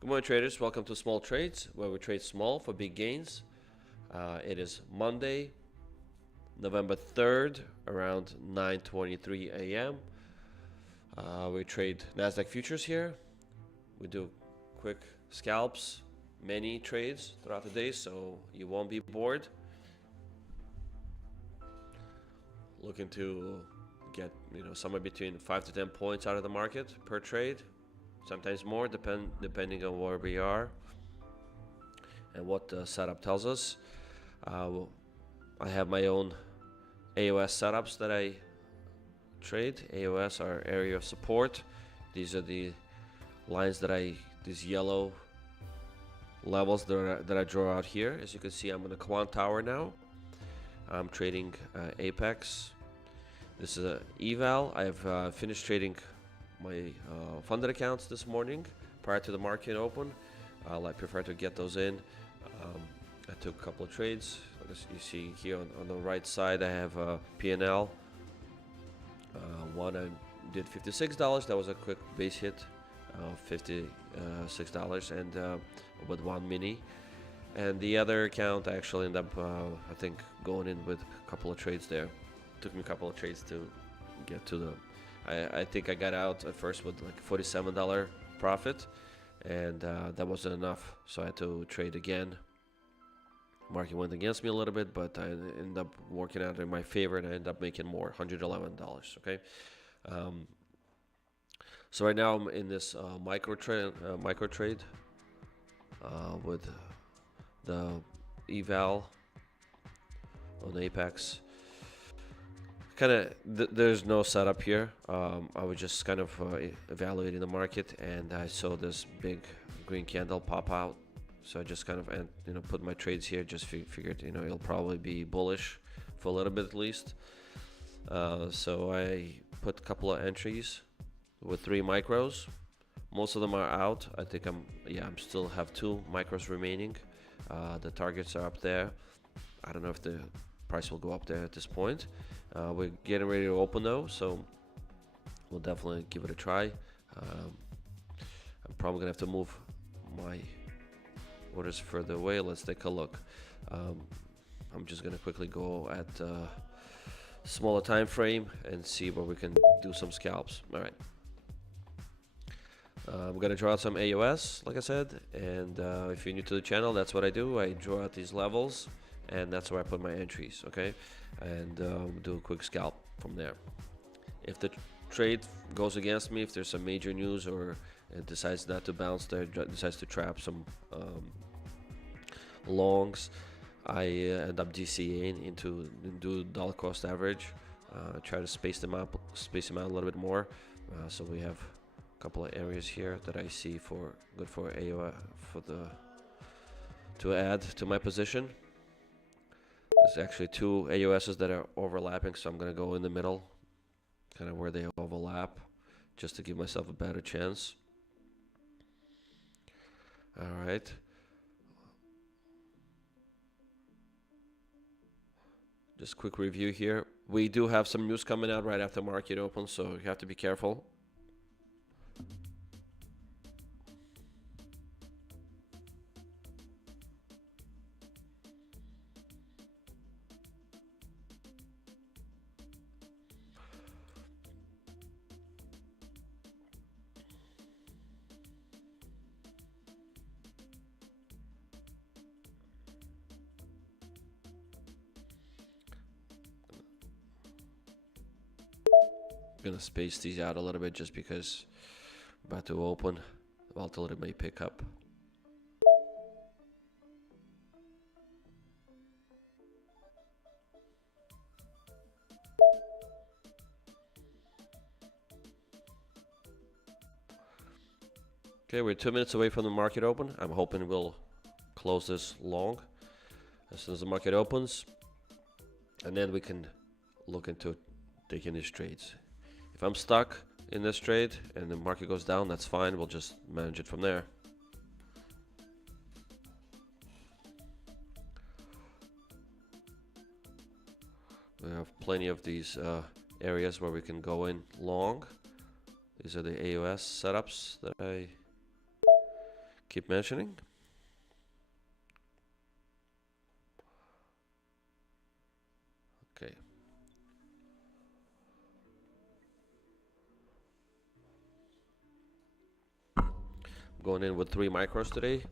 Good morning, traders. Welcome to Small Trades, where we trade small for big gains. It is Monday, November 3rd, around 9:23 a.m. We trade NASDAQ futures here. We do quick scalps, many trades throughout the day, so you won't be bored. Looking to get somewhere between 5 to 10 points out of the market per trade. Sometimes more, depending on where we are and what the setup tells us. I have my own AOS setups that I trade. AOS are area of support. These are the lines these yellow levels that I draw out here. As you can see, I'm in the quant tower now. I'm trading Apex. This is a eval. I've finished trading my funded accounts this morning prior to the market open. I prefer to get those in. I took a couple of trades. Like you see here on the right side, I have a P&L. One I did $56. That was a quick base hit of $56, and with one mini. And the other account I actually ended up, I think, going in with a couple of trades there. Took me a couple of trades to get to the. I think I got out at first with like $47 profit, and that wasn't enough, so I had to trade again. Market went against me a little bit, but I ended up working out in my favor, and I ended up making more, $111. Okay, so right now I'm in this micro trade with the eval on Apex. There's no setup here. I was just kind of evaluating the market, and I saw this big green candle pop out, so I just kind of put my trades here. Just figured it'll probably be bullish for a little bit at least. So I put a couple of entries with 3 micros. Most of them are out. I think I'm still have 2 micros remaining. The targets are up there. I don't know if the price will go up there at this point. We're getting ready to open though, so we'll definitely give it a try. I'm probably gonna have to move my orders further away. Let's take a look. I'm just gonna quickly go at smaller time frame and see where we can do some scalps. All right. I'm gonna draw out some AOS, like I said, and if you're new to the channel, that's what I do. I draw out these levels, and that's where I put my entries, okay? And do a quick scalp from there. If the trade goes against me, if there's some major news, or it decides not to bounce there, decides to trap some longs, I end up DCAing into do dollar cost average. Try to space them out a little bit more. So we have a couple of areas here that I see good for AOA to add to my position. There's actually 2 AOSs that are overlapping, so I'm going to go in the middle, kind of where they overlap, just to give myself a better chance. All right. Just quick review here. We do have some news coming out right after market open, so you have to be careful. I'm gonna space these out a little bit just because I'm about to open. Volatility may pick up. Okay, we're 2 minutes away from the market open. I'm hoping we'll close this long as soon as the market opens, and then we can look into taking these trades. If I'm stuck in this trade and the market goes down, that's fine. We'll just manage it from there. We have plenty of these areas where we can go in long. These are the AOS setups that I keep mentioning. Okay. Going in with 3 micros today,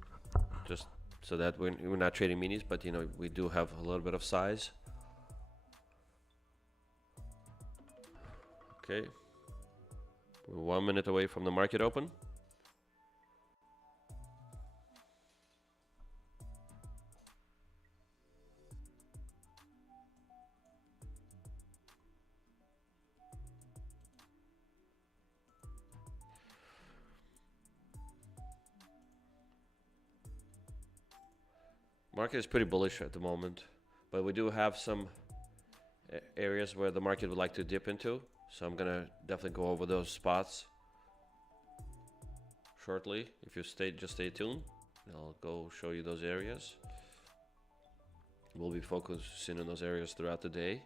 just so that we're not trading minis, but you know, we do have a little bit of size. Okay, we're 1 minute away from the market open. Market is pretty bullish at the moment, but we do have some areas where the market would like to dip into, so I'm gonna definitely go over those spots shortly. If you just stay tuned, I'll go show you those areas. We'll be focusing on those areas throughout the day.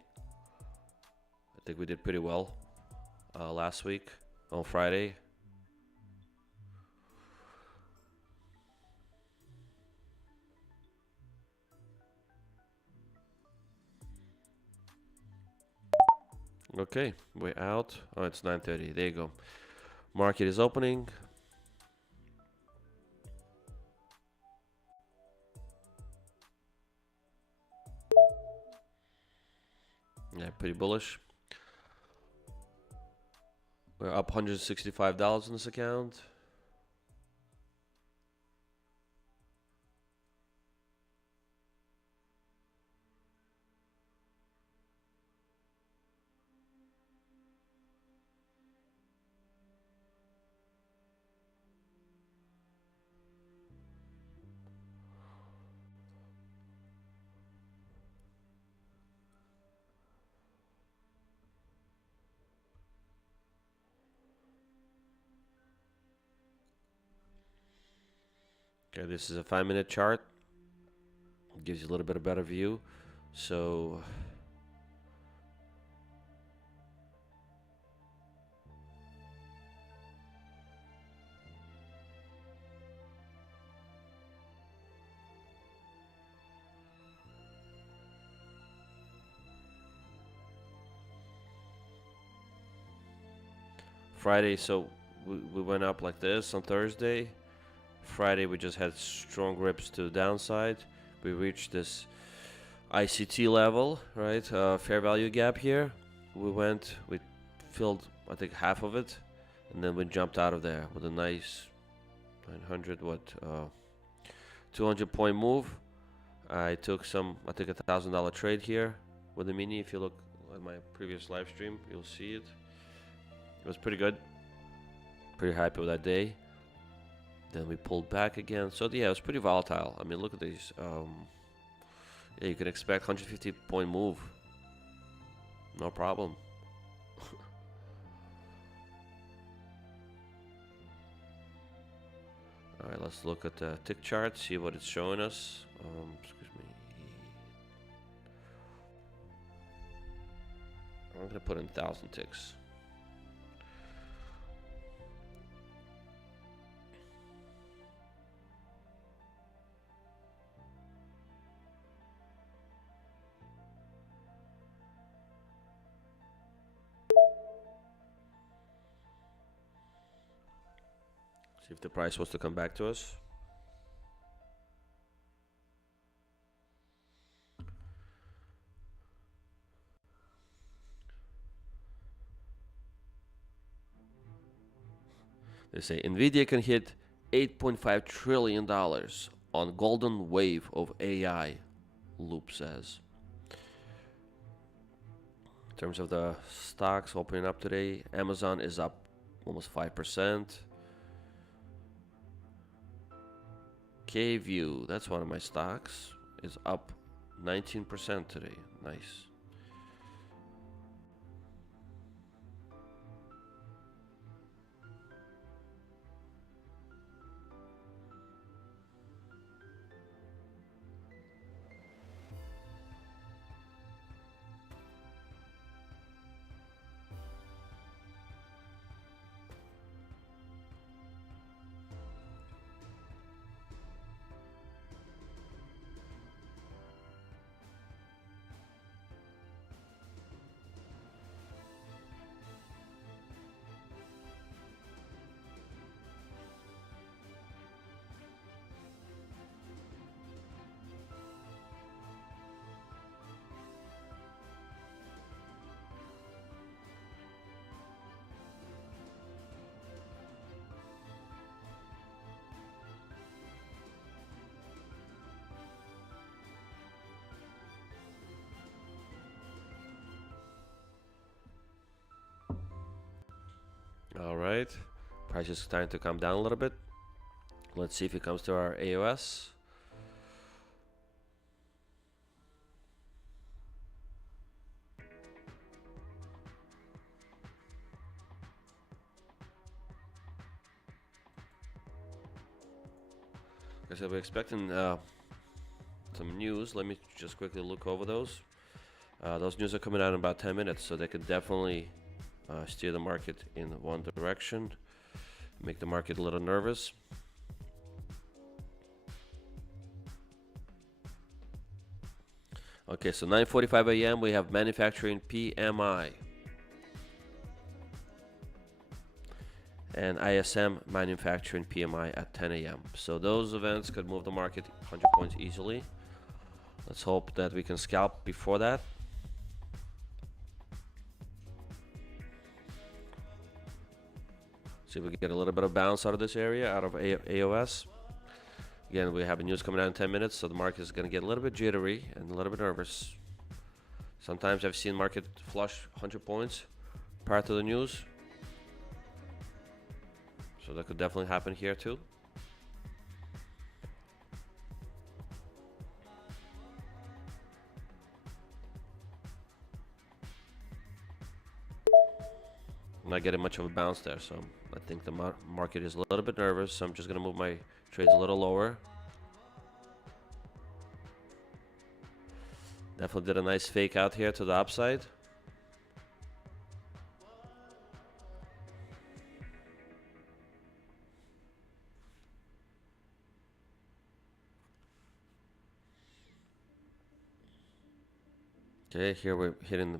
I think we did pretty well last week on Friday. Okay, we're out. Oh, it's 9:30. There you go. Market is opening. Yeah, pretty bullish. We're up $165 in this account. Okay, this is a 5-minute chart. It gives you a little bit of better view. So Friday, so we went up like this on Thursday. Friday we just had strong rips to the downside. We reached this ICT level, right? Fair value gap here. We filled I think half of it, and then we jumped out of there with a nice 200 point move. I took I think $1,000 trade here with the mini. If you look at my previous live stream, you'll see it. It was pretty good. Pretty happy with that day. Then we pulled back again. So yeah, it was pretty volatile. I mean, look at these. Yeah, you can expect 150 point move. No problem. All right, let's look at the tick chart, see what it's showing us. Excuse me. I'm gonna put in 1,000 ticks. See if the price was to come back to us. They say Nvidia can hit $8.5 trillion on golden wave of AI, Loop says. In terms of the stocks opening up today, Amazon is up almost 5%. K-View, that's one of my stocks, is up 19% today. Nice. All right, price is starting to come down a little bit. Let's see if it comes to our AOS. Okay, so we're expecting some news. Let me just quickly look over those. Those news are coming out in about 10 minutes, so they could definitely steer the market in one direction, make the market a little nervous. Okay, so 9:45 a.m. we have manufacturing PMI and ISM Manufacturing PMI at 10 a.m. So those events could move the market 100 points easily. Let's hope that we can scalp before that. See if we can get a little bit of bounce out of this area, out of AOS. Again, we have a news coming out in 10 minutes, so the market is going to get a little bit jittery and a little bit nervous. Sometimes I've seen market flush 100 points prior to the news. So that could definitely happen here too. I'm not getting much of a bounce there, so I think the market is a little bit nervous. So I'm just going to move my trades a little lower. Definitely did a nice fake out here to the upside. Okay, here we're hitting the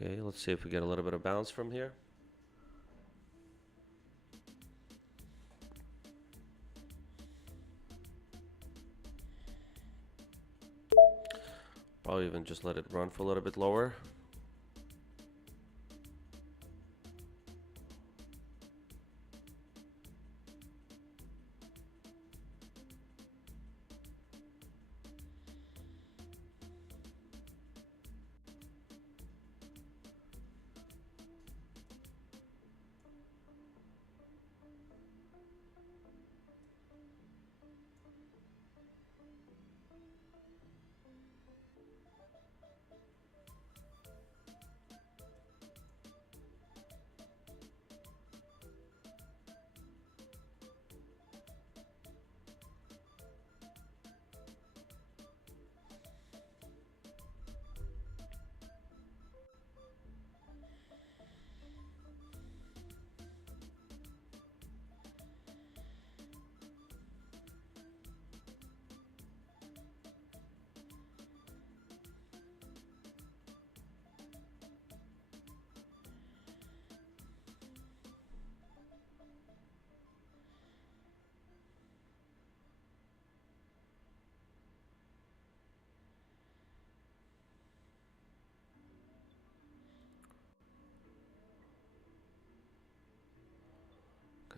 okay, let's see if we get a little bit of bounce from here. Probably even just let it run for a little bit lower.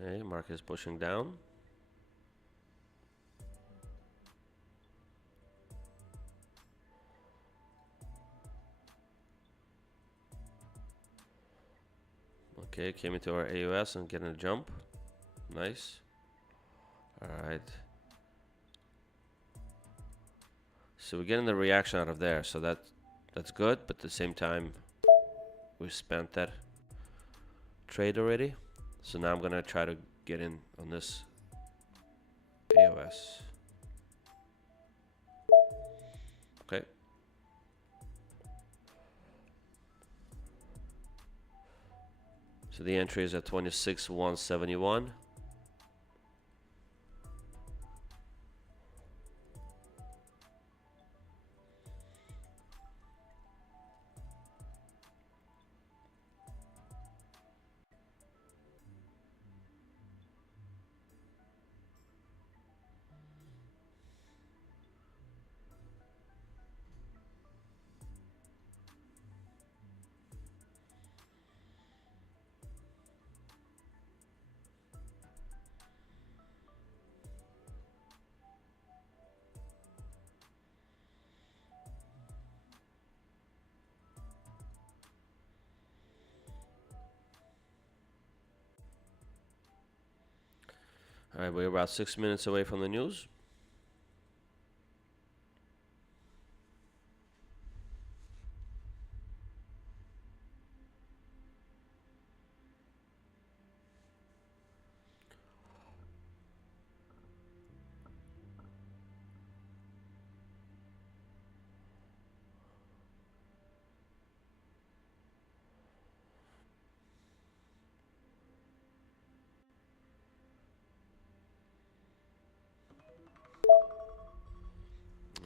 Okay, market is pushing down. Okay, came into our AUS and getting a jump. Nice. All right. So we're getting the reaction out of there, so that's good, but at the same time, we spent that trade already. So now I'm gonna try to get in on this AOS. Okay. So the entry is at 26,171. All right, we're about 6 minutes away from the news.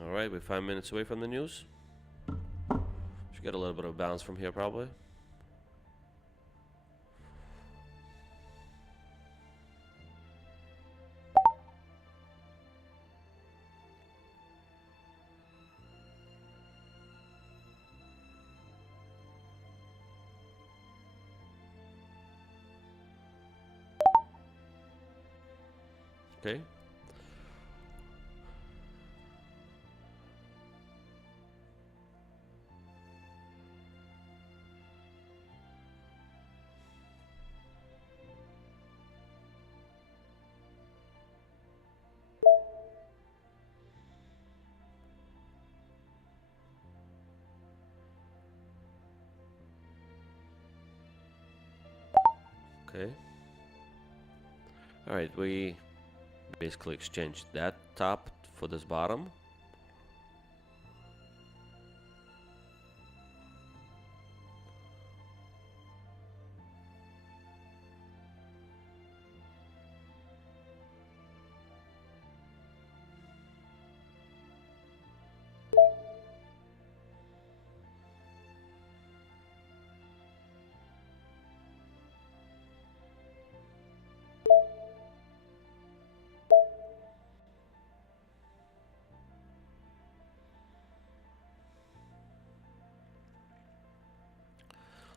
All right, we're 5 minutes away from the news. Should get a little bit of bounce from here probably. Okay. Okay. All right, we basically exchanged that top for this bottom.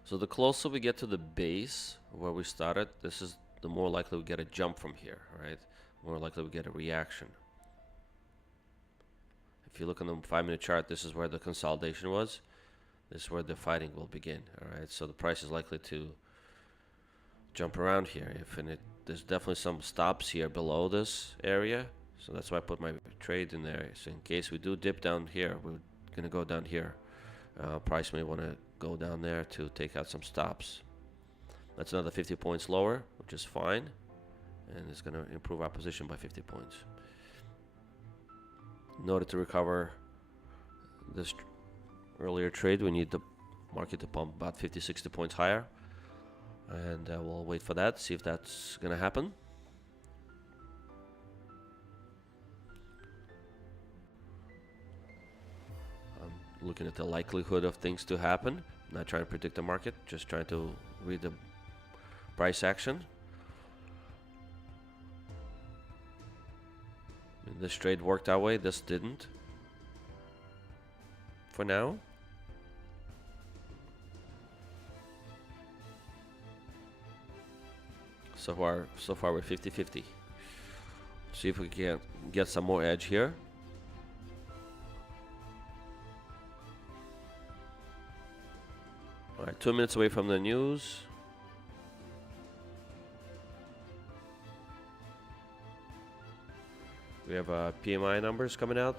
So the closer we get to the base where we started, this is the more likely we get a jump from here, right? More likely we get a reaction. If you look on the 5-minute chart, this is where the consolidation was. This is where the fighting will begin, all right? So the price is likely to jump around here. There's definitely some stops here below this area. So that's why I put my trade in there. So in case we do dip down here, we're gonna go down here. Price may want to go down there to take out some stops. That's another 50 points lower, which is fine, and it's going to improve our position by 50 points. In order to recover this earlier trade, we need the market to pump about 50-60 points higher, and we'll wait for that, see if that's going to happen. Looking at the likelihood of things to happen, not trying to predict the market, just trying to read the price action. This trade worked our way, this didn't. For now. So far we're 50-50. See if we can get some more edge here. All right, 2 minutes away from the news. We have PMI numbers coming out.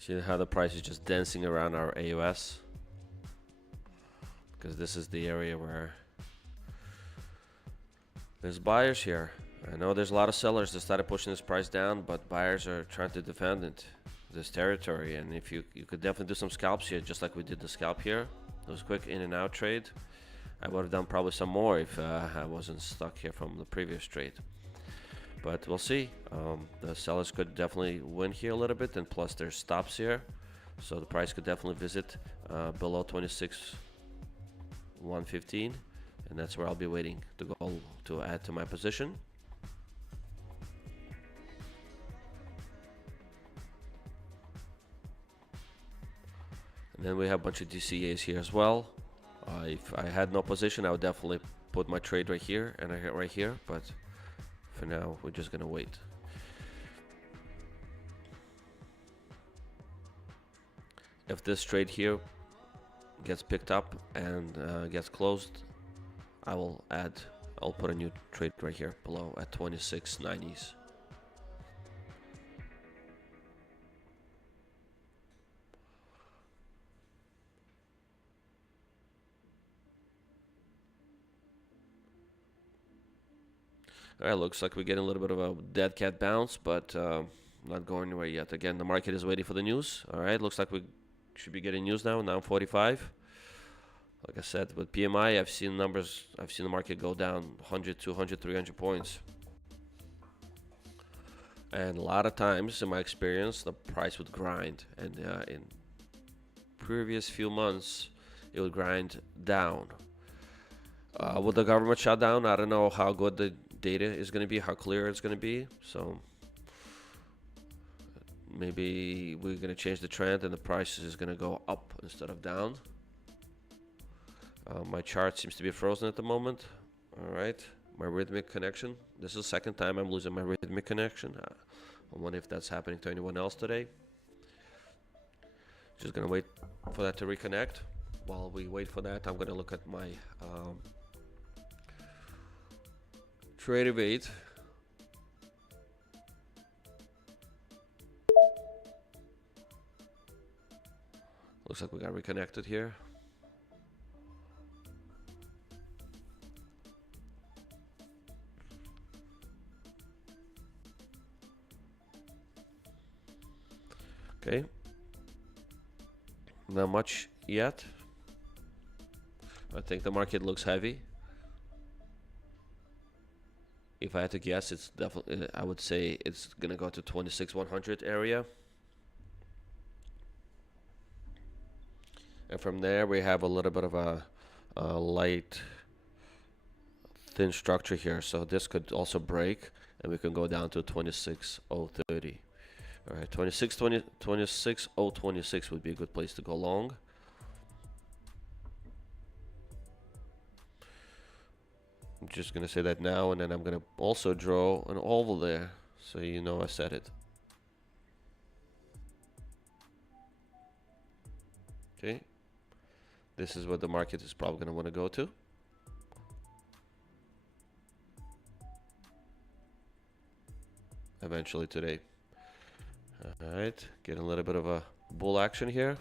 See how the price is just dancing around our AUS? Because this is the area where there's buyers here. I know there's a lot of sellers that started pushing this price down, but buyers are trying to defend this territory. And if you could definitely do some scalps here, just like we did the scalp here. It was a quick in and out trade. I would have done probably some more if I wasn't stuck here from the previous trade. But we'll see. The sellers could definitely win here a little bit, and plus there's stops here. So the price could definitely visit below 26,115, and that's where I'll be waiting to go to add to my position. And then we have a bunch of DCAs here as well. If I had no position, I would definitely put my trade right here and right here, but for now, we're just gonna wait. If this trade here gets picked up and gets closed, I'll put a new trade right here below at 26.90s. Alright, looks like we're getting a little bit of a dead cat bounce, but not going anywhere yet. Again, the market is waiting for the news. Alright, looks like we should be getting news now, 9:45. Like I said, with PMI, I've seen numbers, I've seen the market go down 100, 200, 300 points. And a lot of times, in my experience, the price would grind. And in previous few months, it would grind down. With the government shutdown, I don't know how good the data is going to be, how clear it's going to be. So maybe we're going to change the trend and the price is going to go up instead of down. My chart seems to be frozen at the moment. All right, my rhythmic connection. This is the second time I'm losing my rhythmic connection. I wonder if that's happening to anyone else today. Just gonna wait for that to reconnect. While we wait for that, I'm gonna look at my trade evade. Looks like we got reconnected here. Okay, not much yet. I think the market looks heavy. If I had to guess, it's definitely, I would say it's gonna go to 26,100 area. And from there, we have a little bit of a light, thin structure here. So this could also break, and we can go down to 26,030. All right, 26,026 would be a good place to go long. I'm just gonna say that now, and then I'm gonna also draw an oval there, so you know I said it. Okay, this is what the market is probably gonna want to go to. Eventually today. All right, getting a little bit of a bull action here.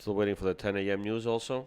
Still waiting for the 10 a.m. news also.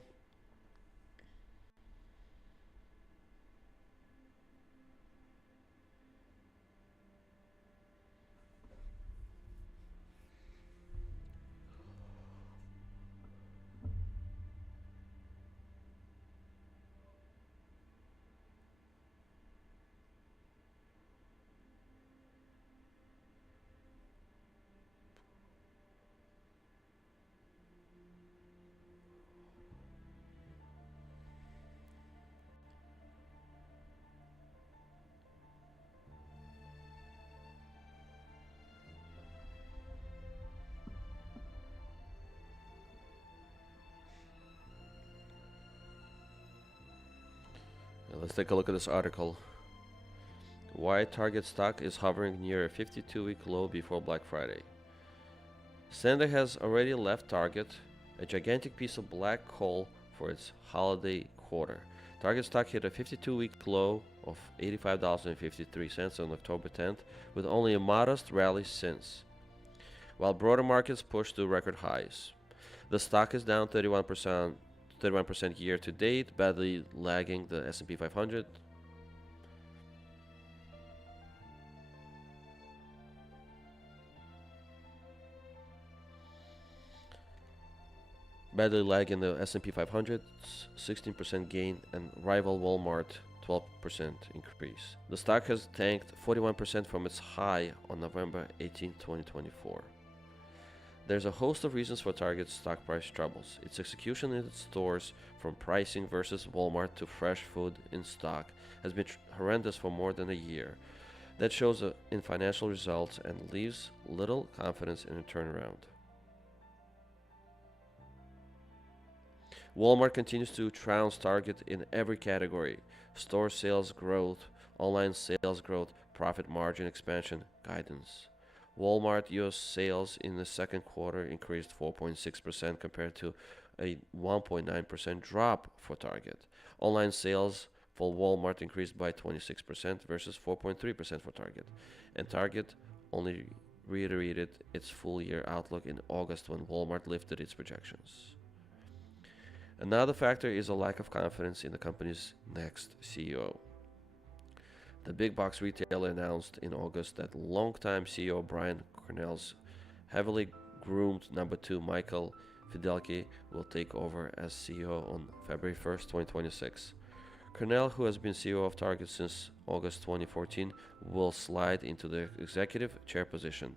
Let's take a look at this article. Why Target stock is hovering near a 52-week low before Black Friday. Santa has already left Target, a gigantic piece of black coal for its holiday quarter. Target stock hit a 52-week low of $85.53 on October 10th, with only a modest rally since, while broader markets pushed to record highs. The stock is down 31% year to date, badly lagging the S&P 500. Badly lagging the S&P 500's 16% gain and rival Walmart 12% increase. The stock has tanked 41% from its high on November 18, 2024. There's a host of reasons for Target's stock price troubles. Its execution in its stores, from pricing versus Walmart to fresh food in stock, has been horrendous for more than a year. That shows in financial results and leaves little confidence in a turnaround. Walmart continues to trounce Target in every category: store sales growth, online sales growth, profit margin expansion, guidance. Walmart US sales in the second quarter increased 4.6% compared to a 1.9% drop for Target. Online sales for Walmart increased by 26% versus 4.3% for Target. And Target only reiterated its full-year outlook in August when Walmart lifted its projections. Another factor is a lack of confidence in the company's next CEO. The big box retailer announced in August that longtime CEO Brian Cornell's heavily groomed number 2 Michael Fidelki will take over as CEO on February 1st, 2026. Cornell, who has been CEO of Target since August 2014, will slide into the executive chair position.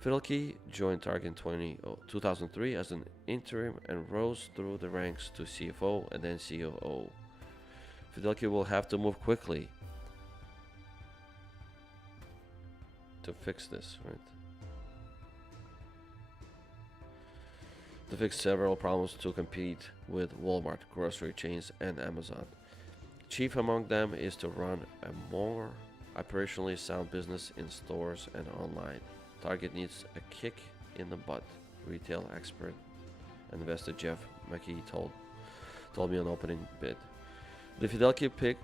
Fidelki joined Target in 2003 as an interim and rose through the ranks to CFO and then COO. Fidelki will have to move quickly to fix this, right? To fix several problems to compete with Walmart, grocery chains, and Amazon. Chief among them is to run a more operationally sound business in stores and online. Target needs a kick in the butt, retail expert investor Jeff McKee told me on opening bid. The Fidelki pick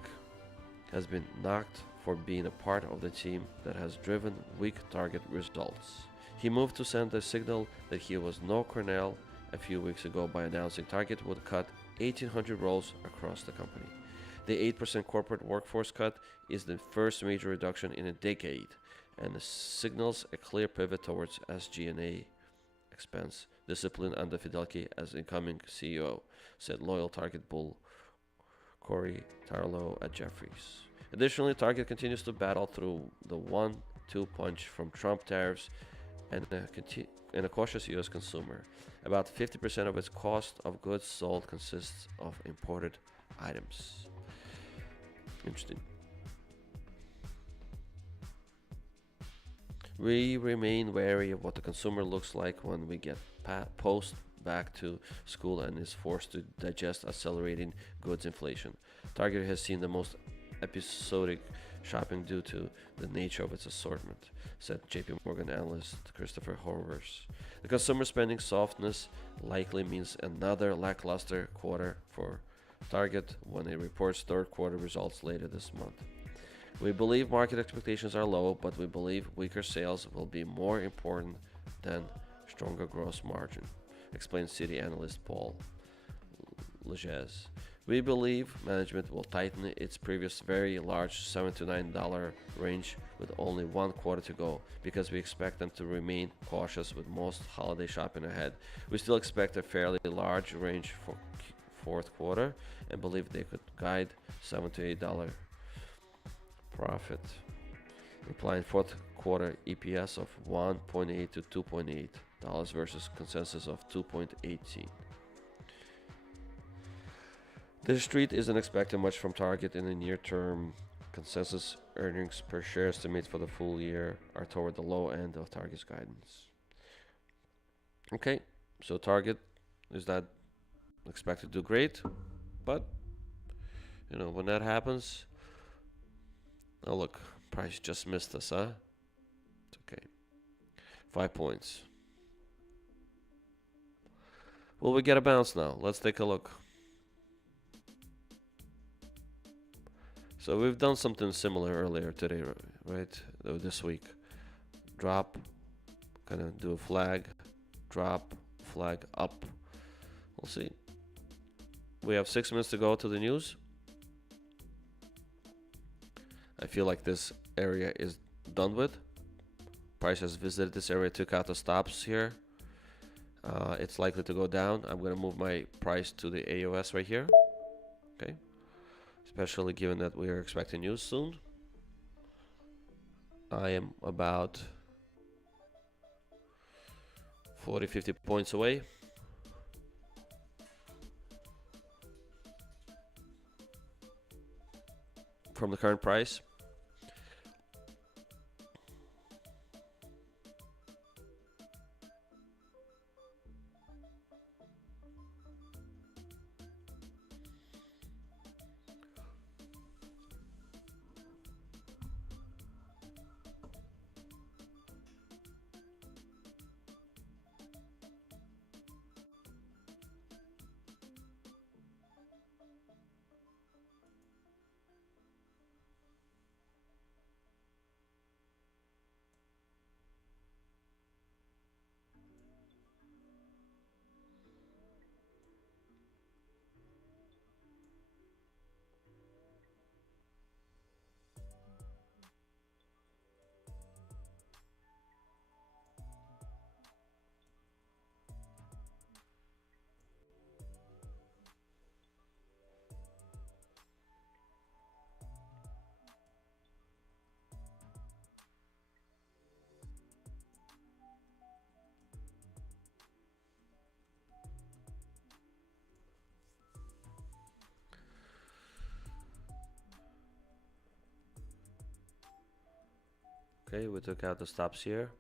has been knocked for being a part of the team that has driven weak Target results. He moved to send a signal that he was no Cornell a few weeks ago by announcing Target would cut 1,800 roles across the company. The 8% corporate workforce cut is the first major reduction in a decade, and signals a clear pivot towards SG&A expense discipline under Fidelki as incoming CEO, said loyal Target bull Corey Tarlow at Jefferies. Additionally, Target continues to battle through the 1-2 punch from Trump tariffs and a cautious U.S. consumer. About 50% of its cost of goods sold consists of imported items. Interesting. We remain wary of what the consumer looks like when we get post back to school and is forced to digest accelerating goods inflation. Target has seen the most episodic shopping due to the nature of its assortment, said JP Morgan analyst Christopher Horvers. The consumer spending softness likely means another lackluster quarter for Target when it reports third quarter results later this month. We believe market expectations are low, but we believe weaker sales will be more important than stronger gross margin, explained Citi analyst Paul Leges. We believe management will tighten its previous very large $7 to $9 range with only one quarter to go because we expect them to remain cautious with most holiday shopping ahead. We still expect a fairly large range for fourth quarter and believe they could guide $7 to $8 profit, implying fourth quarter EPS of $1.8 to $2.8 versus consensus of $2.18. The street isn't expecting much from Target in the near term. Consensus earnings per share estimates for the full year are toward the low end of Target's guidance. Okay, so Target is not expected to do great, but You know, when that happens, oh look, price just missed us, huh? It's okay. 5 points. Will we get a bounce now? Let's take a look. So we've done something similar earlier today, right? This week. Drop, kind of do a flag, drop, flag up. We'll see. We have 6 minutes to go to the news. I feel like this area is done with. Price has visited this area, took out the stops here. It's likely to go down. I'm going to move my price to the AOS right here. Okay. Especially given that we are expecting news soon. I am about 40-50 points away. From the current price. Okay, we took out the stops here.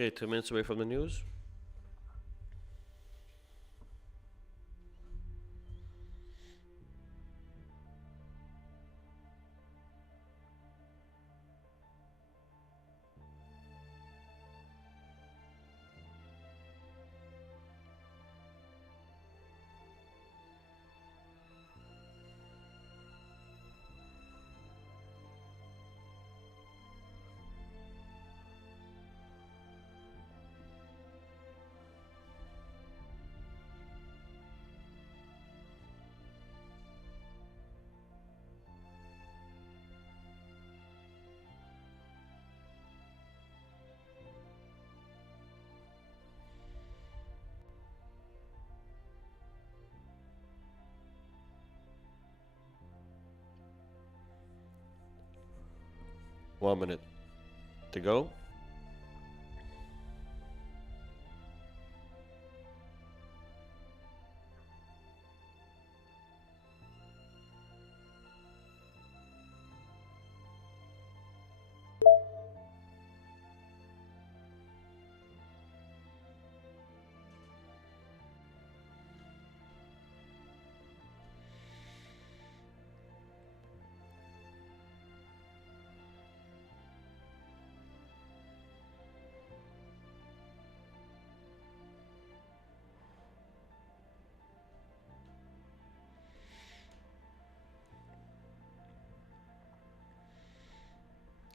Okay, 2 minutes away from the news. One minute to go.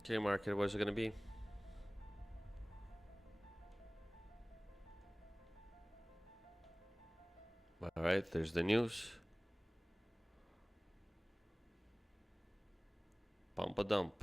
Okay, market, where's it gonna be? All right, there's the news. Pump a dump.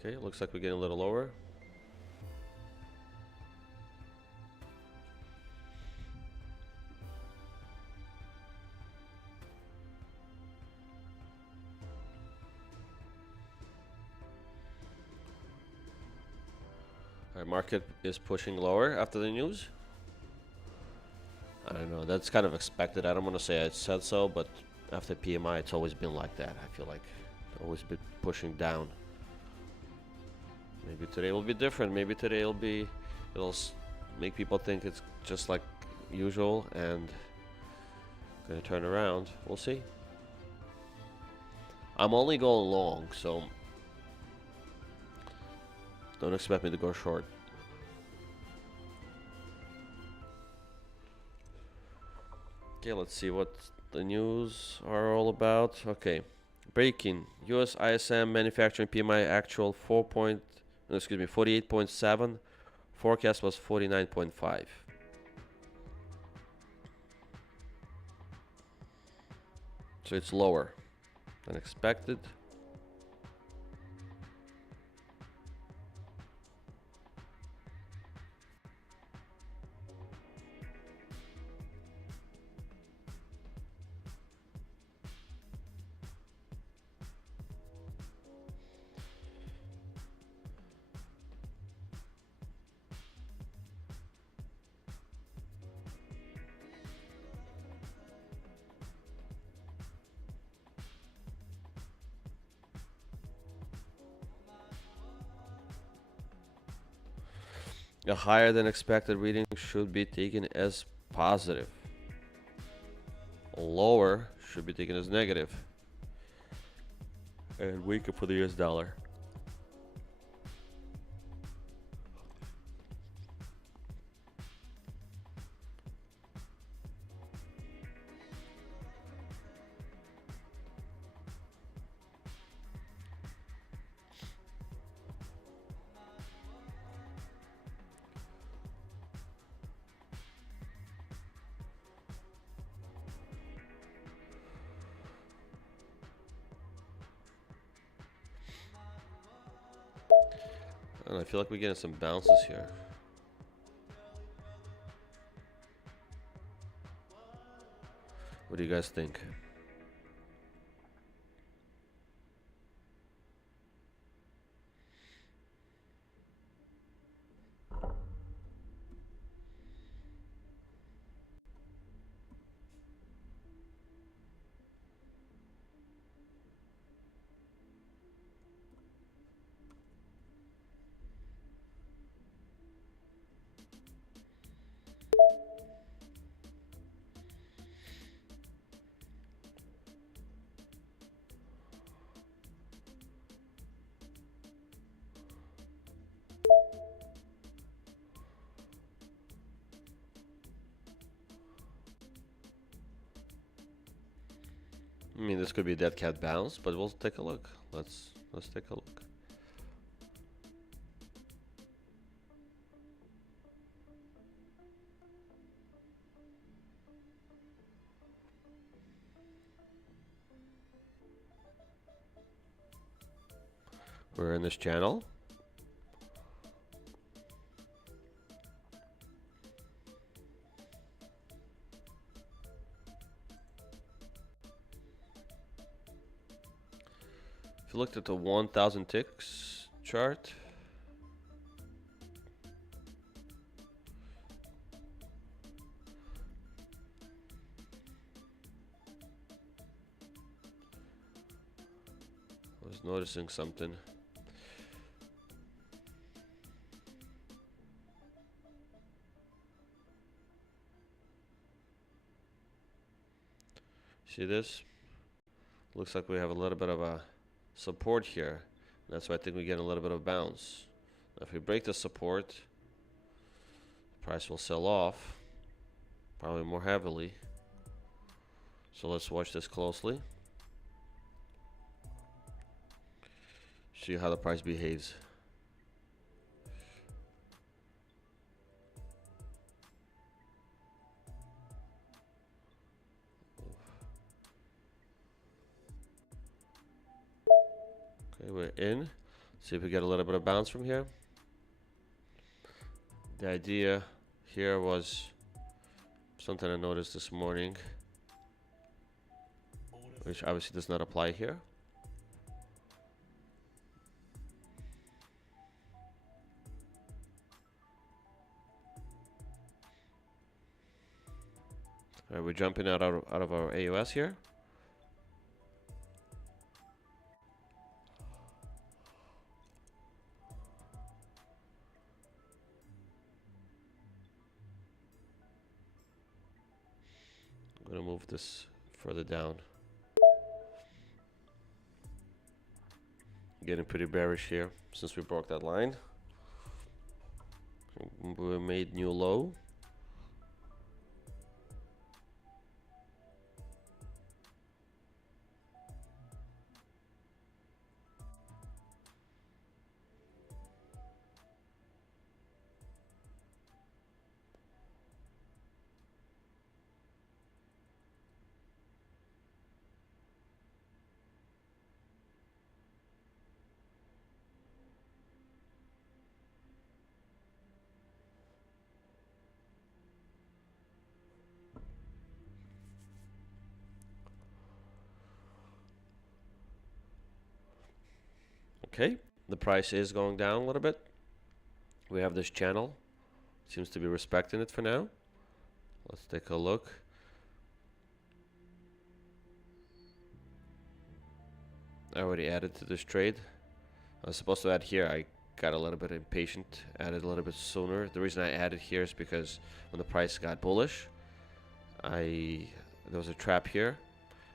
Okay, looks like we're getting a little lower. All right, market is pushing lower after the news. I don't know, that's kind of expected. I don't want to say I said so, but after PMI, it's always been like that. I feel like always been pushing down. Maybe today will be different. Maybe today it'll make people think it's just like usual and gonna turn around. We'll see. I'm only going long, so don't expect me to go short. Okay, let's see what the news are all about. Okay, breaking U.S. ISM Manufacturing PMI actual 48.7. Forecast was 49.5. So it's lower than expected. A higher than expected reading should be taken as positive. Lower should be taken as negative. And weaker for the US dollar. And I feel like we're getting some bounces here. What do you guys think? I mean, this could be a dead cat bounce, but we'll take a look. Let's take a look. We're in this channel. If you looked at the 1000 ticks chart, was noticing something. See this? Looks like we have a little bit of a support here. That's why I think we get a little bit of bounce. If we break the support, the price will sell off, probably more heavily. So let's watch this closely. See how the price behaves. Okay, we're in. See if we get a little bit of bounce from here. The idea here was something I noticed this morning, which obviously does not apply here. All right, we're jumping out of our AUS here. I'm gonna move this further down. Getting pretty bearish here since we broke that line. We made new low. Okay, the price is going down a little bit. We have this channel. Seems to be respecting it for now. Let's take a look. I already added to this trade. I was supposed to add here. I got a little bit impatient, added a little bit sooner. The reason I added here is because when the price got bullish, there was a trap here.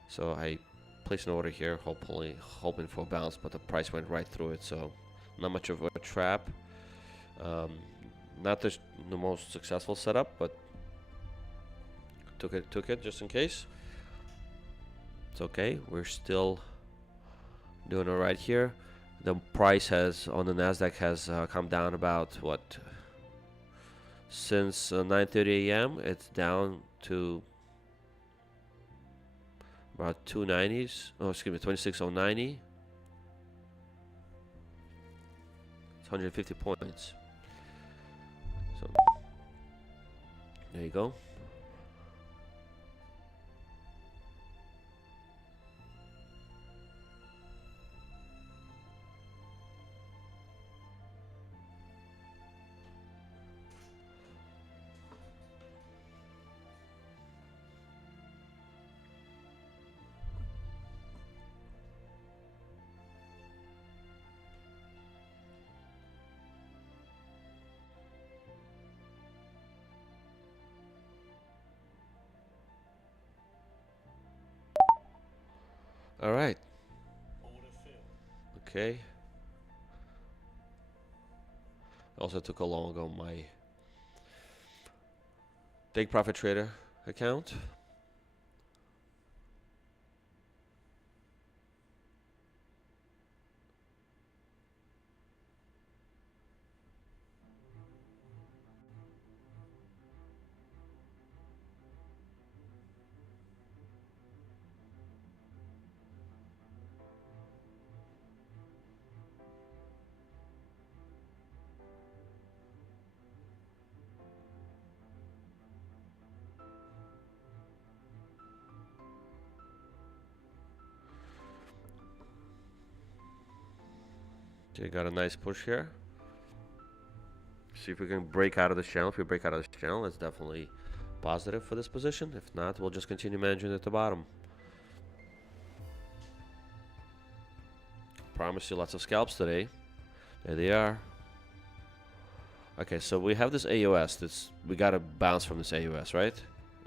So I placed an order here, hoping for a bounce, but the price went right through it, so not much of a trap. Not the most successful setup, but took it just in case. It's okay. We're still doing all right here. The price has on the Nasdaq has come down about what? Since 9:30 a.m. It's down to about 290s. Oh, excuse me, 26,090. It's 150 points. So there you go. All right. Okay. Also took a long on my Take Profit Trader account. Okay, got a nice push here. See if we can break out of this channel. If we break out of this channel, that's definitely positive for this position. If not, we'll just continue managing at the bottom. promised you lots of scalps today. There they are. Okay, so we have this AUS. We got to bounce from this AUS, right?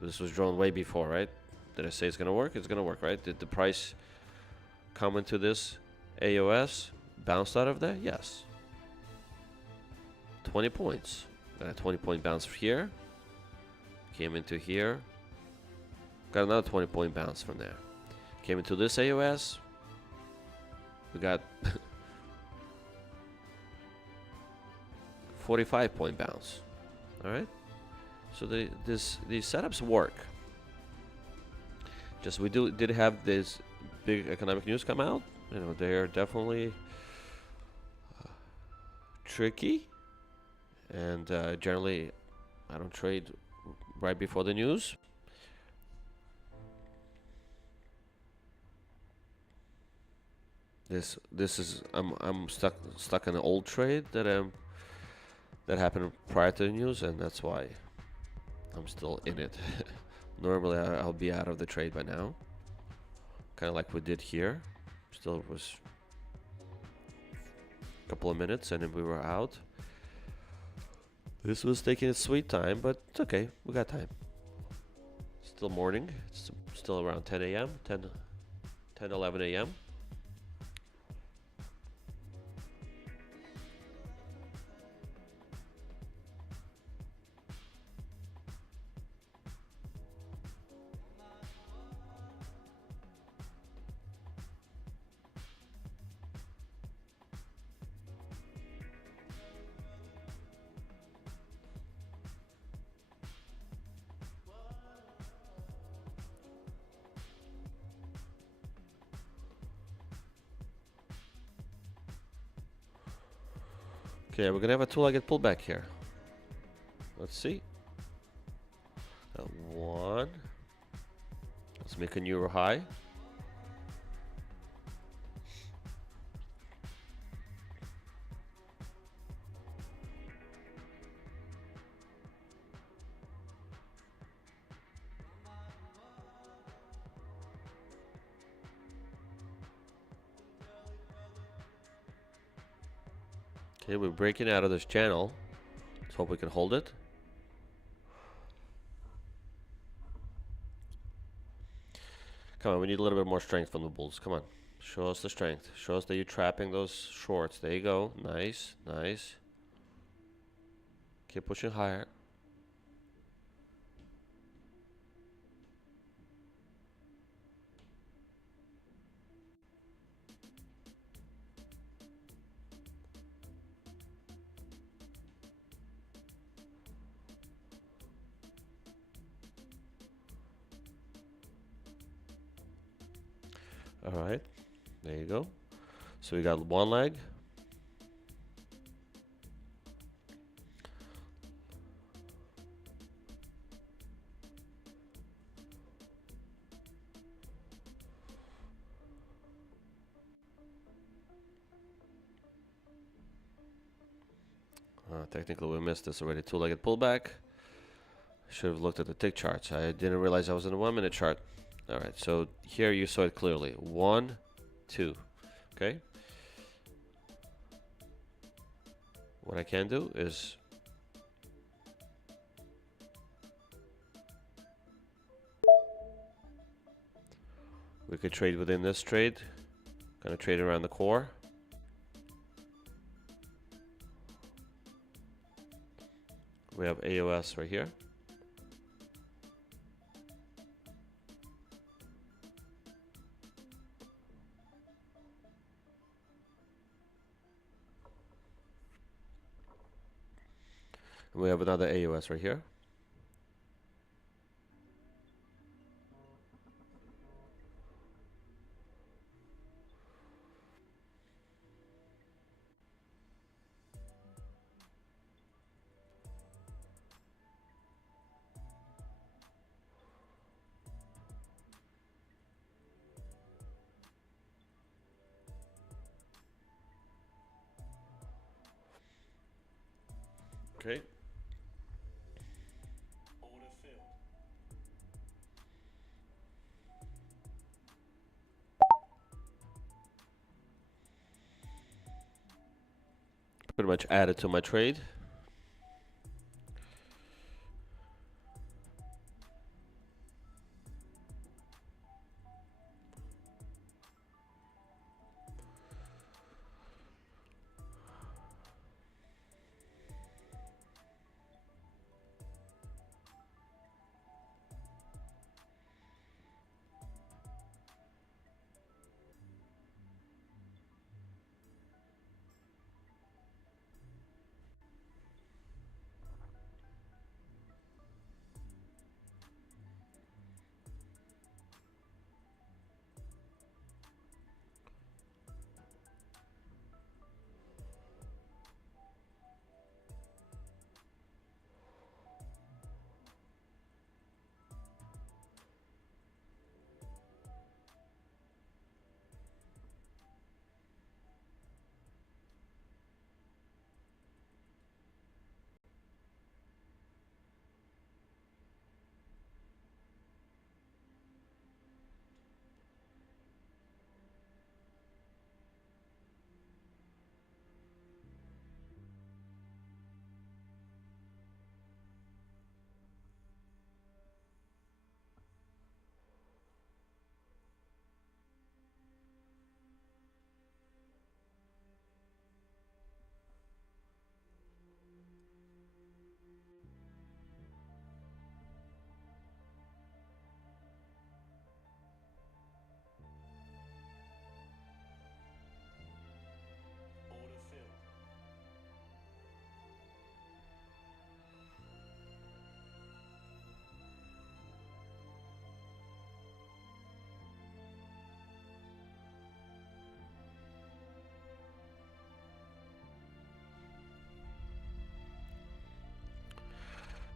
This was drawn way before, right? Did I say it's going to work? It's going to work, right? Did the price come into this AUS, bounced out of there? Yes. 20 points. Got a 20-point bounce here. Came into here. Got another 20-point bounce from there. Came into this AUS. We got 45-point bounce. All right. So these setups work. Just we did have this big economic news come out. You know, they're definitely tricky, and generally I don't trade right before the news. This is I'm stuck in an old trade that happened prior to the news, and that's why I'm still in it. Normally I'll be out of the trade by now, kind of like we did here. Still was a couple of minutes and then we were out. This was taking its sweet time, but it's okay, we got time. Still morning, it's still around 10 a.m. 10 11 a.m. Okay, we're gonna have a two-legged pullback here. Let's see. One. Let's make a new high. Okay, we're breaking out of this channel. Let's hope we can hold it. Come on, we need a little bit more strength from the bulls. Come on, show us the strength. Show us that you're trapping those shorts. There you go. Nice, nice. Keep pushing higher. All right, there you go. So we got one leg. Technically, we missed this already. Two-legged pullback. Should have looked at the tick charts. I didn't realize I was in a 1-minute chart. All right, so here you saw it clearly. 1, 2. Okay. What I can do is we could trade within this trade. Kind of trade around the core. We have AOS right here. And we have another AOS right here. Okay. pretty much added to my trade.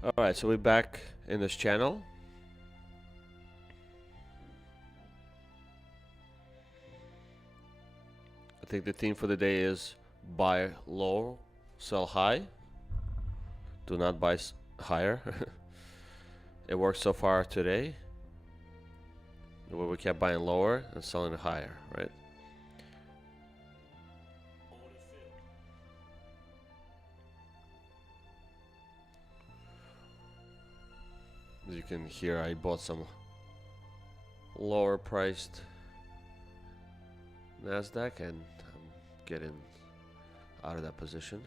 Alright, so we're back in this channel. I think the theme for the day is buy low, sell high. Do not buy higher. It worked so far today, where we kept buying lower and selling higher, right? As you can hear, I bought some lower priced Nasdaq and I'm getting out of that position.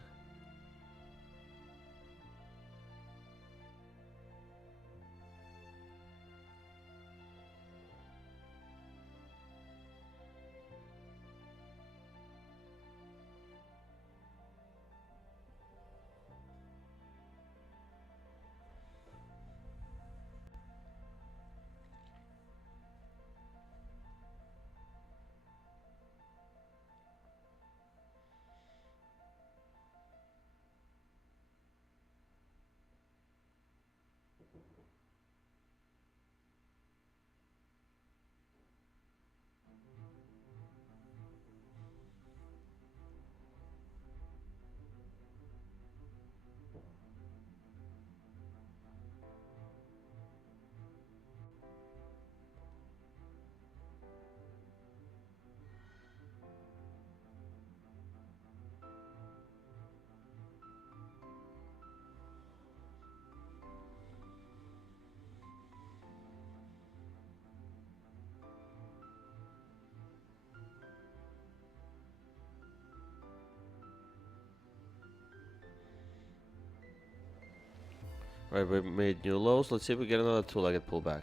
Alright, we made new lows. Let's see if we get another two-legged pullback.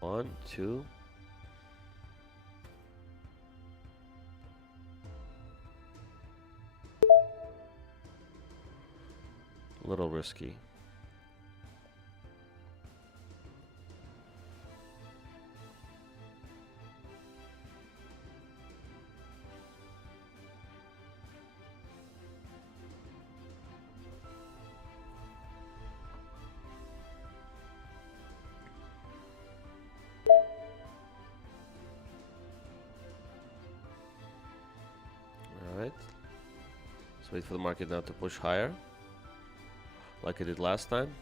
1, 2. A little risky. Alright. Let's wait for the market now to push higher, like it did last time.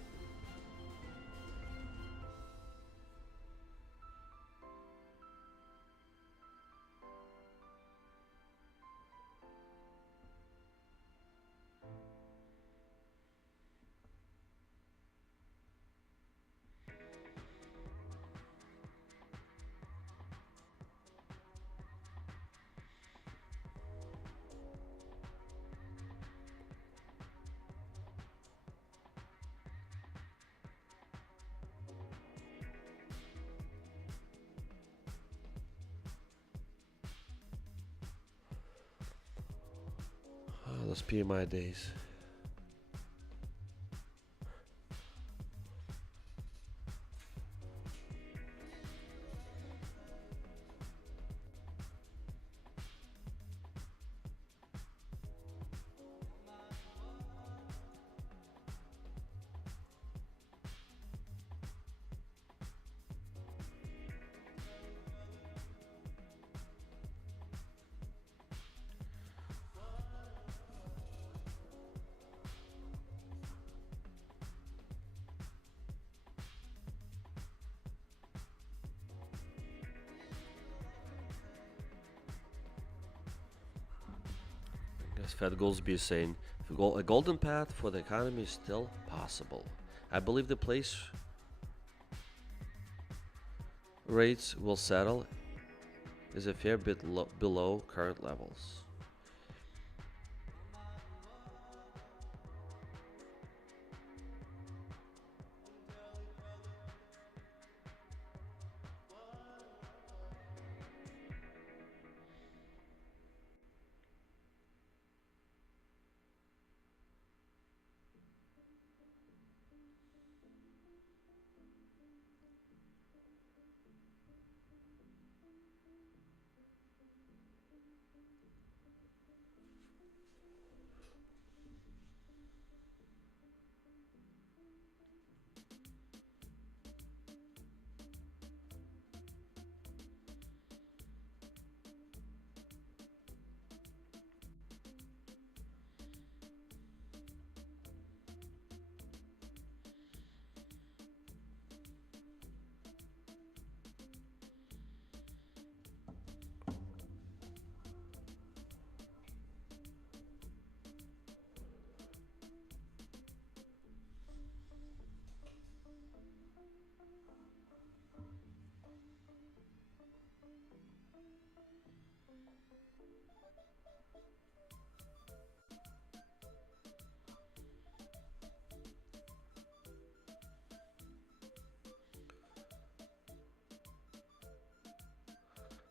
those PMI days. As Fed Goolsby is saying, a golden path for the economy is still possible. I believe the place rates will settle is a fair bit below current levels.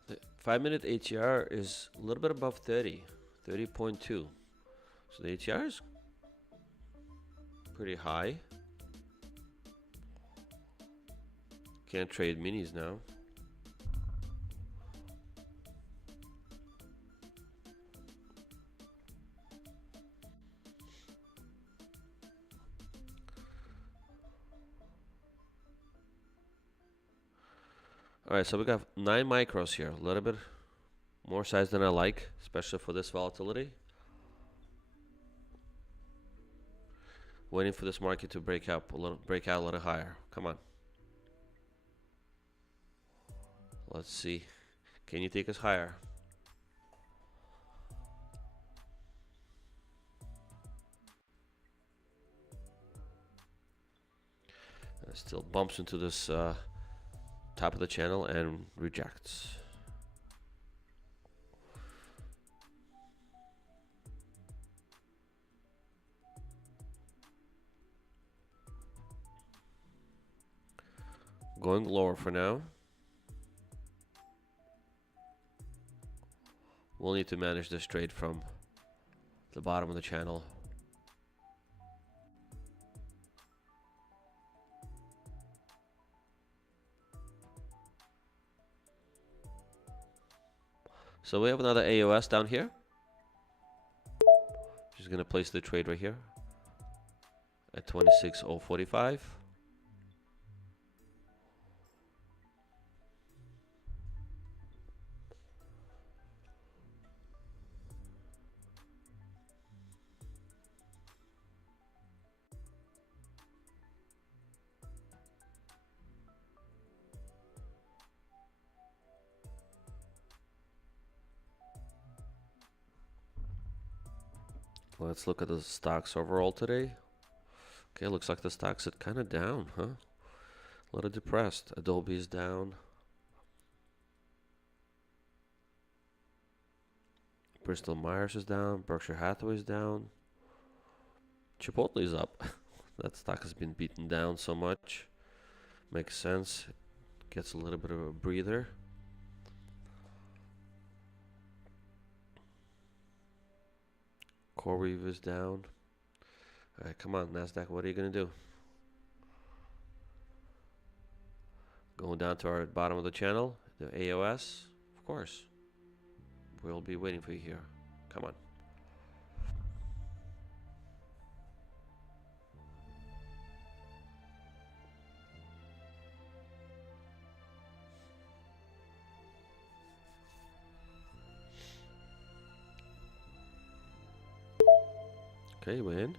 The 5-minute ATR is a little bit above 30.2. So the ATR is pretty high. Can't trade minis now. Alright, so we got 9 micros here. A little bit more size than I like, especially for this volatility. Waiting for this market to break out a little higher. Come on. Let's see. Can you take us higher? It still bumps into this top of the channel and rejects. Going lower for now. We'll need to manage this trade from the bottom of the channel. So we have another AOS down here. Just gonna place the trade right here at 26.045. Let's look at the stocks overall today. Okay, looks like the stocks are kind of down, huh? A little depressed. Adobe is down. Bristol Myers is down. Berkshire Hathaway is down. Chipotle is up. That stock has been beaten down so much. Makes sense. Gets a little bit of a breather. Core Weave is down. All right, come on, NASDAQ, what are you going to do? Going down to our bottom of the channel, the AOS, of course. We'll be waiting for you here. Come on. Okay, we're in.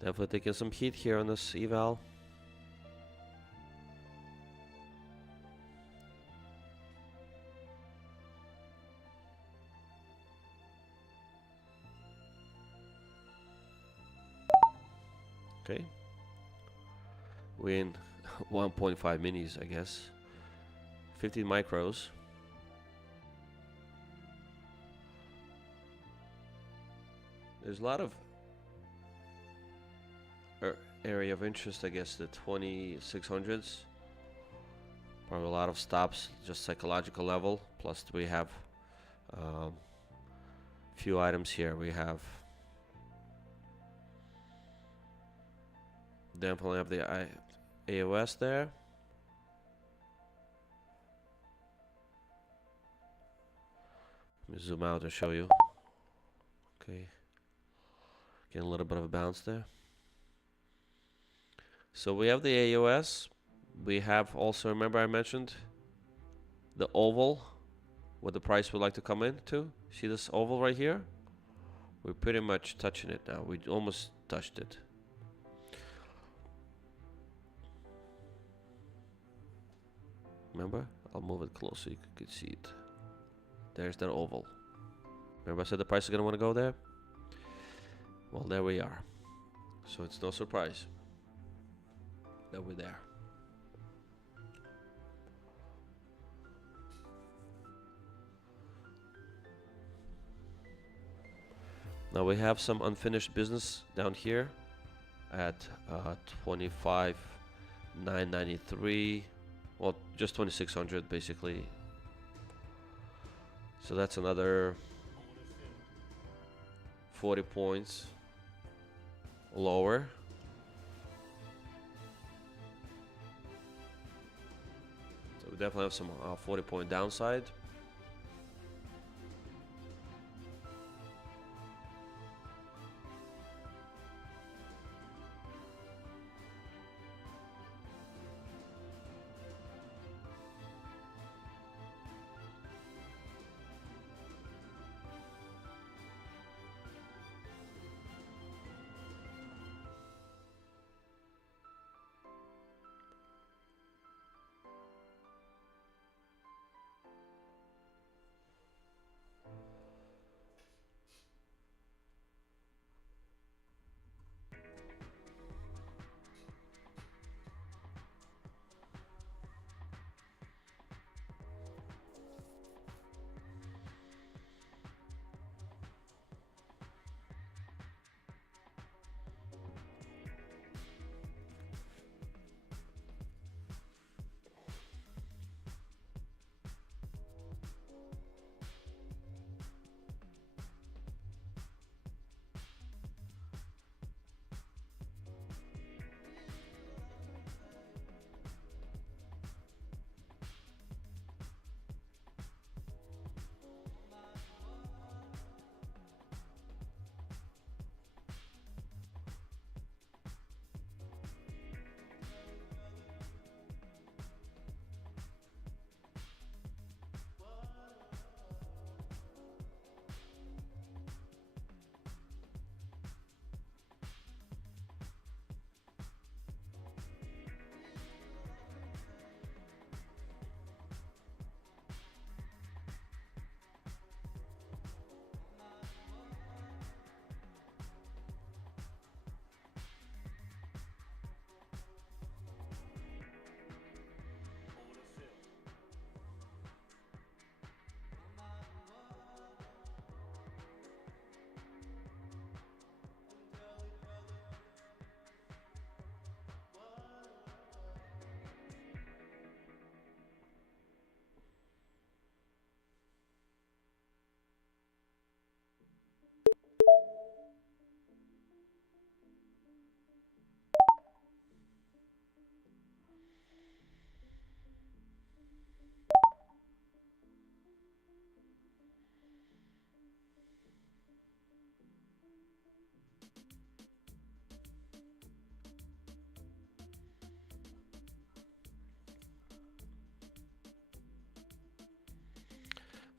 Definitely taking some heat here on this eval. Okay. We're in 1.5 minis, I guess. 15 micros. There's a lot of area of interest, I guess, the 2600s. Probably a lot of stops, just psychological level. Plus we have few items here. We have definitely have the AOS there. Let me zoom out and show you. Okay. Getting a little bit of a bounce there. So we have the AOS. We have also, remember I mentioned the oval, what the price would like to come into. See this oval right here? We're pretty much touching it now. We almost touched it. Remember? I'll move it close so you could see it. There's that oval. Remember I said the price is going to want to go there? Well, there we are. So it's no surprise that we're there. Now we have some unfinished business down here at 25,993. Well, just 2,600 basically. So that's another 40 points lower. So we definitely have some 40-point downside.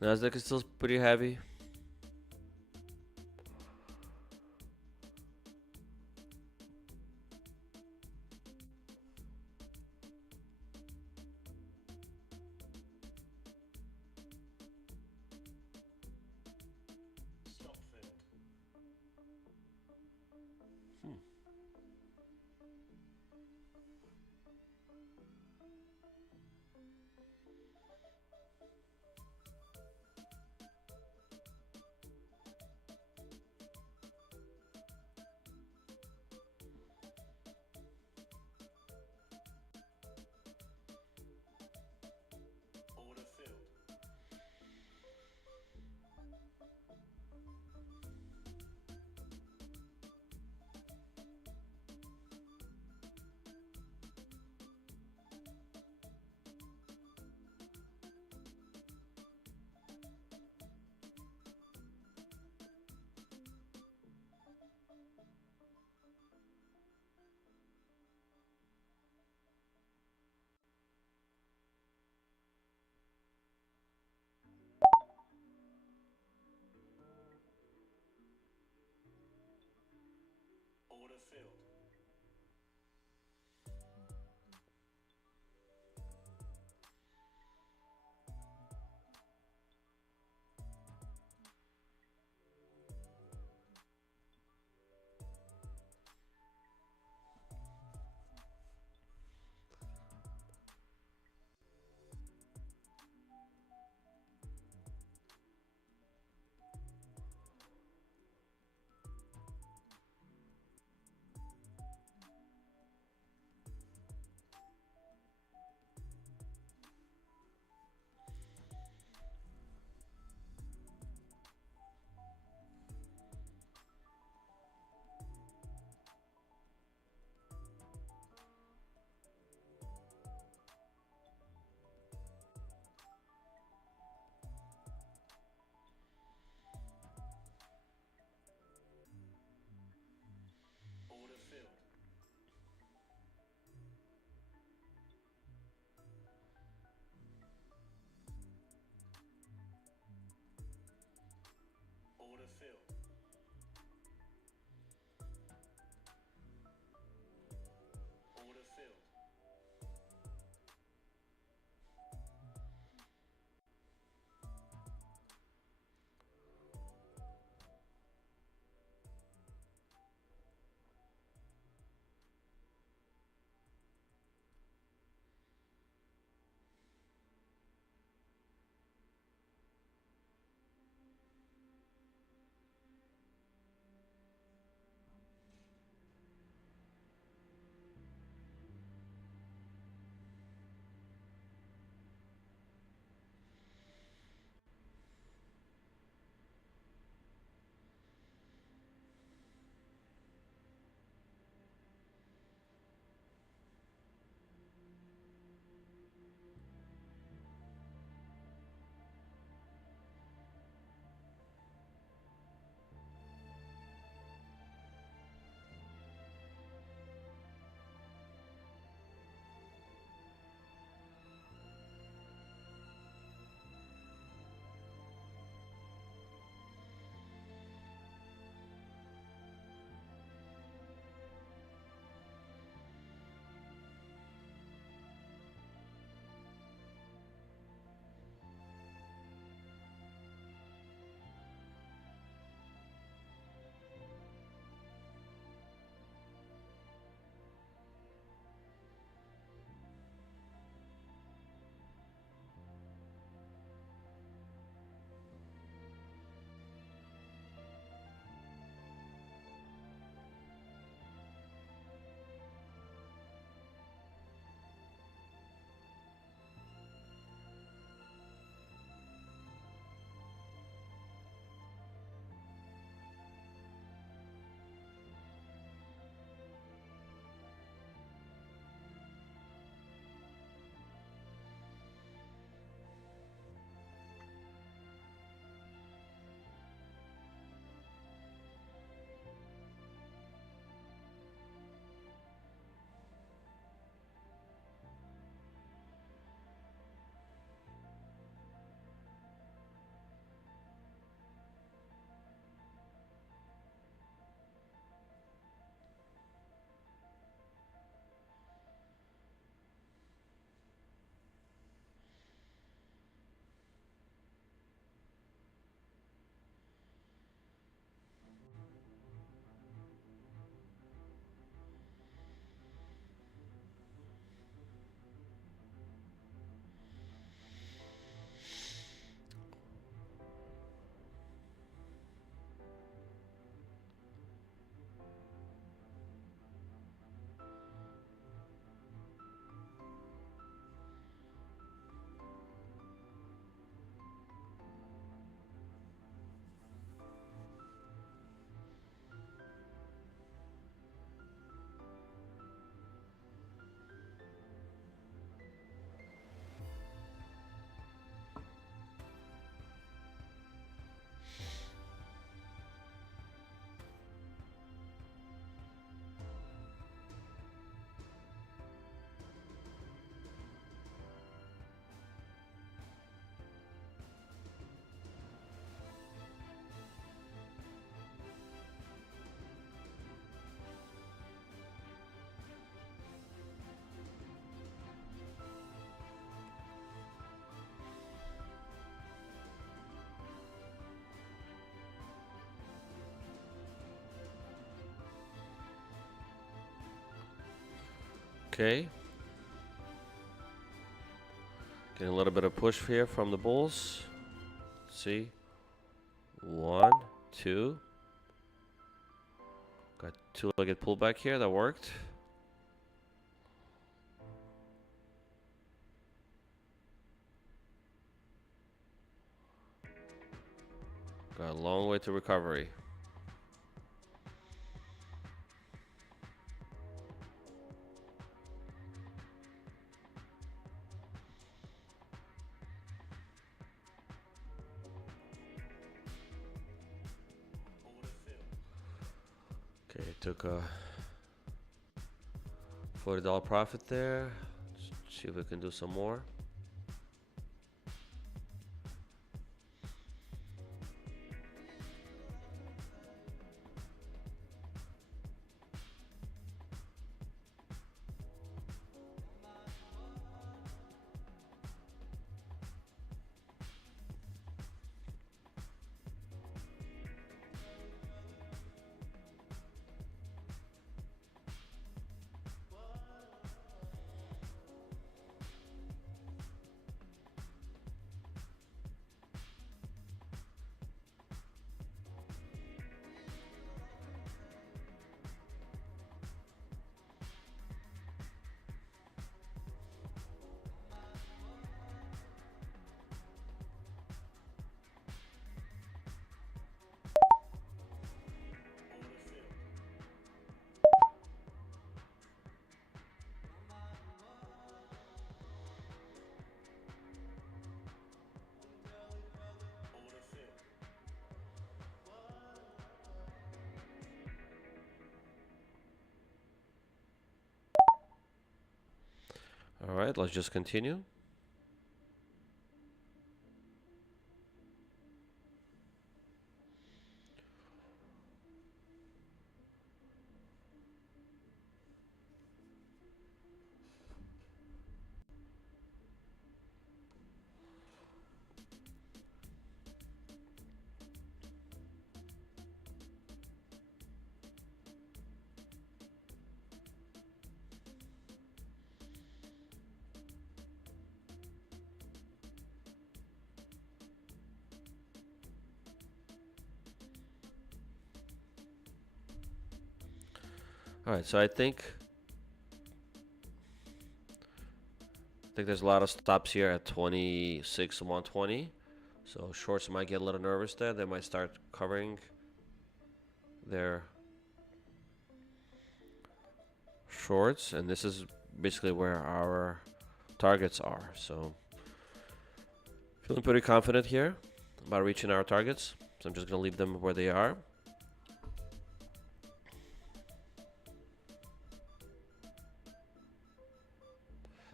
Nasdaq is still pretty heavy. Okay. Getting a little bit of push here from the bulls. Let's see. 1, 2. Got two-legged pullback here. That worked. Got a long way to recovery. Okay, took a $40 profit there. Let's see if we can do some more. All right, let's just continue. All right, so I think there's a lot of stops here at 26 and 120. So shorts might get a little nervous there. They might start covering their shorts, and this is basically where our targets are. So feeling pretty confident here about reaching our targets. So I'm just gonna leave them where they are.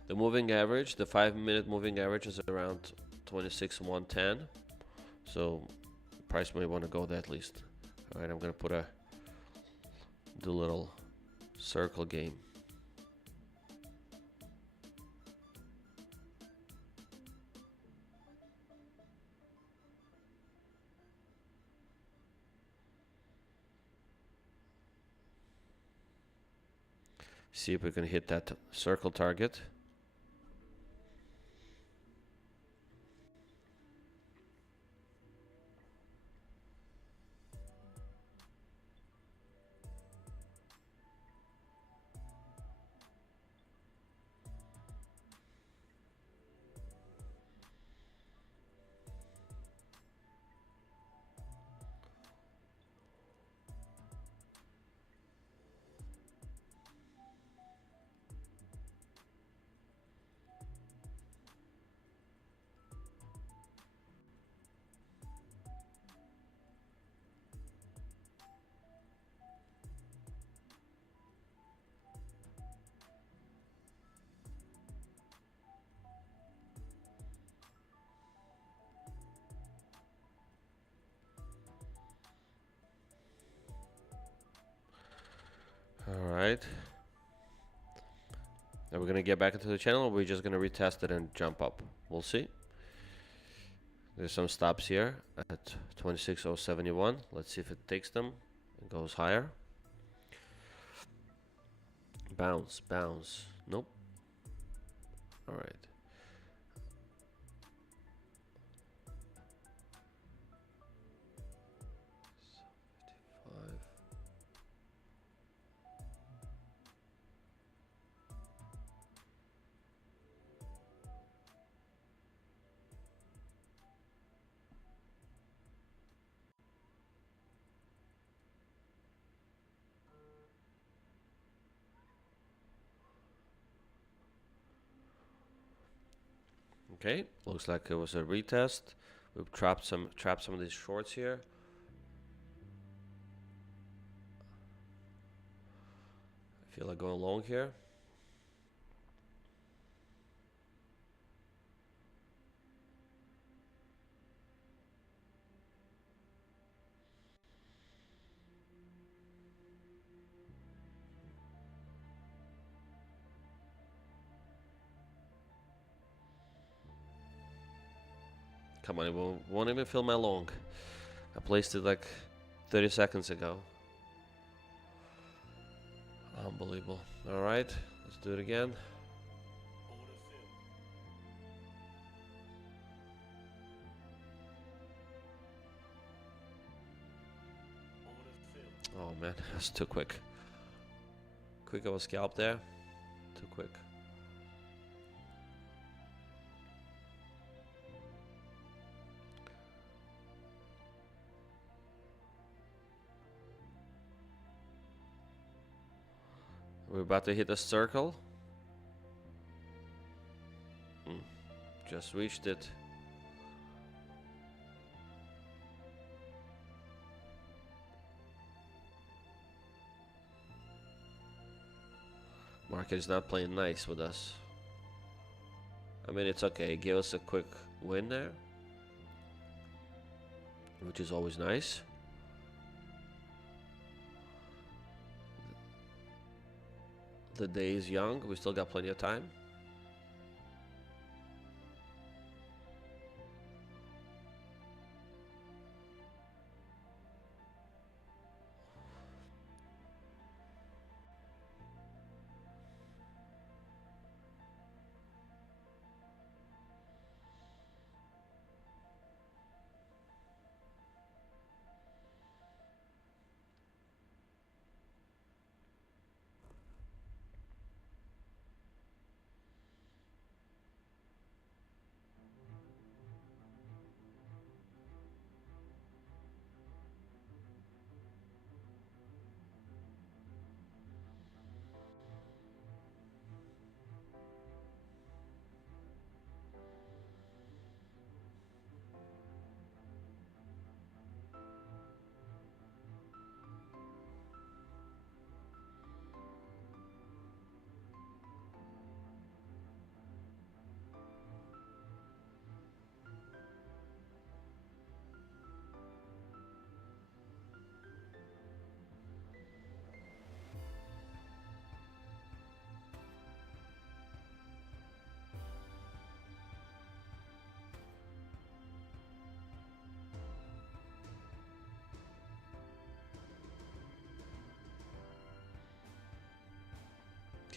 The moving average, the 5-minute moving average is around 26 and 110. So price may want to go there at least. All right, I'm gonna do a little circle game. See if we can hit that circle target. All right. Are we gonna get back into the channel, or are we just gonna retest it and jump up? We'll see. There's some stops here at 26.071. Let's see if it takes them and goes higher. Bounce, bounce. Nope. All right. Okay, looks like it was a retest. We've trapped some of these shorts here. I feel like going long here. Come on, it won't even fill my long. I placed it like 30 seconds ago. Unbelievable. All right, let's do it again. Oh man, that's too quick. Quick of a scalp there. Too quick. We're about to hit a circle. Just reached it. Market is not playing nice with us. I mean, it's okay. Give us a quick win there, which is always nice. The day is young. We still got plenty of time.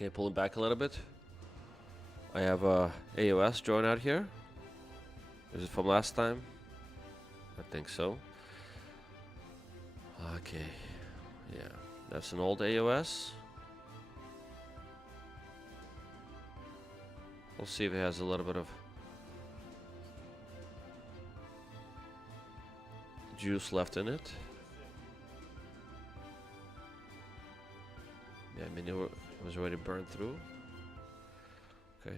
Okay, pulling back a little bit. I have AOS drawn out here. Is it from last time? I think so. Okay, yeah, that's an old AOS. We'll see if it has a little bit of juice left in it. Yeah, I mean it was already burned through. Okay.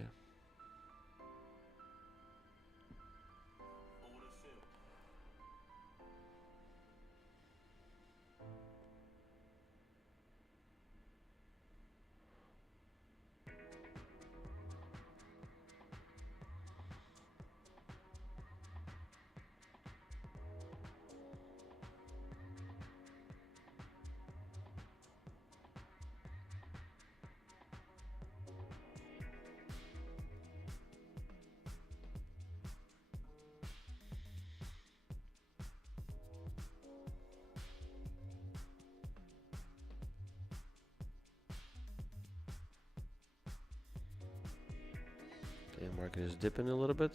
And market is dipping a little bit.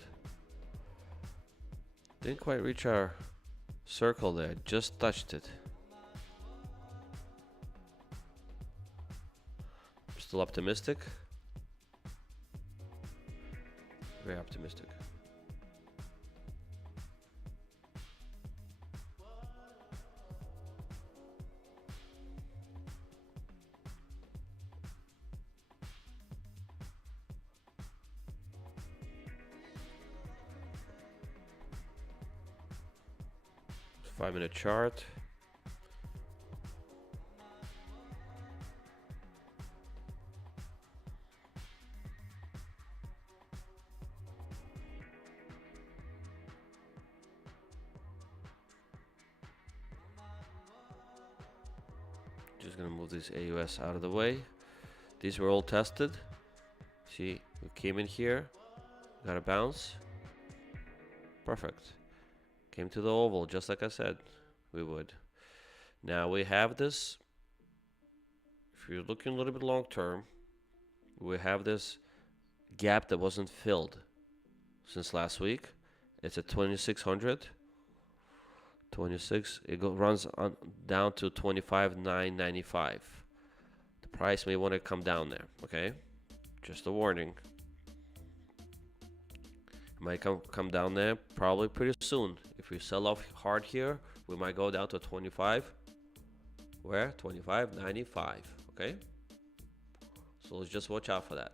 Didn't quite reach our circle there, just touched it. Still optimistic. Very optimistic. Five-minute chart. Just gonna move this AUS out of the way. These were all tested. See, we came in here, got a bounce. Perfect. Came to the oval, just like I said we would. Now we have this. If you're looking a little bit long term, we have this gap that wasn't filled since last week. It's at 2600. 26. It runs on down to 25,995. The price may want to come down there. Okay, just a warning. It might come down there probably pretty soon. If we sell off hard here, we might go down to 25. Where? 25.95. Okay, so let's just watch out for that.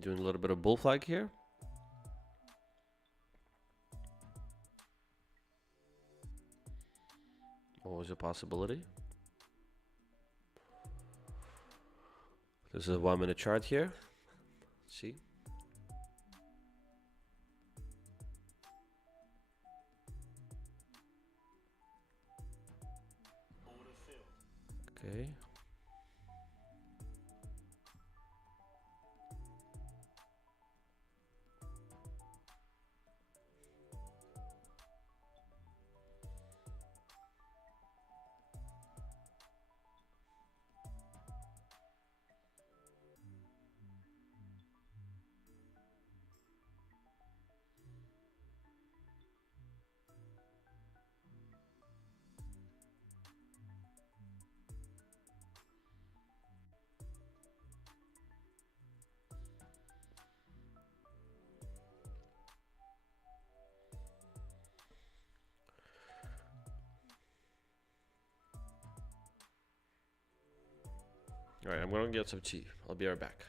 Doing a little bit of bull flag here. Always a possibility. This is a 1 minute chart here. See? Okay. All right, I'm going to get some tea. I'll be right back.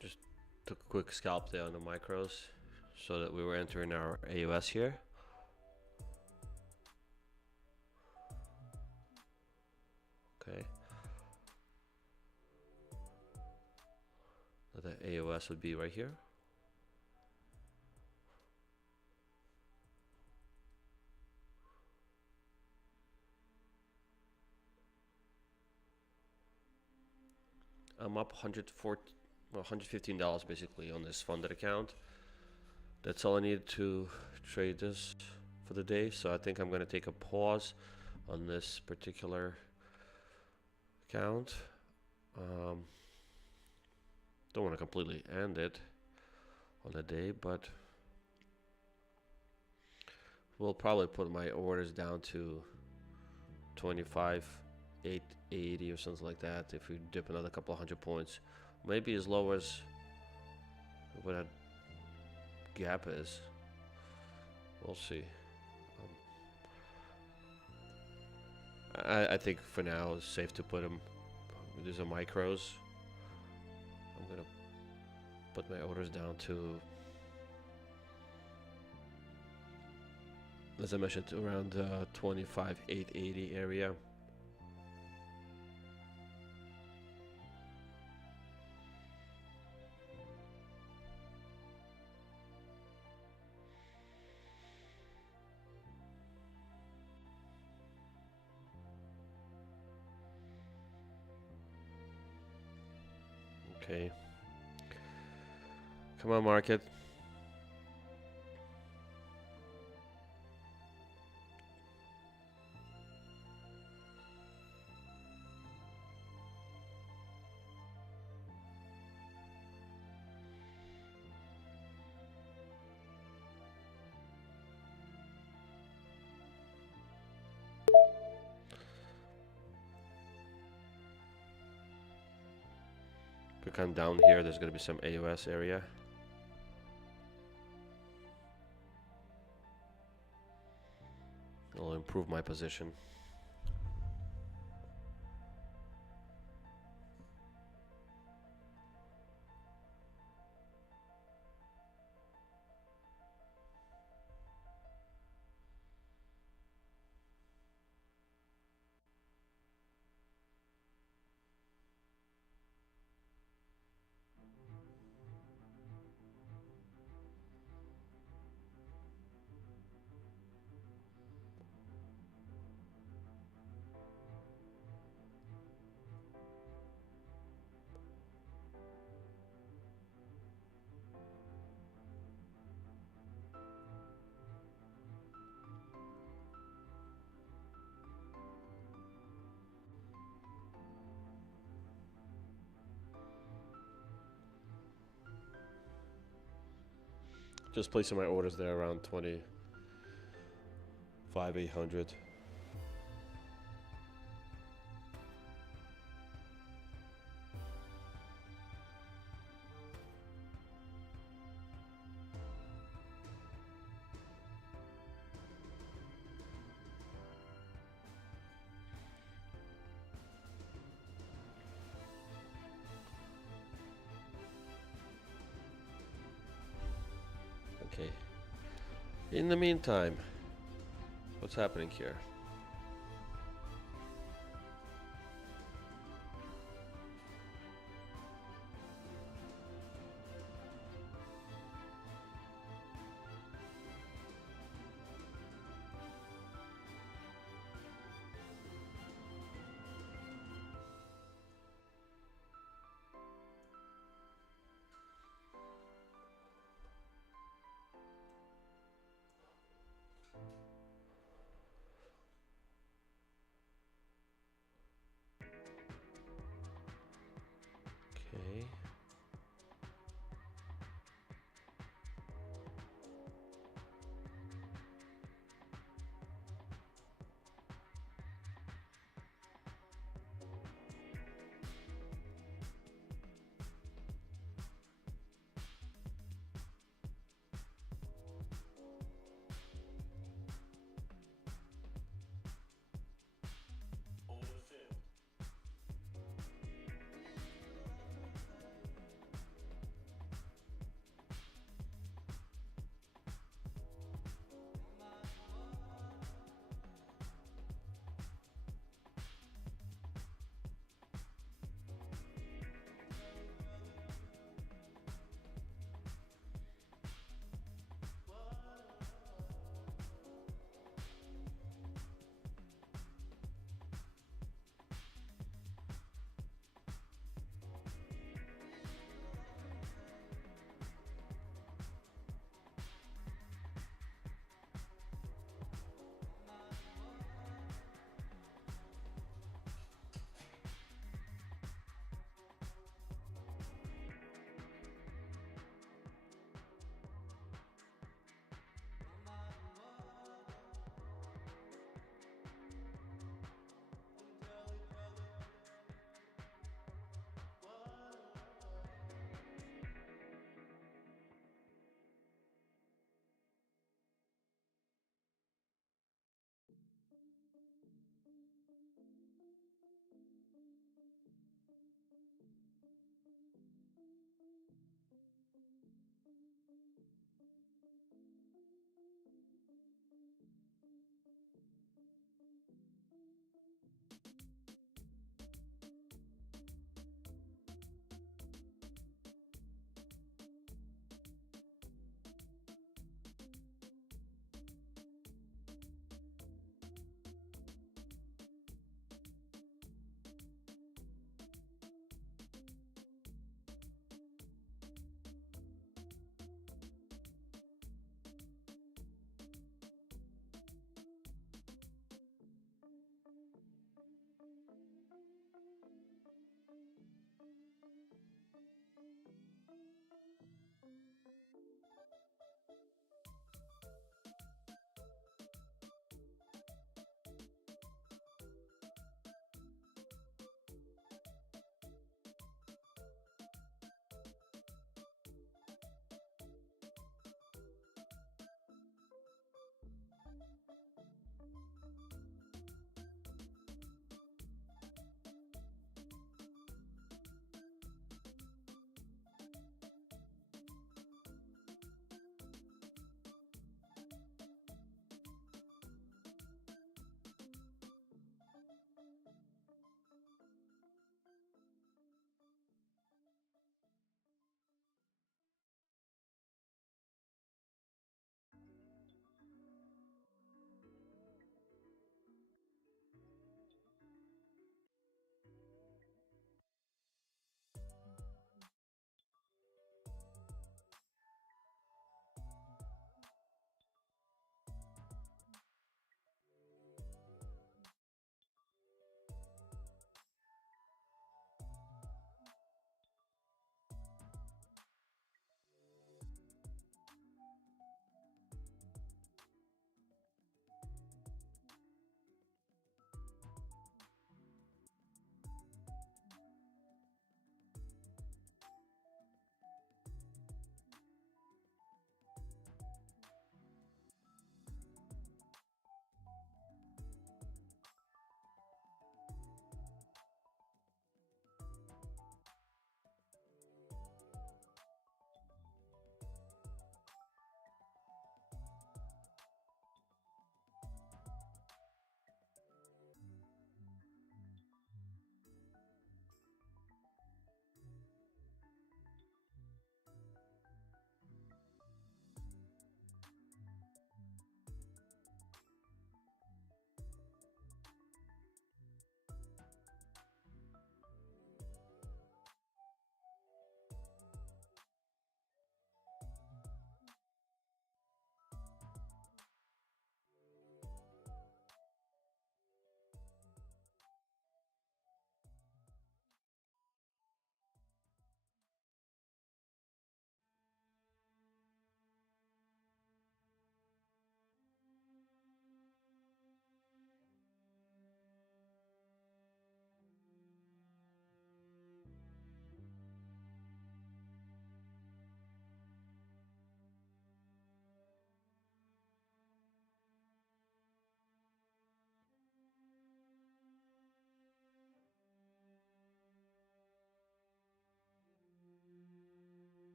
Just took a quick scalp there on the micros so that we were entering our AUS here. Okay. So the AUS would be right here. I'm up $115 basically on this funded account. That's all I need to trade this for the day. So I think I'm going to take a pause on this particular account. Don't want to completely end it on the day, but we'll probably put my orders down to 25,880 or something like that. If we dip another couple hundred points, maybe as low as what that gap is. We'll see. I think for now it's safe to put them. These are micros. I'm gonna put my orders down to, as I mentioned, around 25,880 area. Okay. Come on, market. If we come down here, there's going to be some AUS area. I'll improve my position. Just placing my orders there around 25,800. Okay. In the meantime, what's happening here?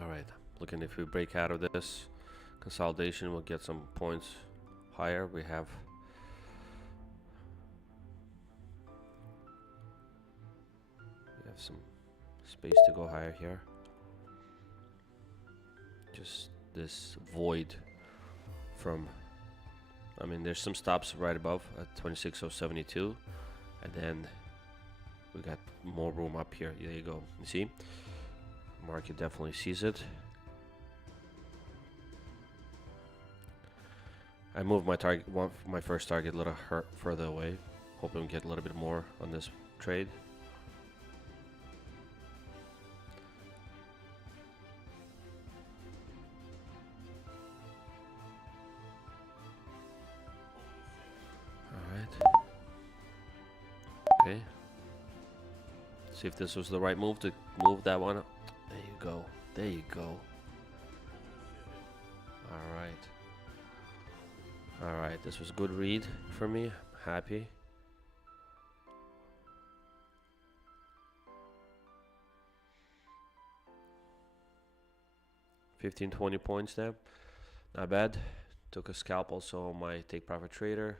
All right, looking if we break out of this consolidation, we'll get some points higher. We have some space to go higher here. Just this void from, I mean, there's some stops right above at 26,072, and then we got more room up here. There you go. You see, market definitely sees it. I moved my target, my first target, a little further away, hoping we get a little bit more on this trade. Okay. See if this was the right move to move that one up. There you go. There you go. Alright. Alright, this was a good read for me. I'm happy. $15-20 points there. Not bad. Took a scalp also on my take profit trader.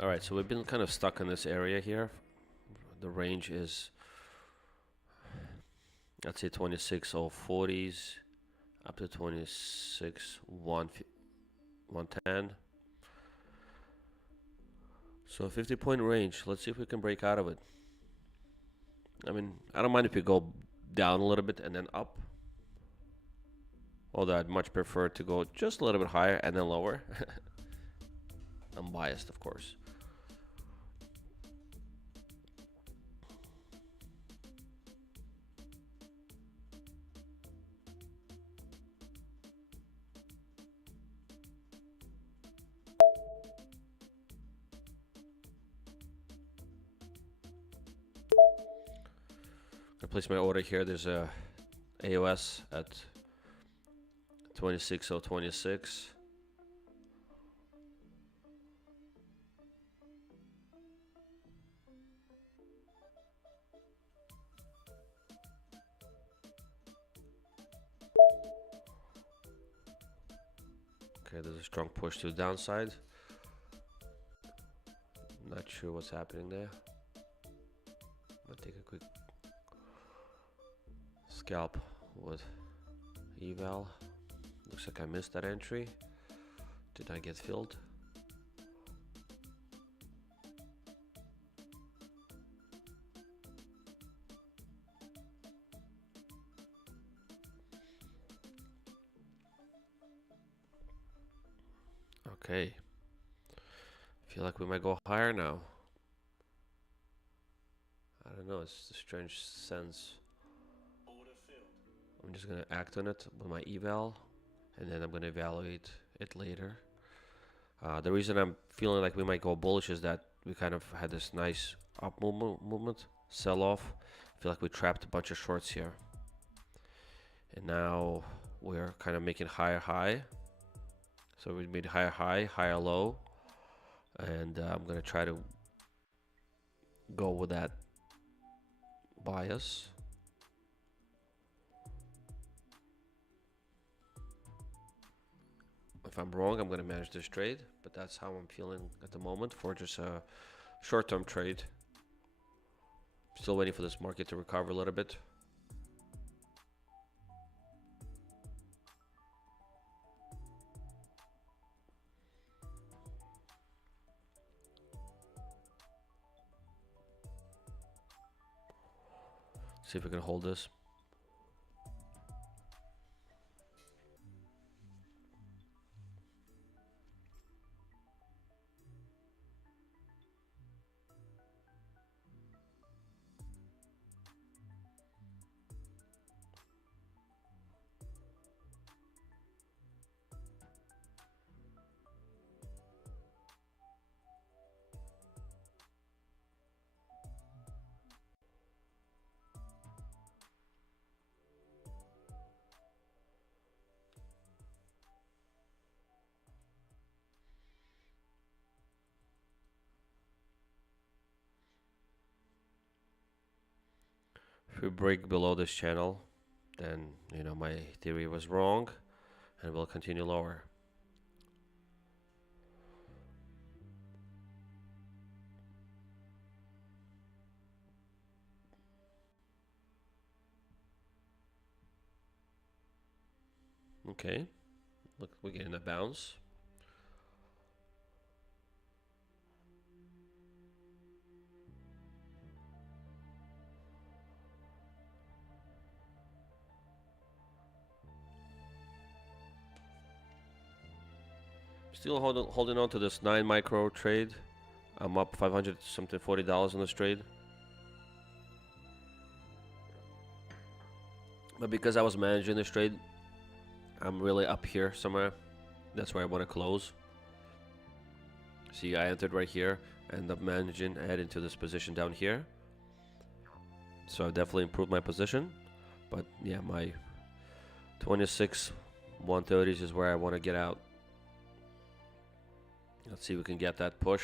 All right, so we've been kind of stuck in this area here. The range is, let's say 26,040s up to 26,110. So 50-point range. Let's see if we can break out of it. I mean, I don't mind if you go down a little bit and then up. Although I'd much prefer to go just a little bit higher and then lower. I'm biased, of course. I place my order here. There's a AOS at 26,026. Okay, there's a strong push to the downside. Not sure what's happening there. I'll take a quick scalp with eval. Looks like I missed that entry. Did I get filled? Okay. Feel like we might go higher now. I don't know, it's a strange sense. I'm just gonna act on it with my eval, and then I'm gonna evaluate it later. The reason I'm feeling like we might go bullish is that we kind of had this nice up movement, sell off, feel like we trapped a bunch of shorts here. And now we're kind of making higher high. So we made higher high, higher low. And I'm going to try to go with that bias. If I'm wrong, I'm going to manage this trade, but that's how I'm feeling at the moment for just a short-term trade. Still waiting for this market to recover a little bit. See if we can hold this. If we break below this channel, then my theory was wrong, and we'll continue lower. Okay, look, we're getting a bounce. Still holding on to this 9 micro trade. I'm up 500 something $40 on this trade. But because I was managing this trade, I'm really up here somewhere. That's where I want to close. See, I entered right here, end up managing, heading to this position down here. So I've definitely improved my position. But yeah, my 26 130s is where I want to get out. Let's see if we can get that push.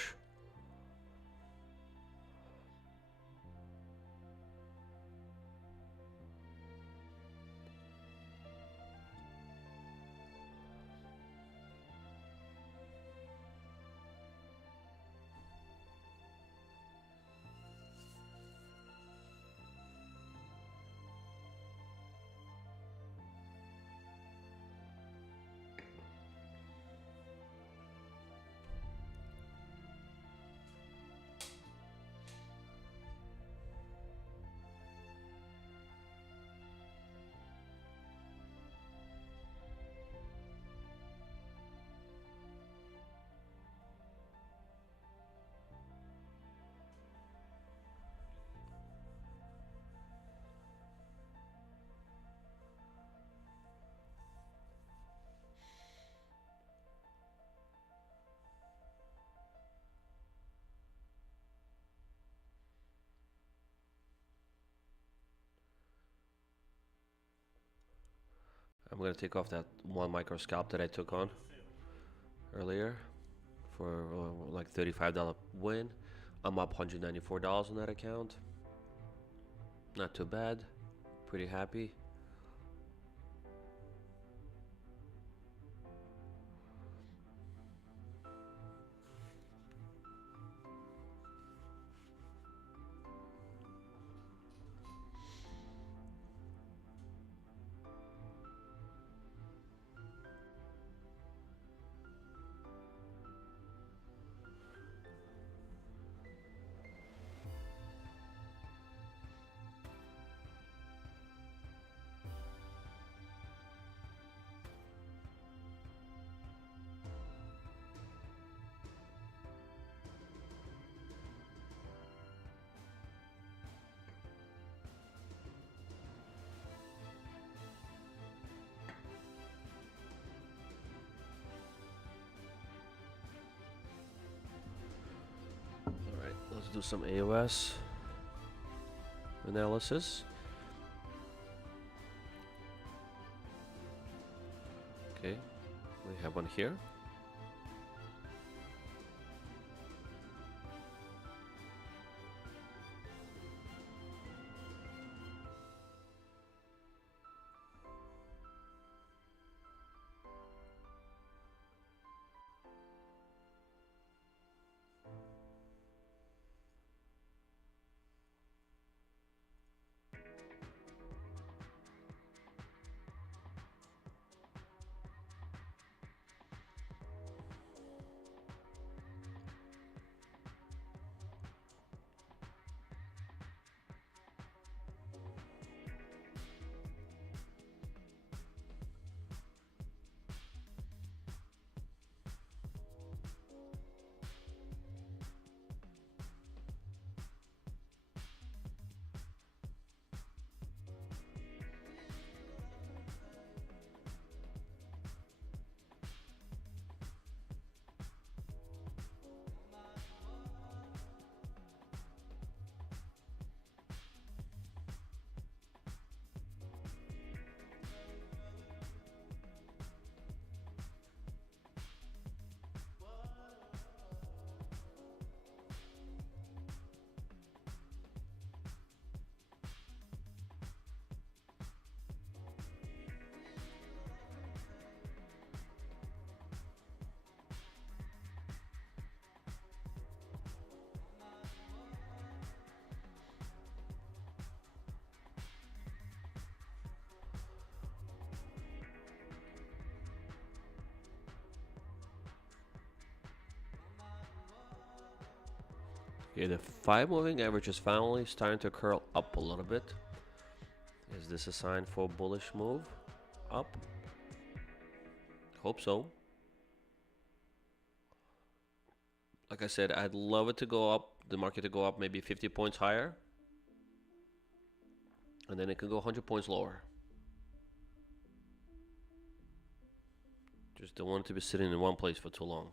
I'm going to take off that 1 micro scalp that I took on earlier for like $35 win. I'm up $194 on that account. Not too bad. Pretty happy. Let's do some AOS. analysis. Okay, we have one here. Okay, the 5 moving average is finally starting to curl up a little bit. Is this a sign for a bullish move up? Hope so. Like I said, I'd love it to go up, the market to go up maybe 50 points higher. And then it can go 100 points lower. Just don't want it to be sitting in one place for too long.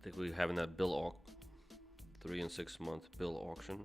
I think we're having that bill 3 and 6 month bill auction.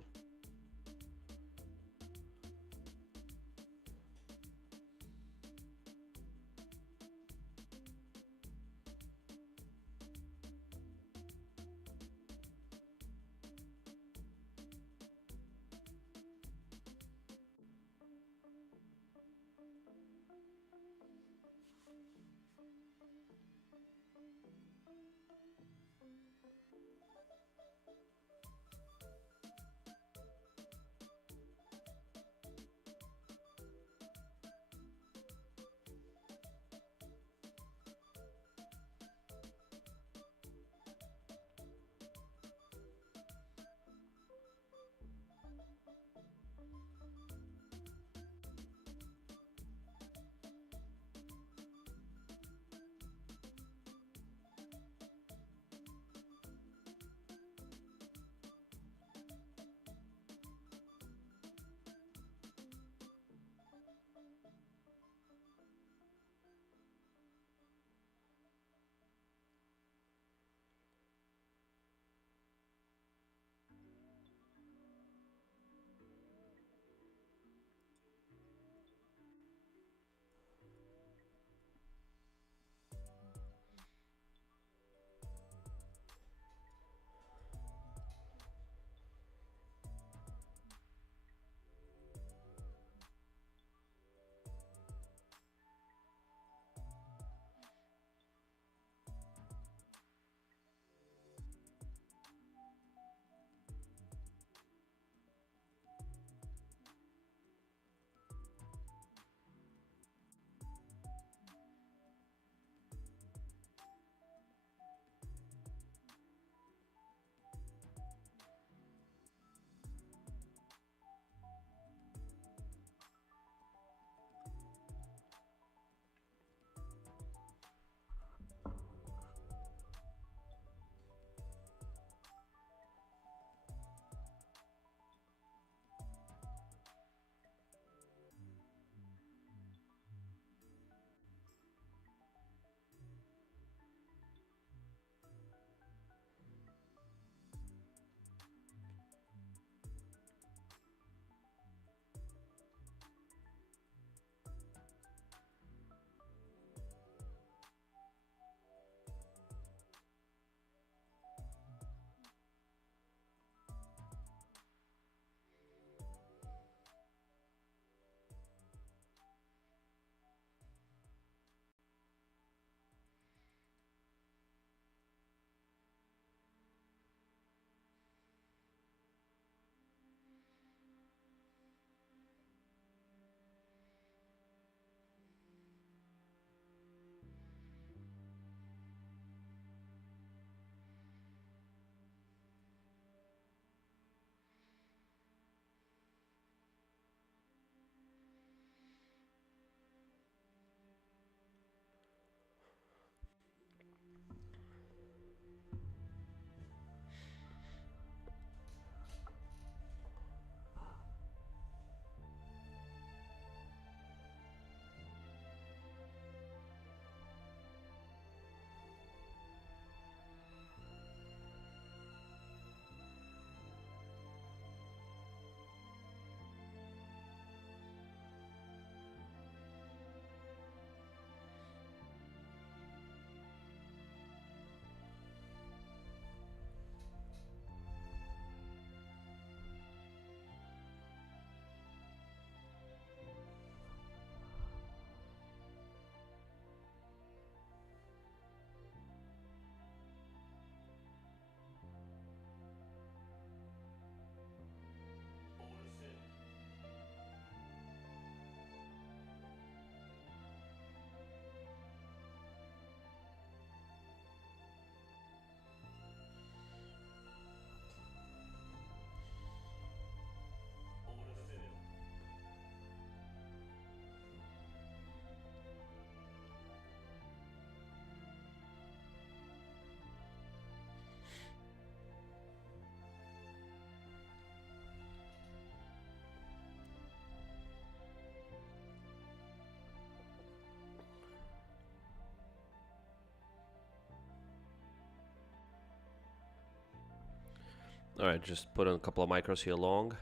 Alright, just put in a couple of micros here long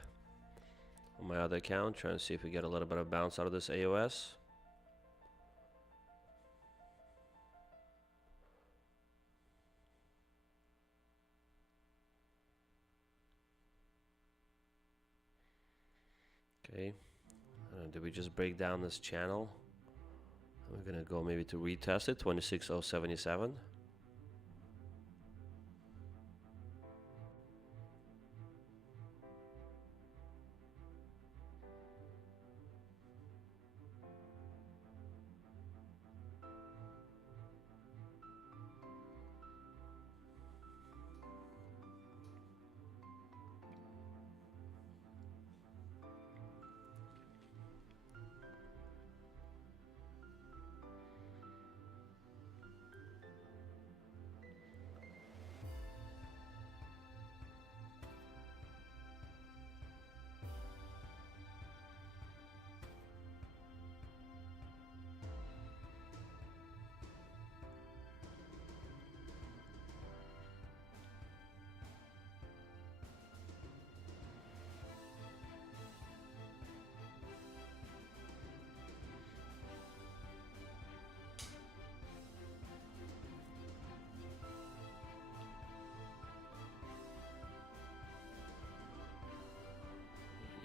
on my other account, trying to see if we get a little bit of bounce out of this AOS. Okay, did we just break down this channel? We're gonna go maybe to retest it, 26,077.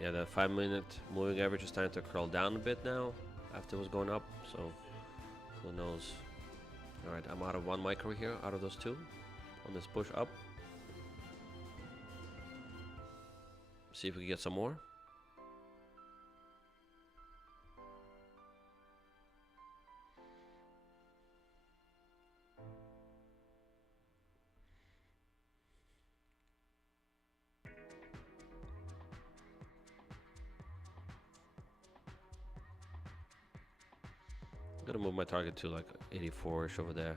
Yeah, the 5-minute moving average is starting to curl down a bit now after it was going up, so who knows. Alright, I'm out of one micro here, out of those two on this push up. See if we can get some more. I'm gonna move my target to like 84-ish over there.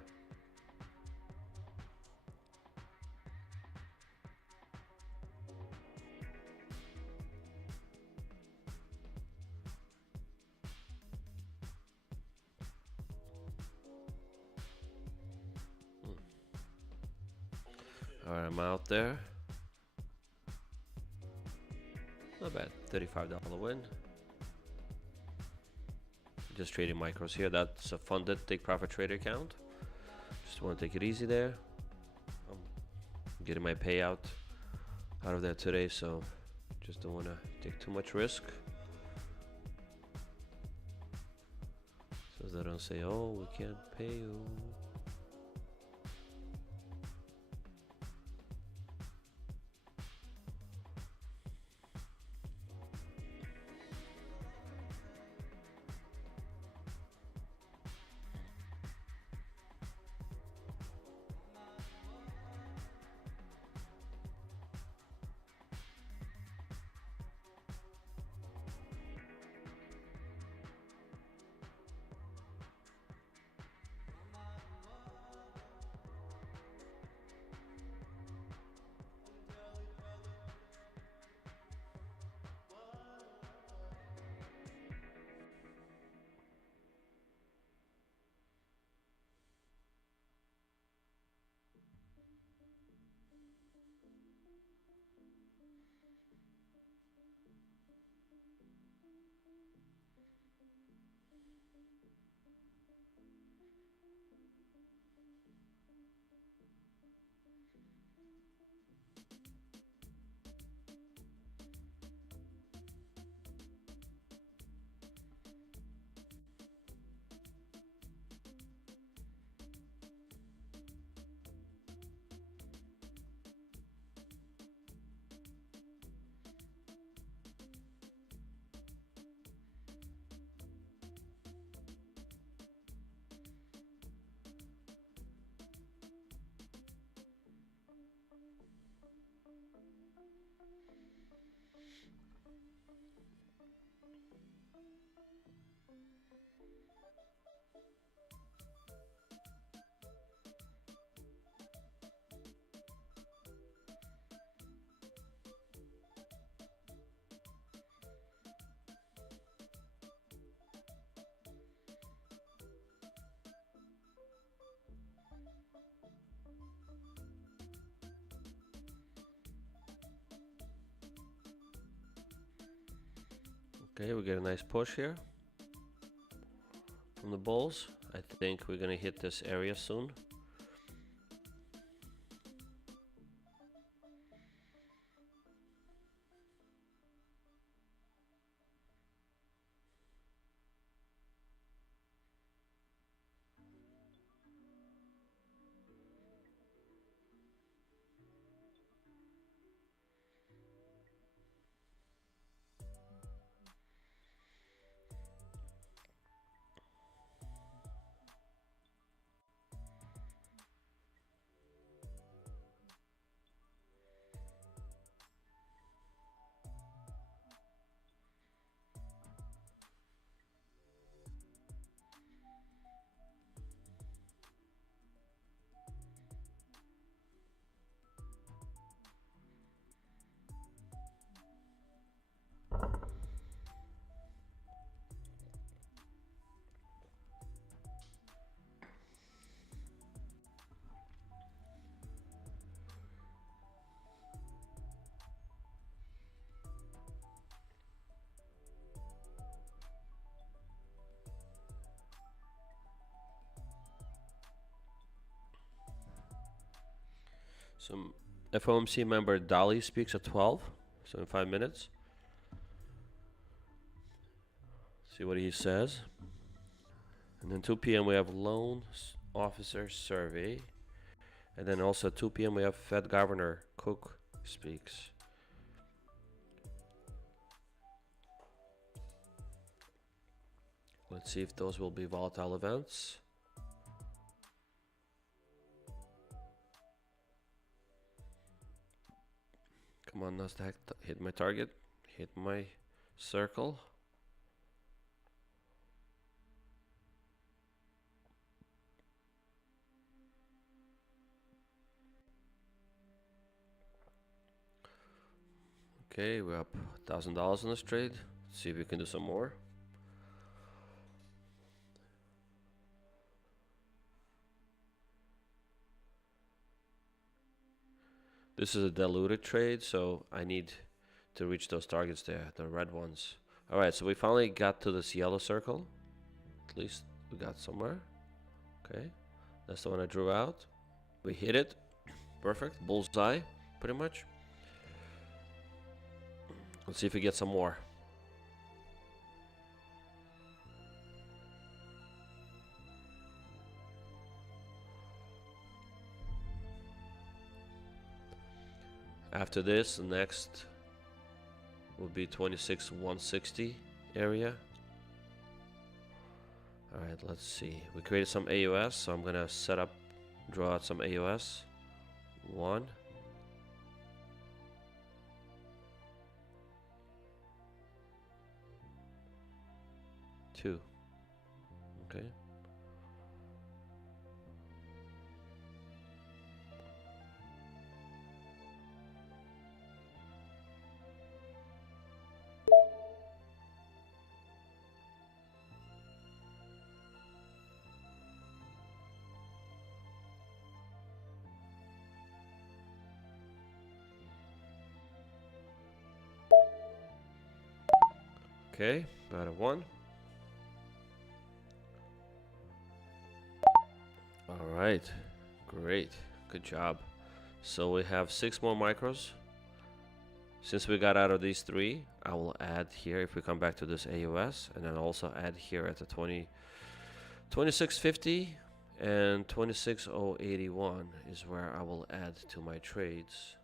Alright, I'm out there. Not bad, $35 win. Just trading micros here. That's a funded take profit trader account. Just want to take it easy there. I'm getting my payout out of there today, so just don't want to take too much risk. So they don't say, oh, we can't pay you. Okay, we get a nice push here from the bulls. I think we're gonna hit this area soon. Some FOMC member Daly speaks at 12, so in 5 minutes. See what he says. And then 2 p.m. we have loan officer survey. And then also 2 p.m. we have Fed Governor Cook speaks. Let's see if those will be volatile events. Come on, Nasdaq, hit my target, hit my circle. Okay, we're up $1,000 in this trade. Let's see if we can do some more. This is a diluted trade, so I need to reach those targets there, the red ones. All right, so we finally got to this yellow circle. At least we got somewhere. Okay, that's the one I drew out. We hit it. Perfect. Bullseye, pretty much. Let's see if we get some more. After this, the next will be 26,160 area. All right, let's see. We created some AUS, so I'm gonna draw out some AUS. 1. 2. Okay. Okay, got a 1. All right, great, good job. So we have 6 more micros. Since we got out of these 3, I will add here if we come back to this AUS, and then also add here at the 2650 and 26081 is where I will add to my trades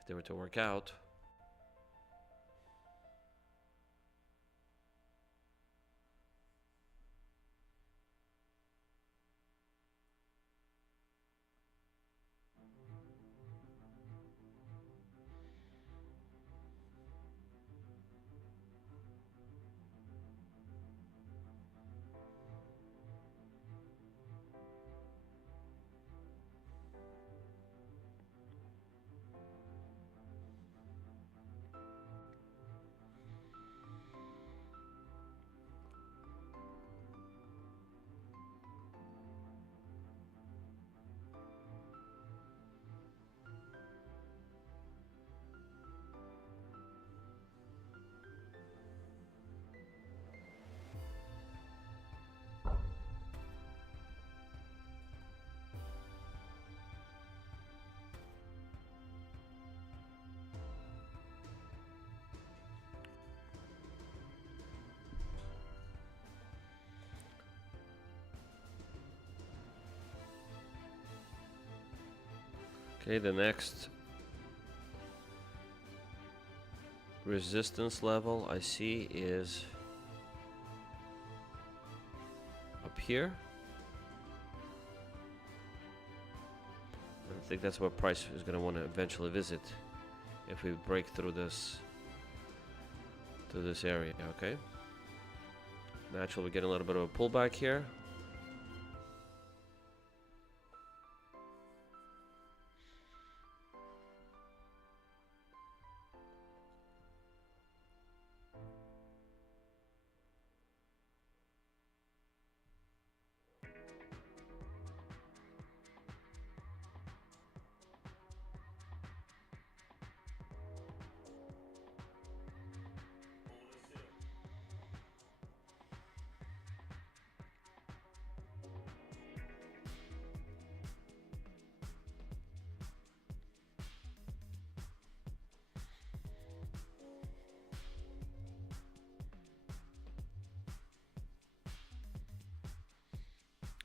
if they were to work out. Okay, the next resistance level I see is up here. I think that's what price is going to want to eventually visit if we break through this area. Okay, naturally we get a little bit of a pullback here.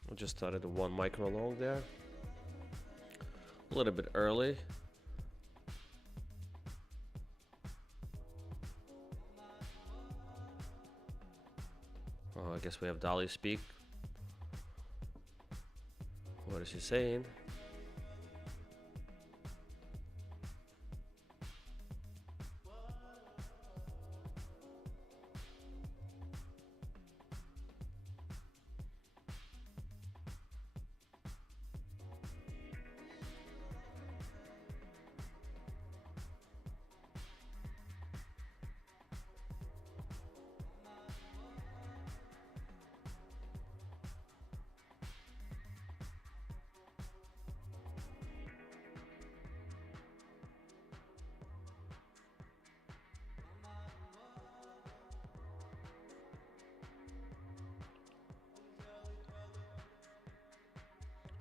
I just started a 1 micro long there, a little bit early. Oh, I guess we have Daly speak. What is he saying?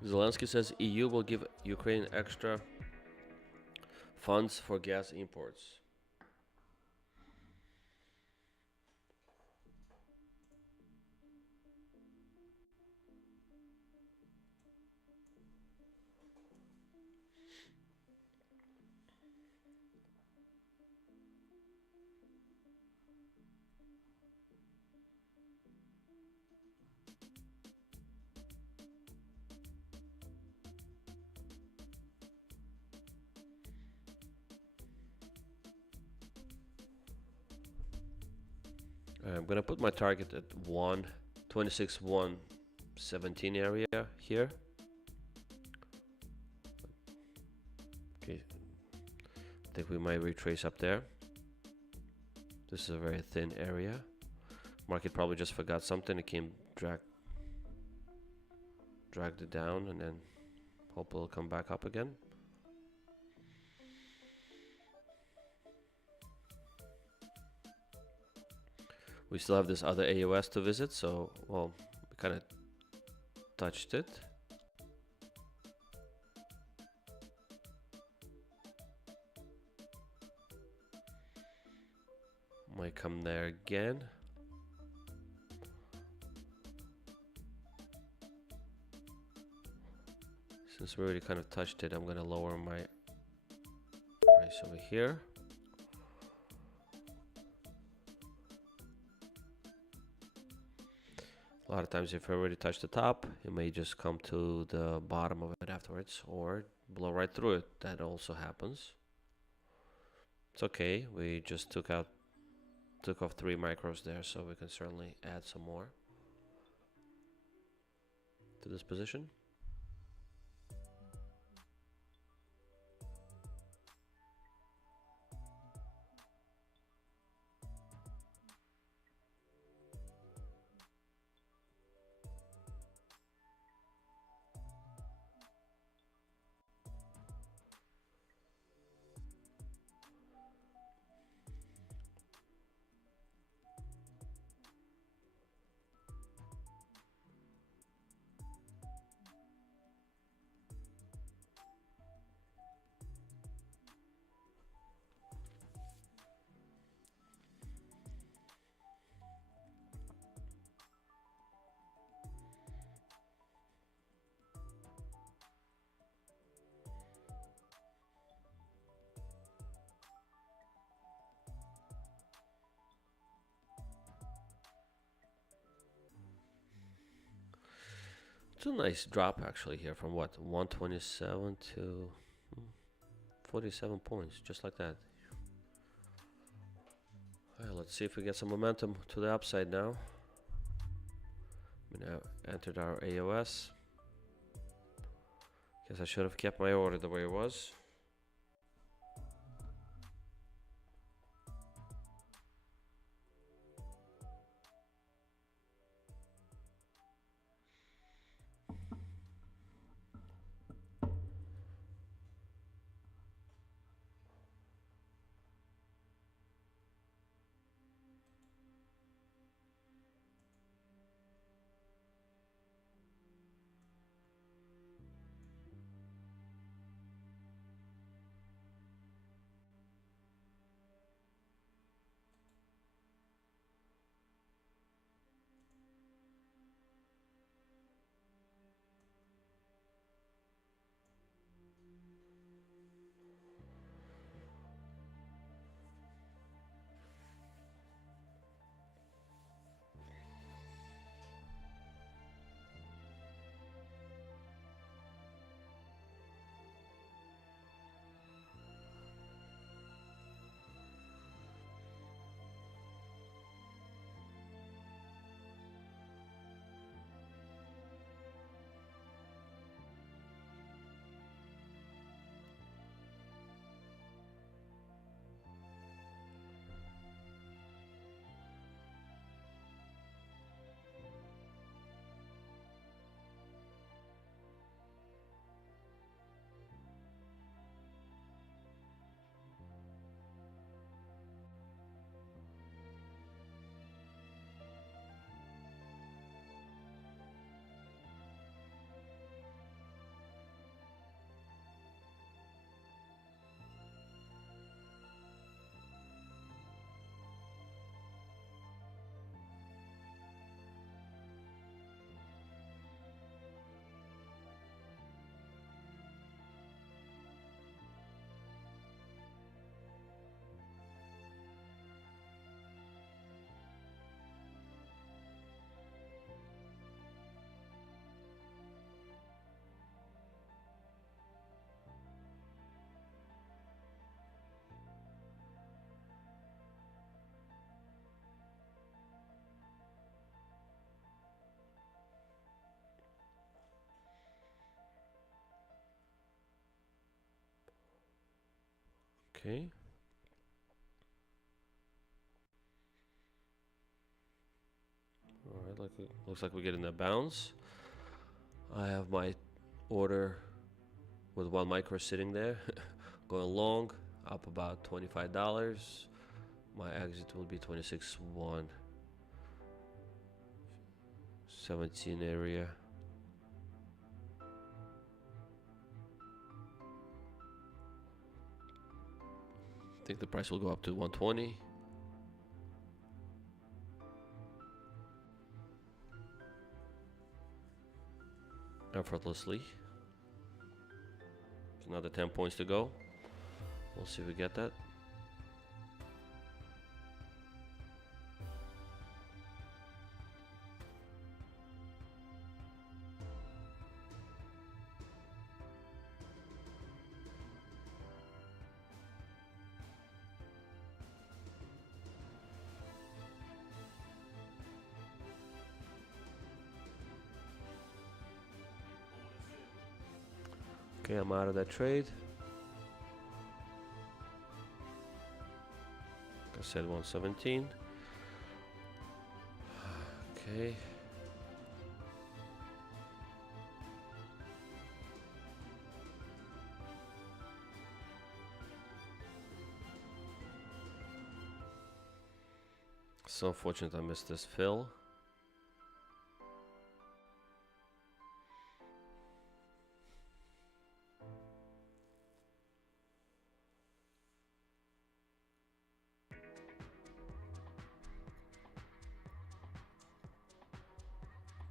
Zelensky says EU will give Ukraine extra funds for gas imports. I'm gonna put my target at 126,117 area here. Okay, I think we might retrace up there. This is a very thin area. Market probably just forgot something. It came dragged it down, and then hope it'll come back up again. We still have this other AOS to visit, so, well, we kind of touched it. Might come there again. Since we already kind of touched it, I'm going to lower my price over here. A lot of times if I already touch the top, it may just come to the bottom of it afterwards or blow right through it. That also happens. It's okay. We just took off 3 micros there, so we can certainly add some more to this position. It's a nice drop actually here from what, 127 to 47 points, just like that. Alright, let's see if we get some momentum to the upside now. We now entered our AOS. Guess I should have kept my order the way it was. Okay. All right, looks like we're getting a bounce. I have my order with 1 micro sitting there, going long, up about $25. My exit will be 26.117 area. I think the price will go up to 120. Effortlessly. Another 10 points to go. We'll see if we get that. Okay, I'm out of that trade. Like I said, 117. Okay. So unfortunate I missed this fill.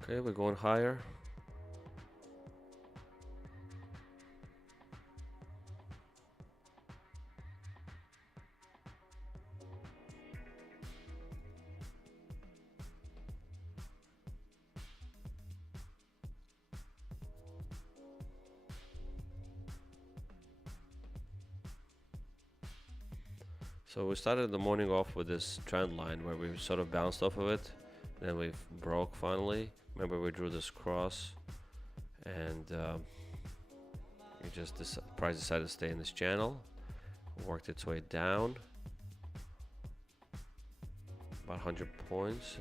Okay, we're going higher. So we started the morning off with this trend line where we sort of bounced off of it, then we broke finally. Remember, we drew this cross, and price decided to stay in this channel, worked its way down about 100 points.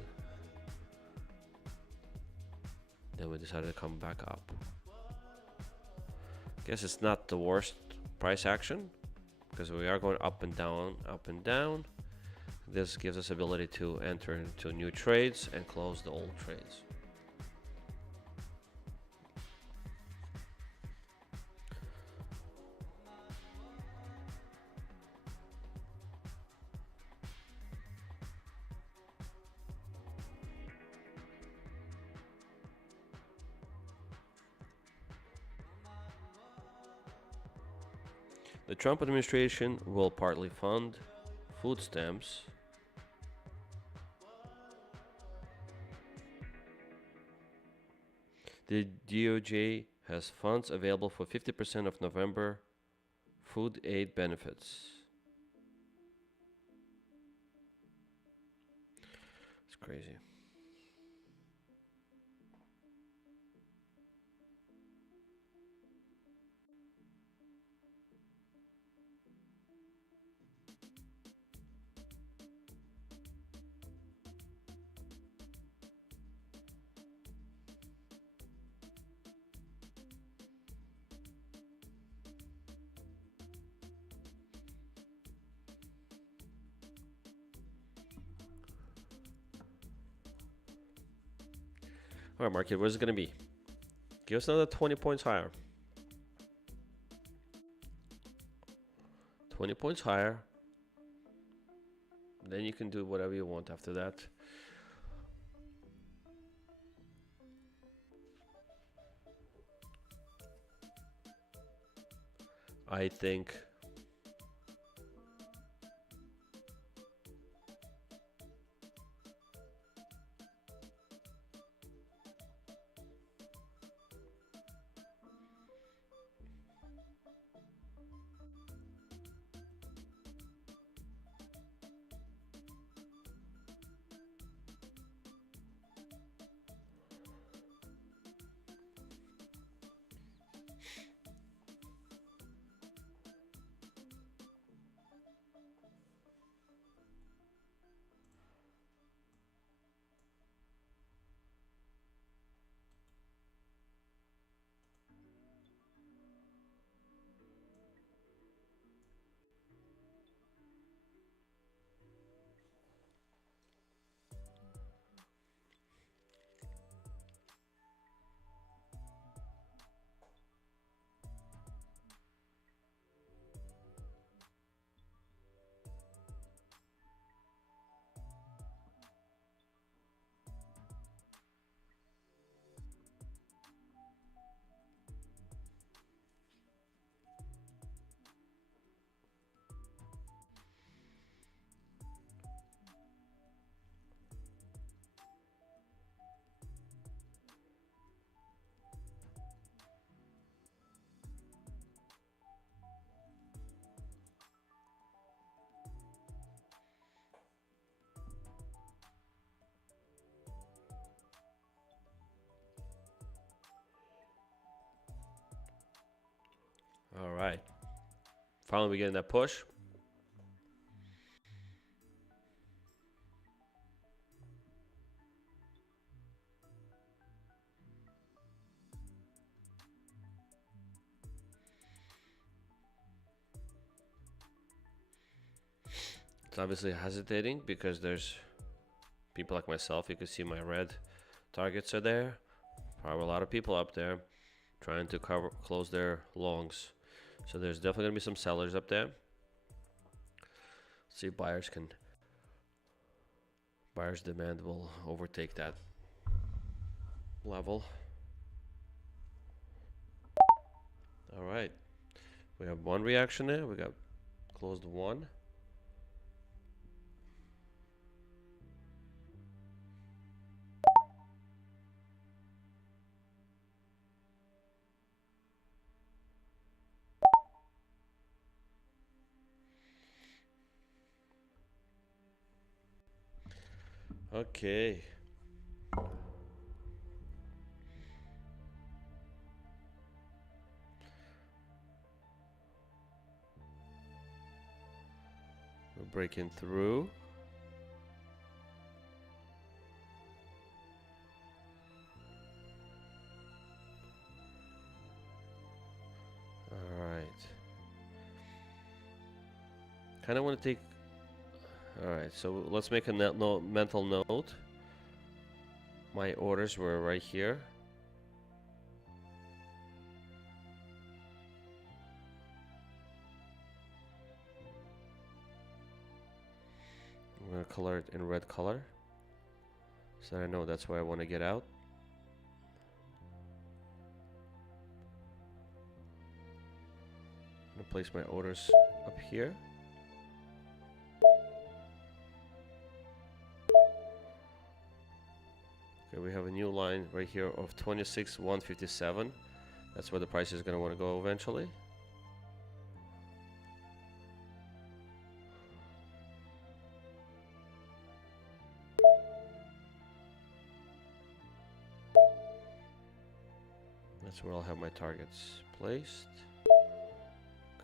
Then we decided to come back up. Guess it's not the worst price action because we are going up and down, up and down. This gives us ability to enter into new trades and close the old trades. The Trump administration will partly fund food stamps. The DOJ has funds available for 50% of November food aid benefits. It's crazy. All right, market, where's it going to be? Give us another 20 points higher. 20 points higher. Then you can do whatever you want after that. I think all right. Finally, we get in that push. It's obviously hesitating because there's people like myself. You can see my red targets are there. Probably a lot of people up there trying to close their longs. So there's definitely going to be some sellers up there. See if buyers demand will overtake that level. All right. We have one reaction there. We got closed one. Okay. We're breaking through. All right. Kind of want to take. All right, so let's make a mental note. My orders were right here. I'm going to color it in red color so that I know that's where I want to get out. I'm going to place my orders up here. Okay, we have a new line right here of 26,157. That's where the price is going to want to go eventually. That's where I'll have my targets placed.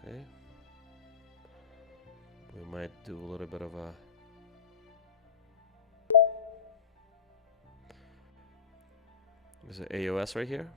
Okay. We might do a little bit of a there's an AOS right here.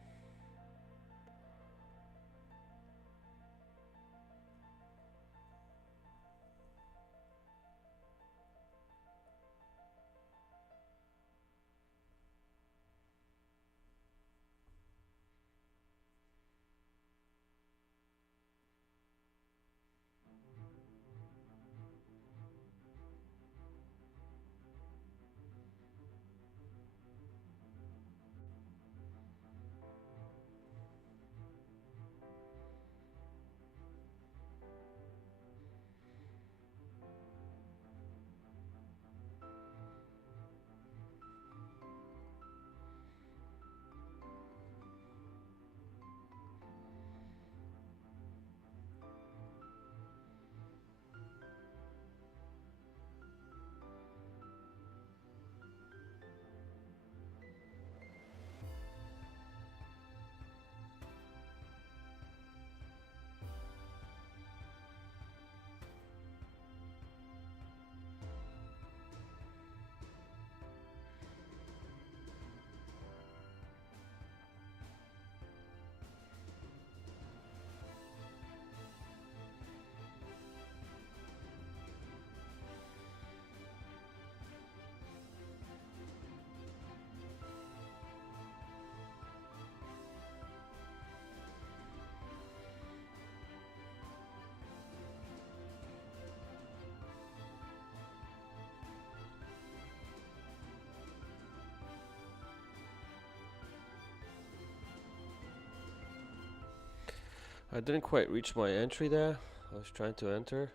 I didn't quite reach my entry there. I was trying to enter.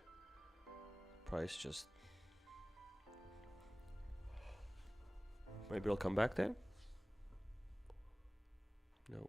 Price just... Maybe I'll come back there? No.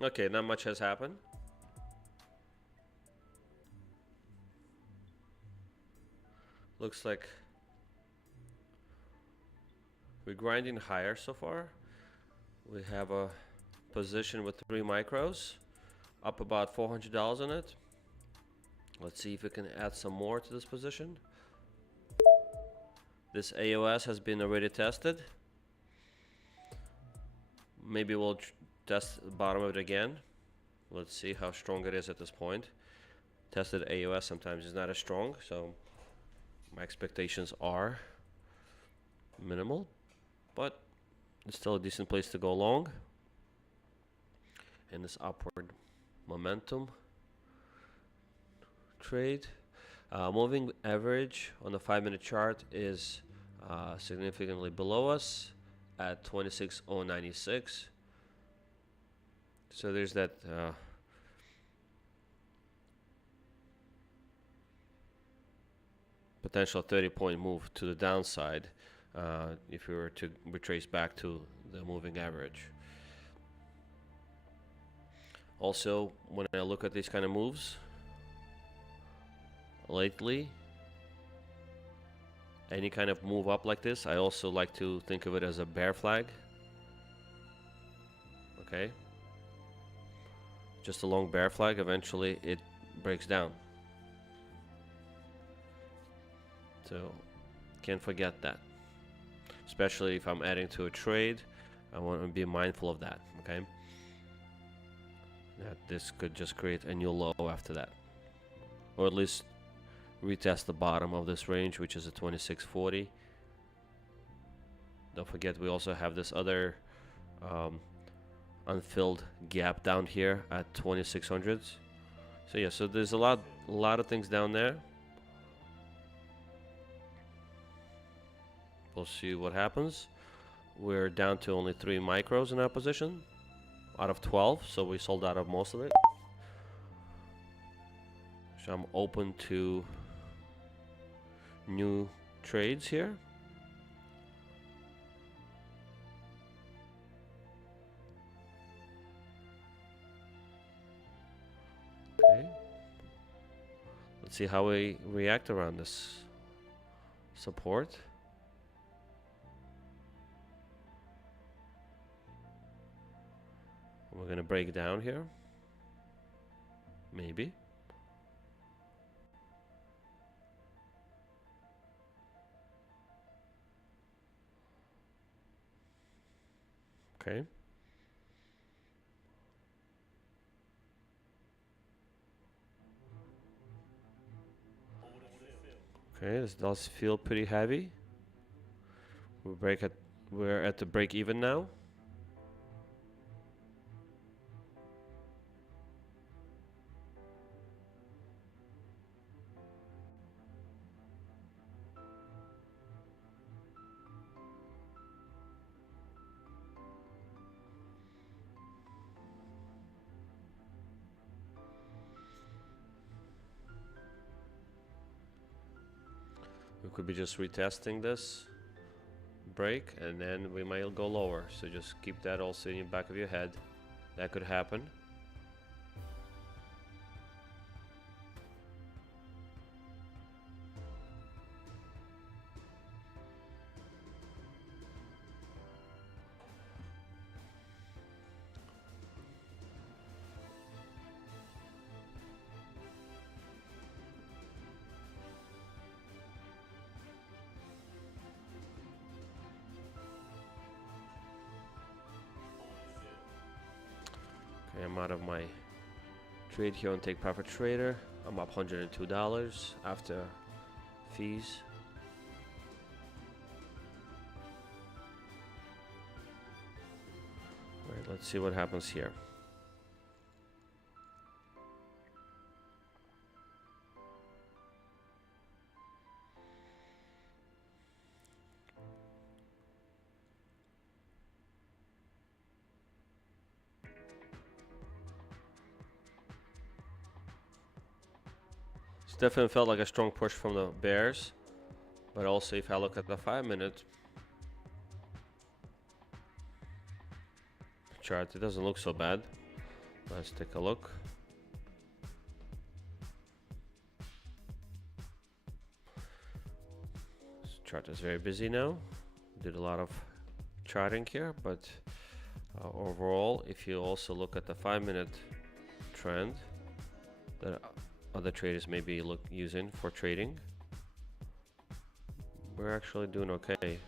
Okay, not much has happened. Looks like we're grinding higher so far. We have a position with 3 micros, up about $400 on it. Let's see if we can add some more to this position. This AOS has been already tested. Maybe we'll test the bottom of it again. Let's see how strong it is at this point. Tested AOS sometimes is not as strong, so my expectations are minimal, but it's still a decent place to go long. And this upward momentum trade. Moving average on the 5-minute chart is significantly below us at 26,096. So there's that potential 30-point move to the downside if we were to retrace back to the moving average. Also, when I look at these kind of moves lately, any kind of move up like this, I also like to think of it as a bear flag. Okay, just a long bear flag. Eventually it breaks down, so can't forget that. Especially if I'm adding to a trade, I want to be mindful of that. Okay, that this could just create a new low after that, or at least retest the bottom of this range, which is a 2640. Don't forget we also have this other unfilled gap down here at 2600s. So yeah, so there's a lot of things down there. We'll see what happens. We're down to only 3 micros in our position out of 12, so we sold out of most of it. So I'm open to new trades here. Okay. Let's see how we react around this support. We're gonna break down here. Maybe. Okay. Okay, this does feel pretty heavy. We're at the break even now. We could be just retesting this break, and then we might go lower. So just keep that also in the back of your head. That could happen. Okay, I'm out of my trade here on Take Profit Trader. I'm up $102 after fees. All right, let's see what happens here. Definitely felt like a strong push from the bears, but also if I look at the 5-minute chart, it doesn't look so bad. Let's take a look. This chart is very busy now. Did a lot of charting here, but overall, if you also look at the 5-minute trend that other traders may be using for trading, we're actually doing okay.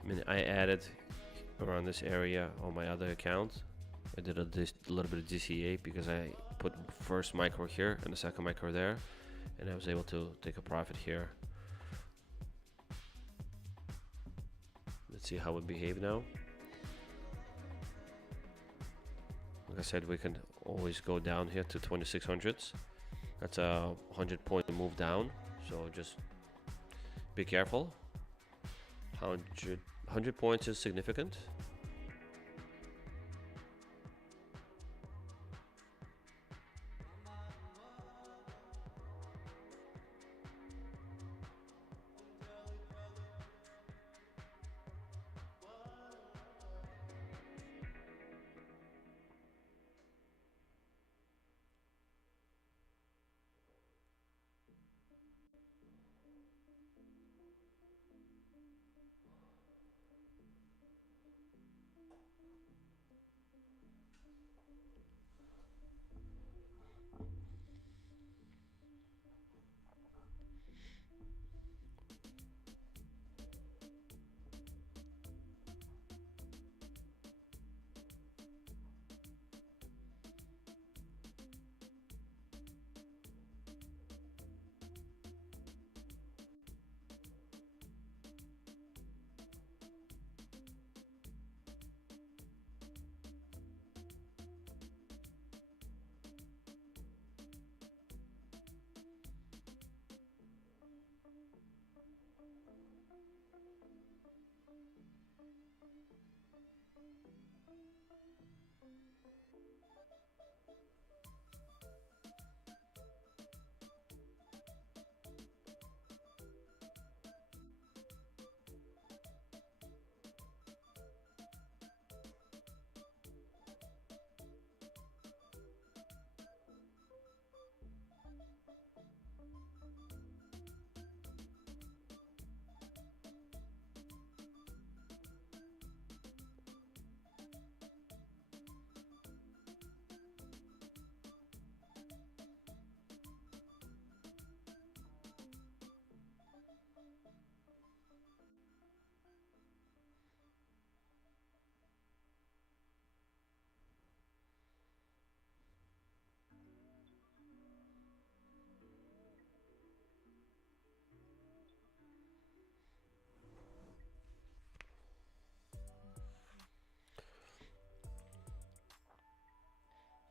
I mean, I added around this area on my other account. I did a little bit of DCA because I put first micro here and the second micro there, and I was able to take a profit here. Let's see how it behave now. Like I said, we can always go down here to 2600s. That's a 100-point move down, so just be careful. 100 points is significant.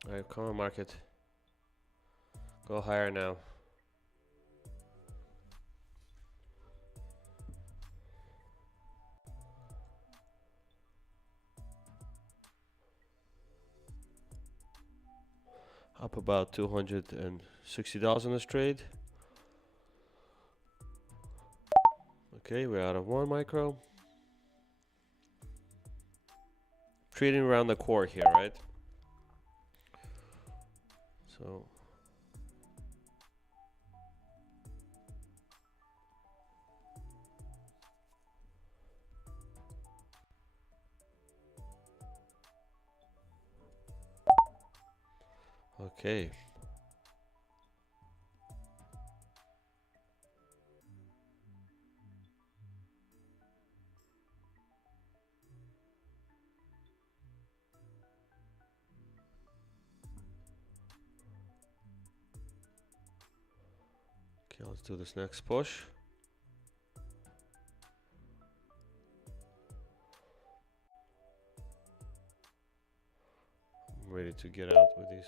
All right, come on, market. Go higher now. Up about $260 in this trade. Okay, we're out of 1 micro. Trading around the core here, right? So okay. Okay, let's do this next push. I'm ready to get out with these.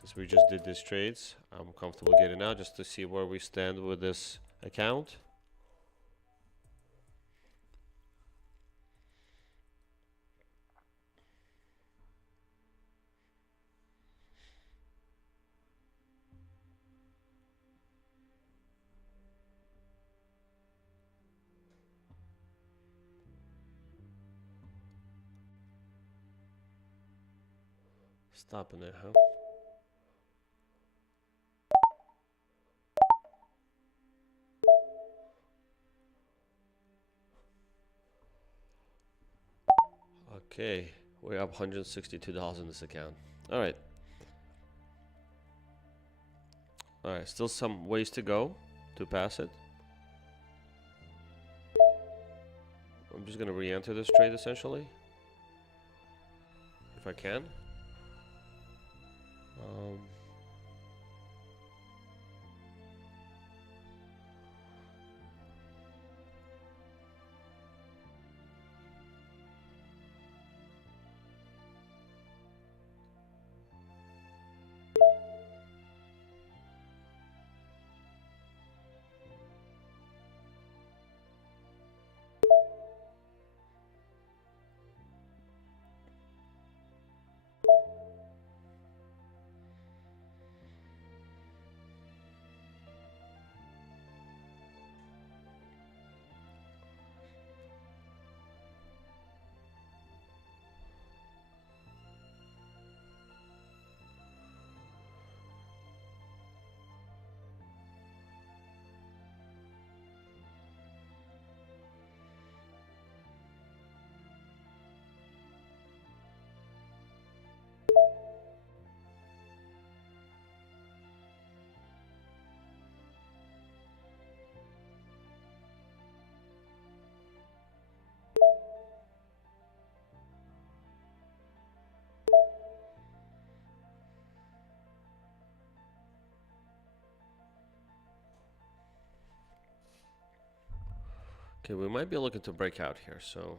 Since we just did these trades, I'm comfortable getting out just to see where we stand with this account. Stopping it, huh? Okay, we're up $162 in this account. All right. All right, still some ways to go to pass it. I'm just gonna re-enter this trade essentially, if I can. Okay, we might be looking to break out here, so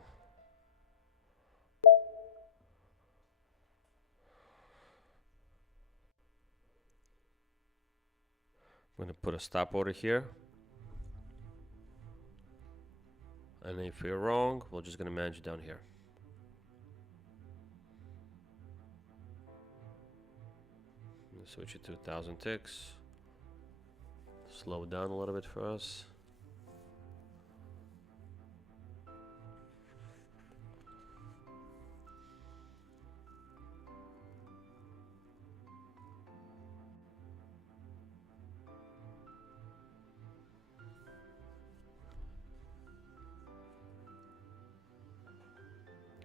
I'm gonna put a stop order here. And if we're wrong, we're just gonna manage it down here. Let's switch it to 1,000 ticks. Slow down a little bit for us.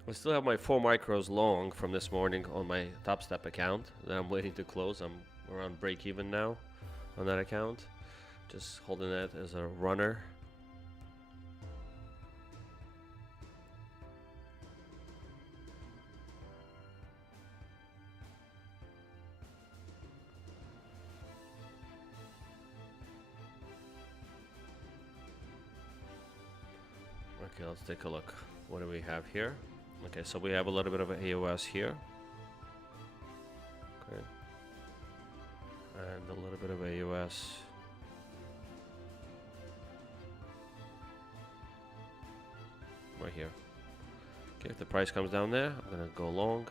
I still have my 4 micros long from this morning on my Topstep account that I'm waiting to close. I'm around break even now on that account. Just holding that as a runner. Okay, let's take a look. What do we have here? Okay, so we have a little bit of AOS here. Okay. And a little bit of AOS. Right here. Okay, if the price comes down there, I'm gonna go long.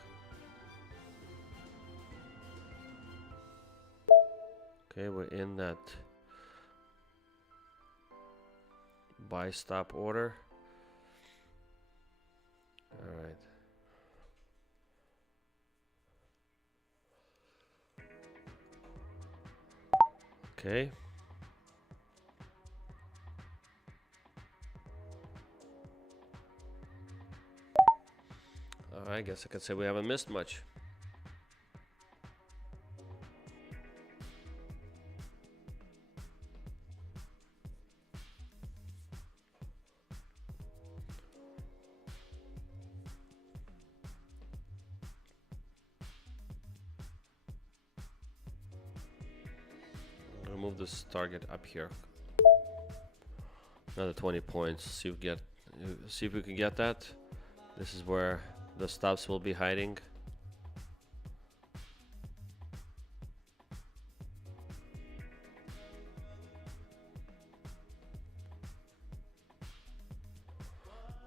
Okay, we're in that buy stop order. All right. Okay. All right, I guess I could say we haven't missed much. Move this target up here. Another 20 points. See if we can get that. This is where the stops will be hiding.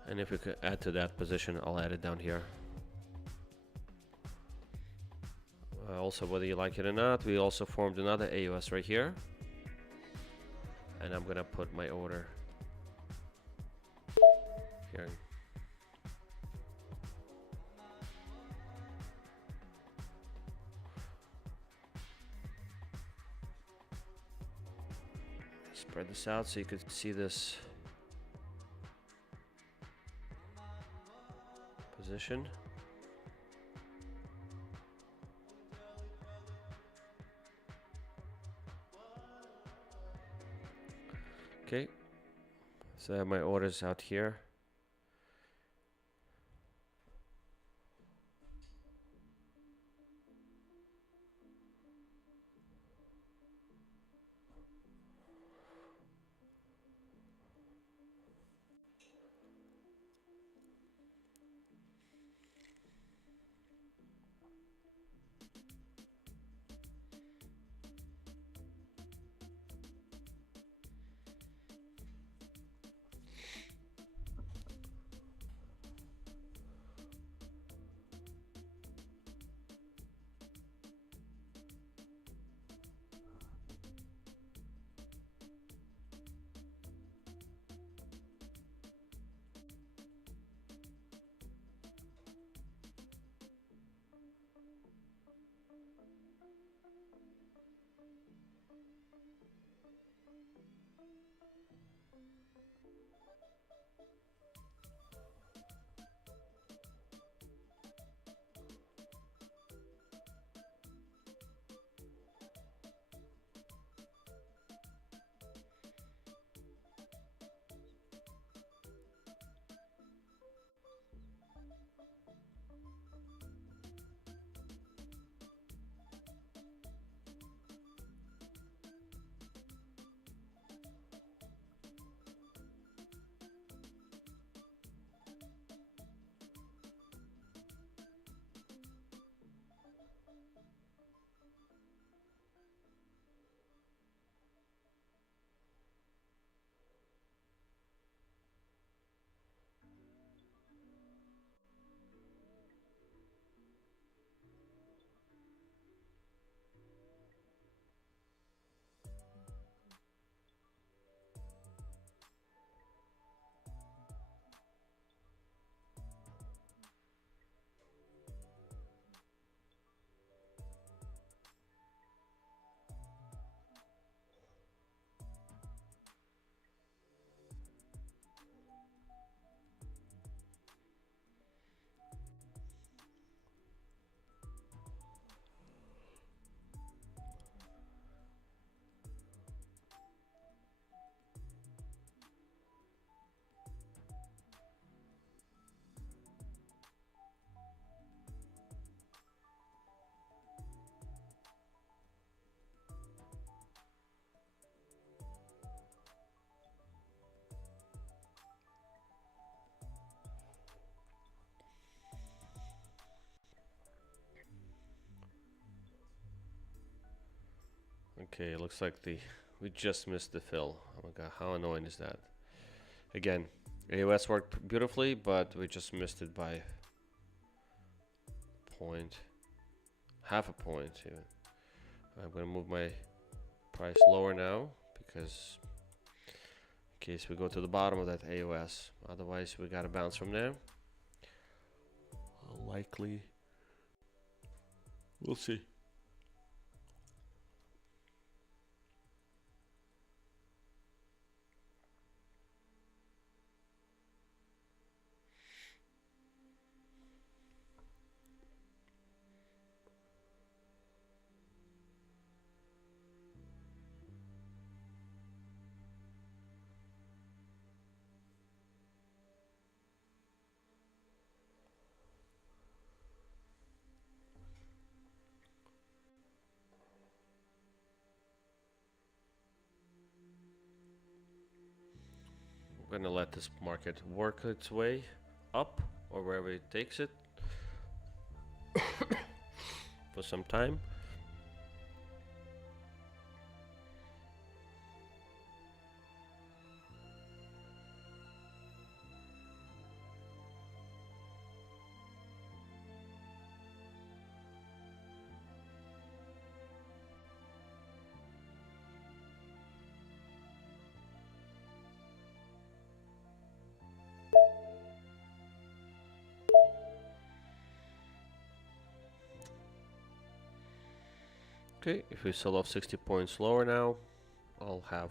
And if we could add to that position, I'll add it down here. Also, whether you like it or not, we also formed another AOS right here. And I'm gonna put my order here. spread this out so you could see this position. Okay, so I have my orders out here. Okay, it looks like we just missed the fill. Oh my god, how annoying is that? Again, AOS worked beautifully, but we just missed it by half a point even. I'm gonna move my price lower now because in case we go to the bottom of that AOS. Otherwise, we gotta bounce from there. Likely, we'll see. We're gonna let this market work its way up or wherever it takes it for some time. Okay, if we sell off 60 points lower now, I'll have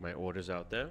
my orders out there.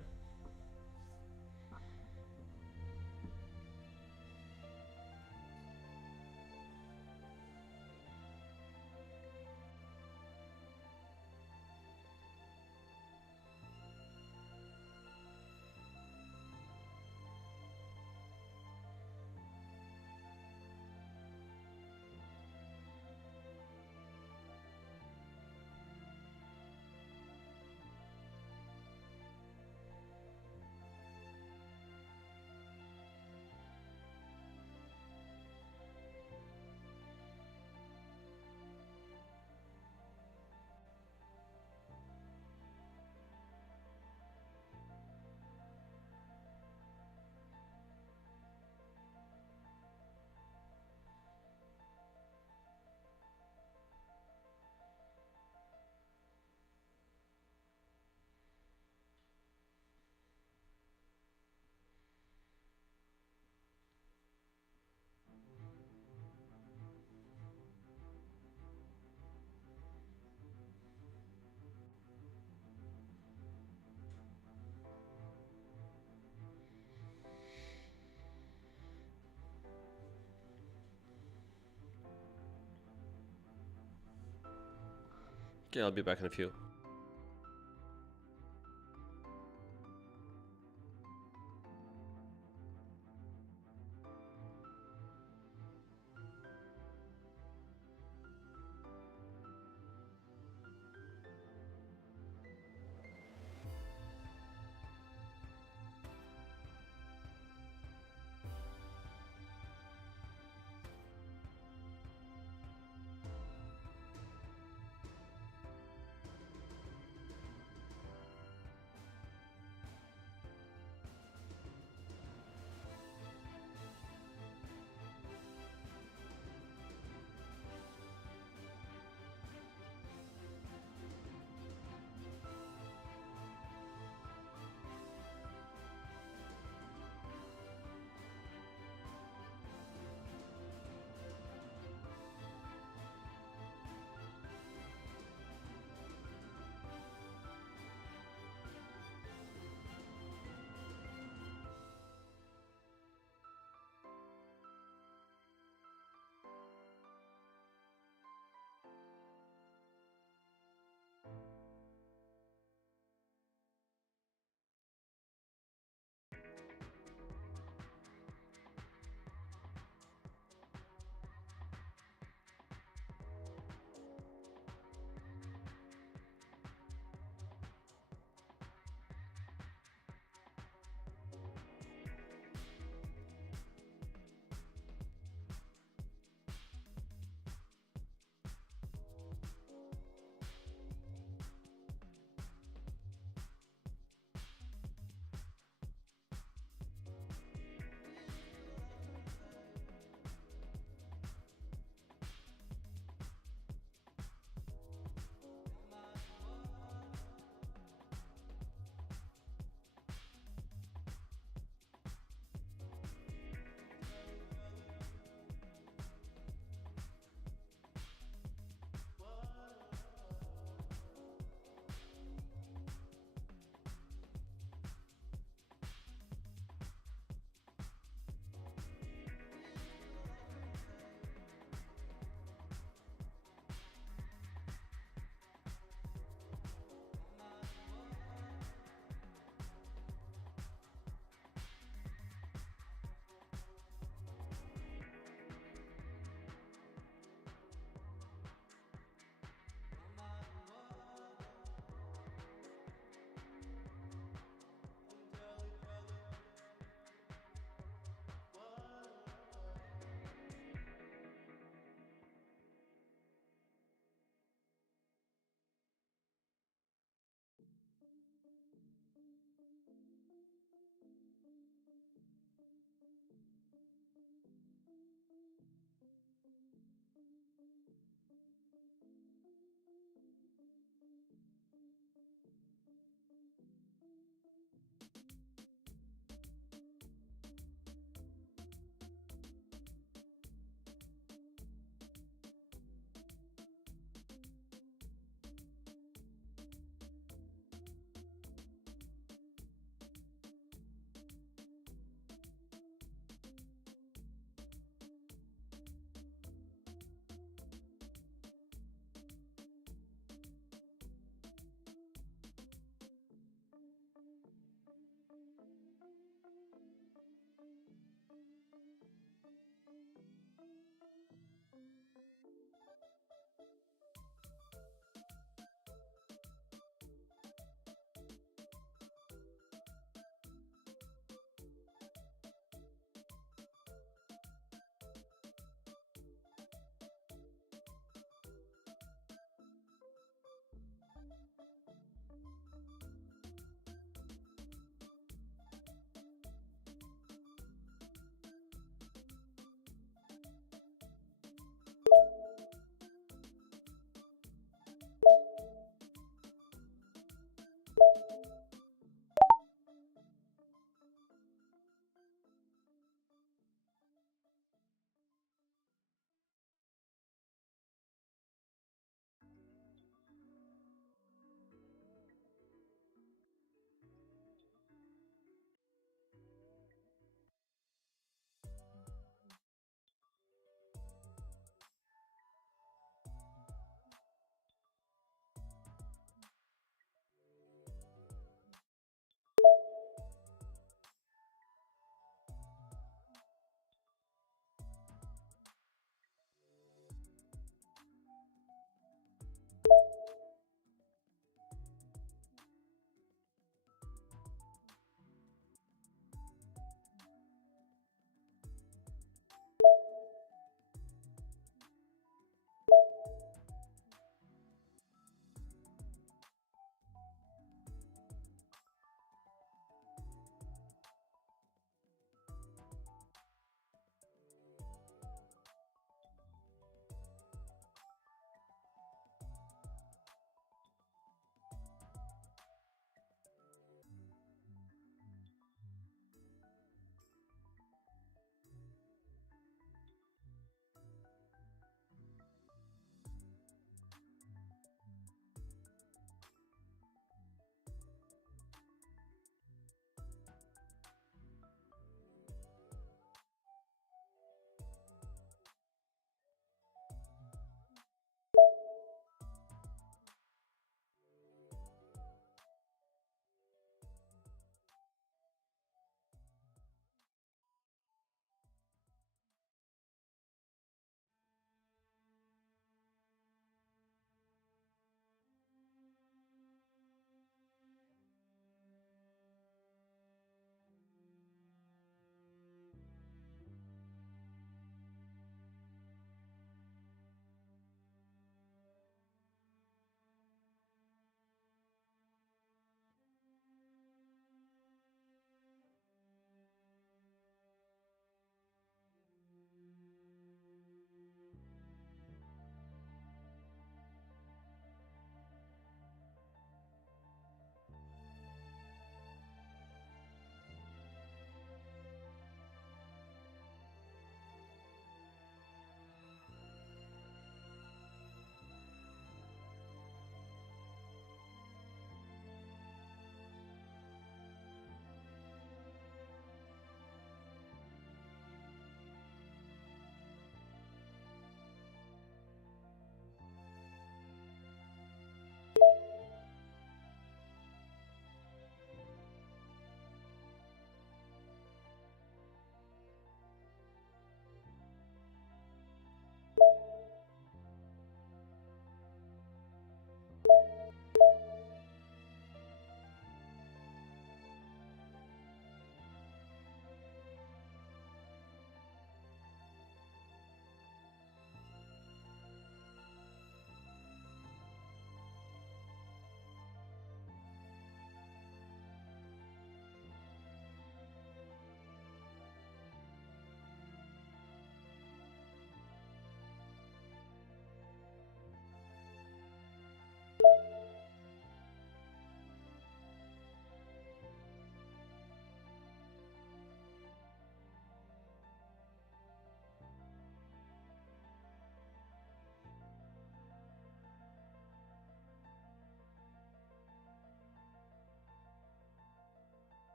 Okay, I'll be back in a few.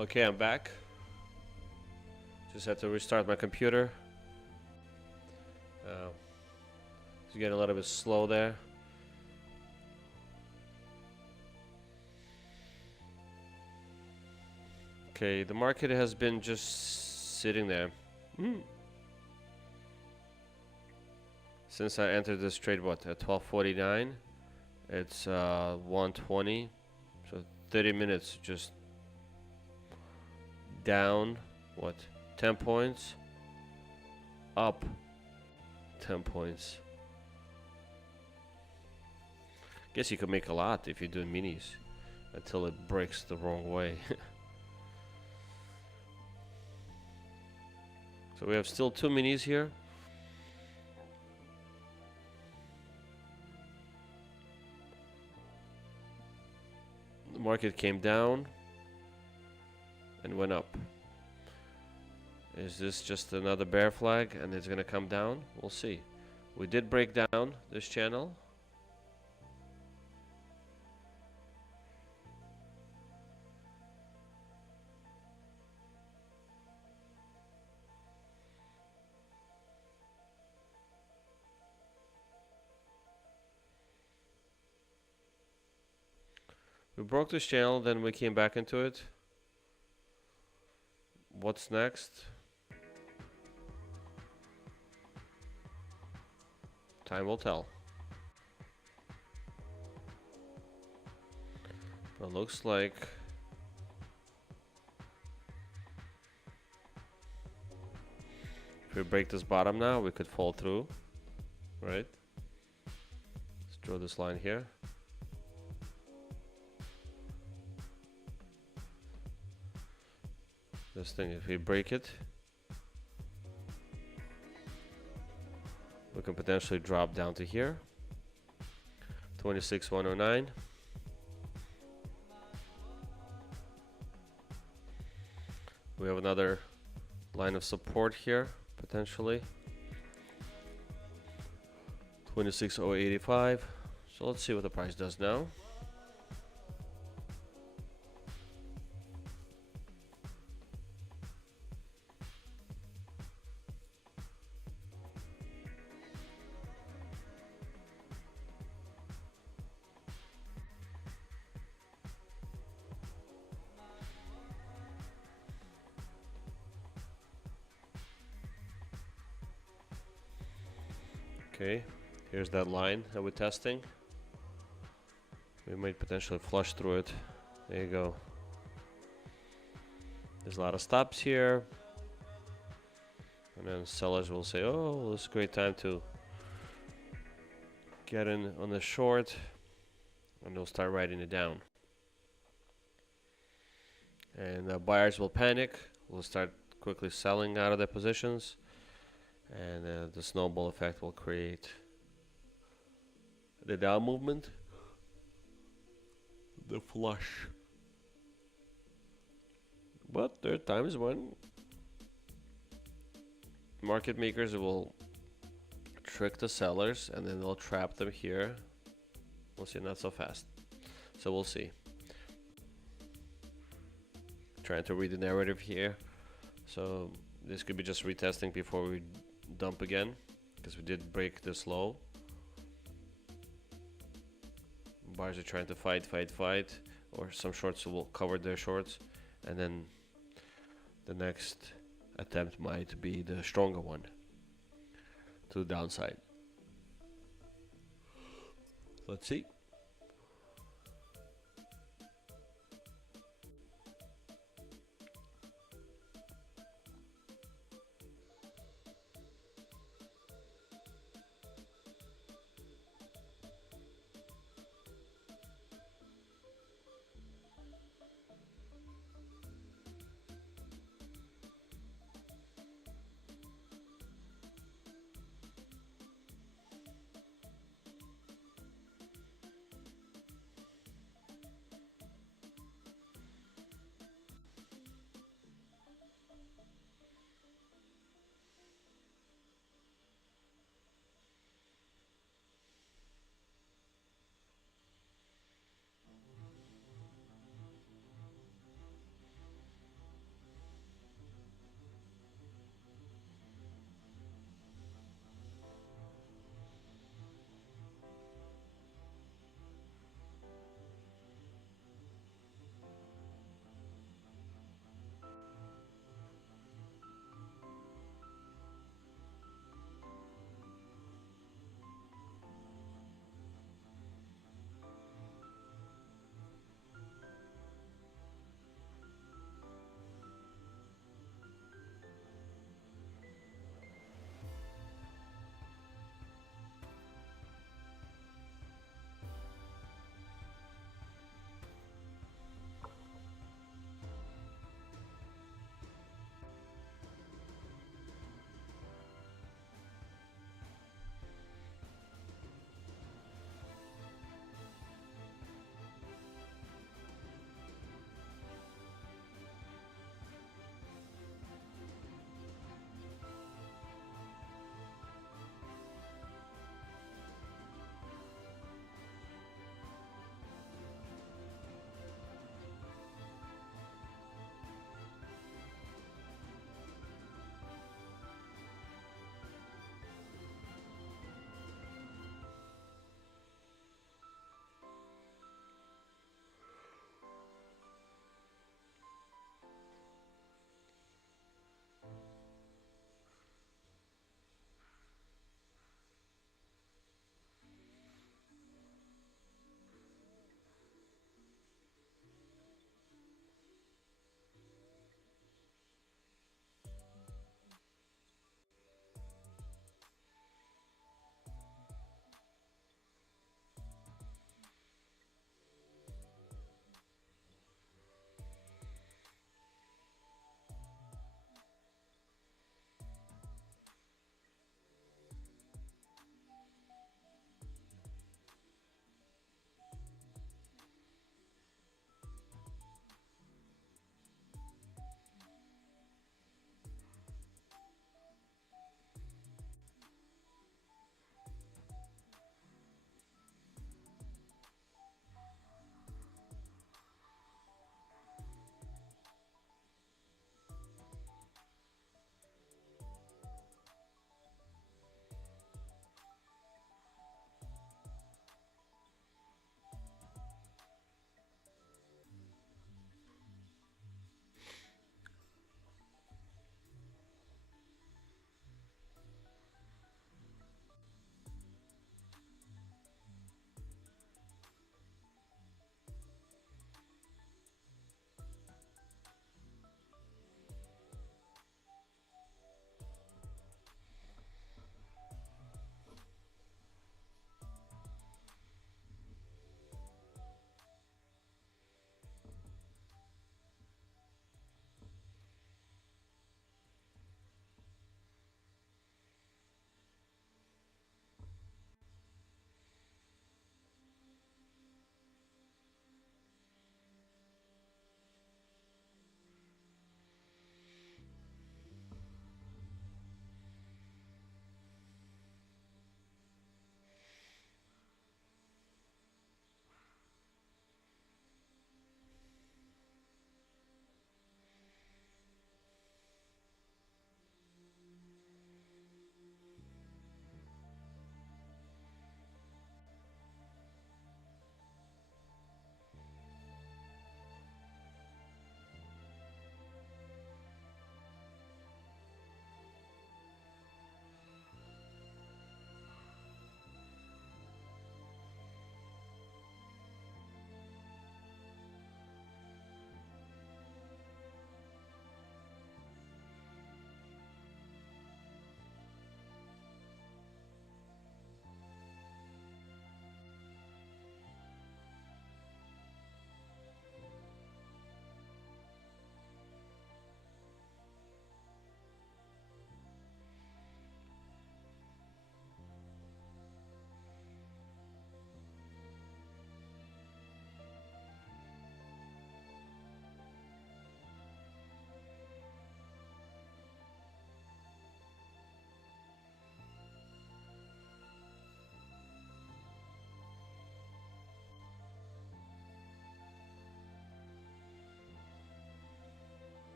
Okay, I'm back. Just had to restart my computer. It's getting a little bit slow there. Okay, the market has been just sitting there. Since I entered this trade, what, at 12:49? It's 1:20. So 30 minutes just down, what, 10 points? Up 10 points. Guess you could make a lot if you're doing minis until it breaks the wrong way. So we have still 2 minis here. The market came down and went up. Is this just another bear flag and it's gonna come down? We'll see. We did break down this channel. We broke this channel, then we came back into it. What's next? Time will tell. It looks like if we break this bottom now, we could fall through, right? Let's draw this line here. This thing, if we break it, we can potentially drop down to here, 26,109. We have another line of support here, potentially, 26,085. So let's see what the price does now. Okay, here's that line that we're testing. We might potentially flush through it. There you go. There's a lot of stops here. And then sellers will say, oh, this is a great time to get in on the short. And they'll start writing it down. And buyers will panic. Will start quickly selling out of their positions. And the snowball effect will create the down movement, the flush. But there are times when market makers will trick the sellers and then they'll trap them here. We'll see, not so fast. So we'll see. Trying to read the narrative here. So this could be just retesting before we dump again, because we did break this low. Buyers are trying to fight, or some shorts will cover their shorts, and then the next attempt might be the stronger one to the downside. Let's see.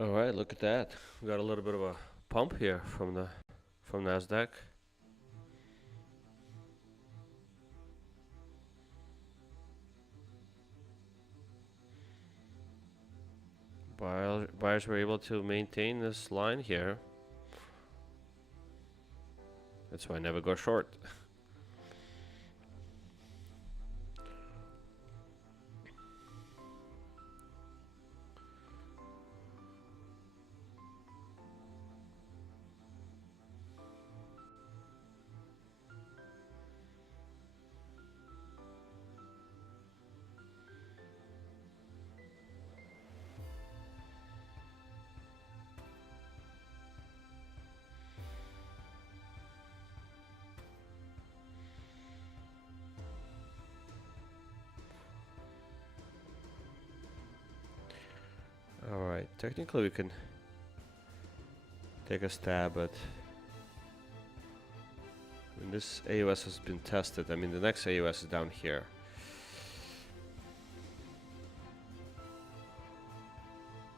All right, look at that. We got a little bit of a pump here from Nasdaq. Buyers were able to maintain this line here. That's why I never go short. All right, technically we can take a stab at when this AUS has been tested. I mean, the next AUS is down here.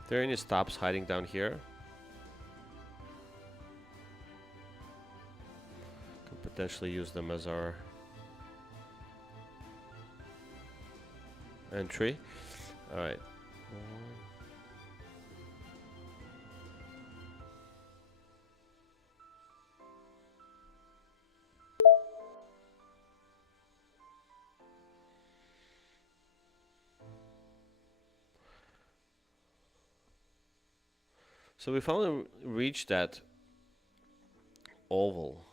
If there are any stops hiding down here, we can potentially use them as our entry. All right. So we finally reached that oval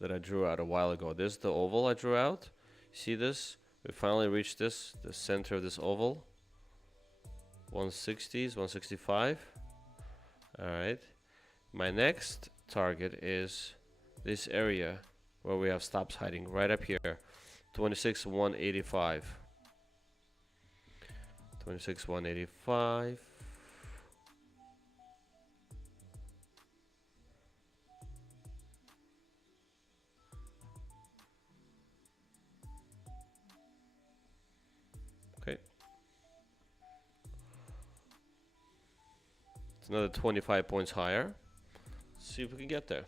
that I drew out a while ago. This is the oval I drew out. See this? We finally reached this, the center of this oval. 160s, 165. All right. My next target is this area where we have stops hiding right up here. 26,185. 26,185. Another 25 points higher. Let's see if we can get there.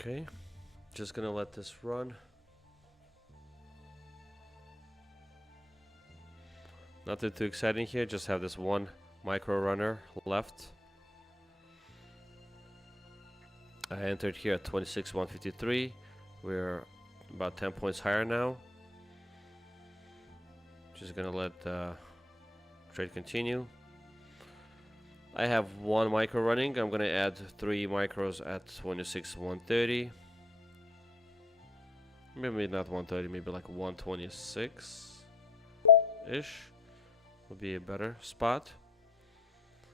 Okay, just gonna let this run. Nothing too exciting here, just have this one micro runner left. I entered here at 26,153. We're about 10 points higher now. Just gonna let the trade continue. I have one micro running. I'm gonna add 3 micros at 26,130. Maybe not 130, maybe like 126-ish would be a better spot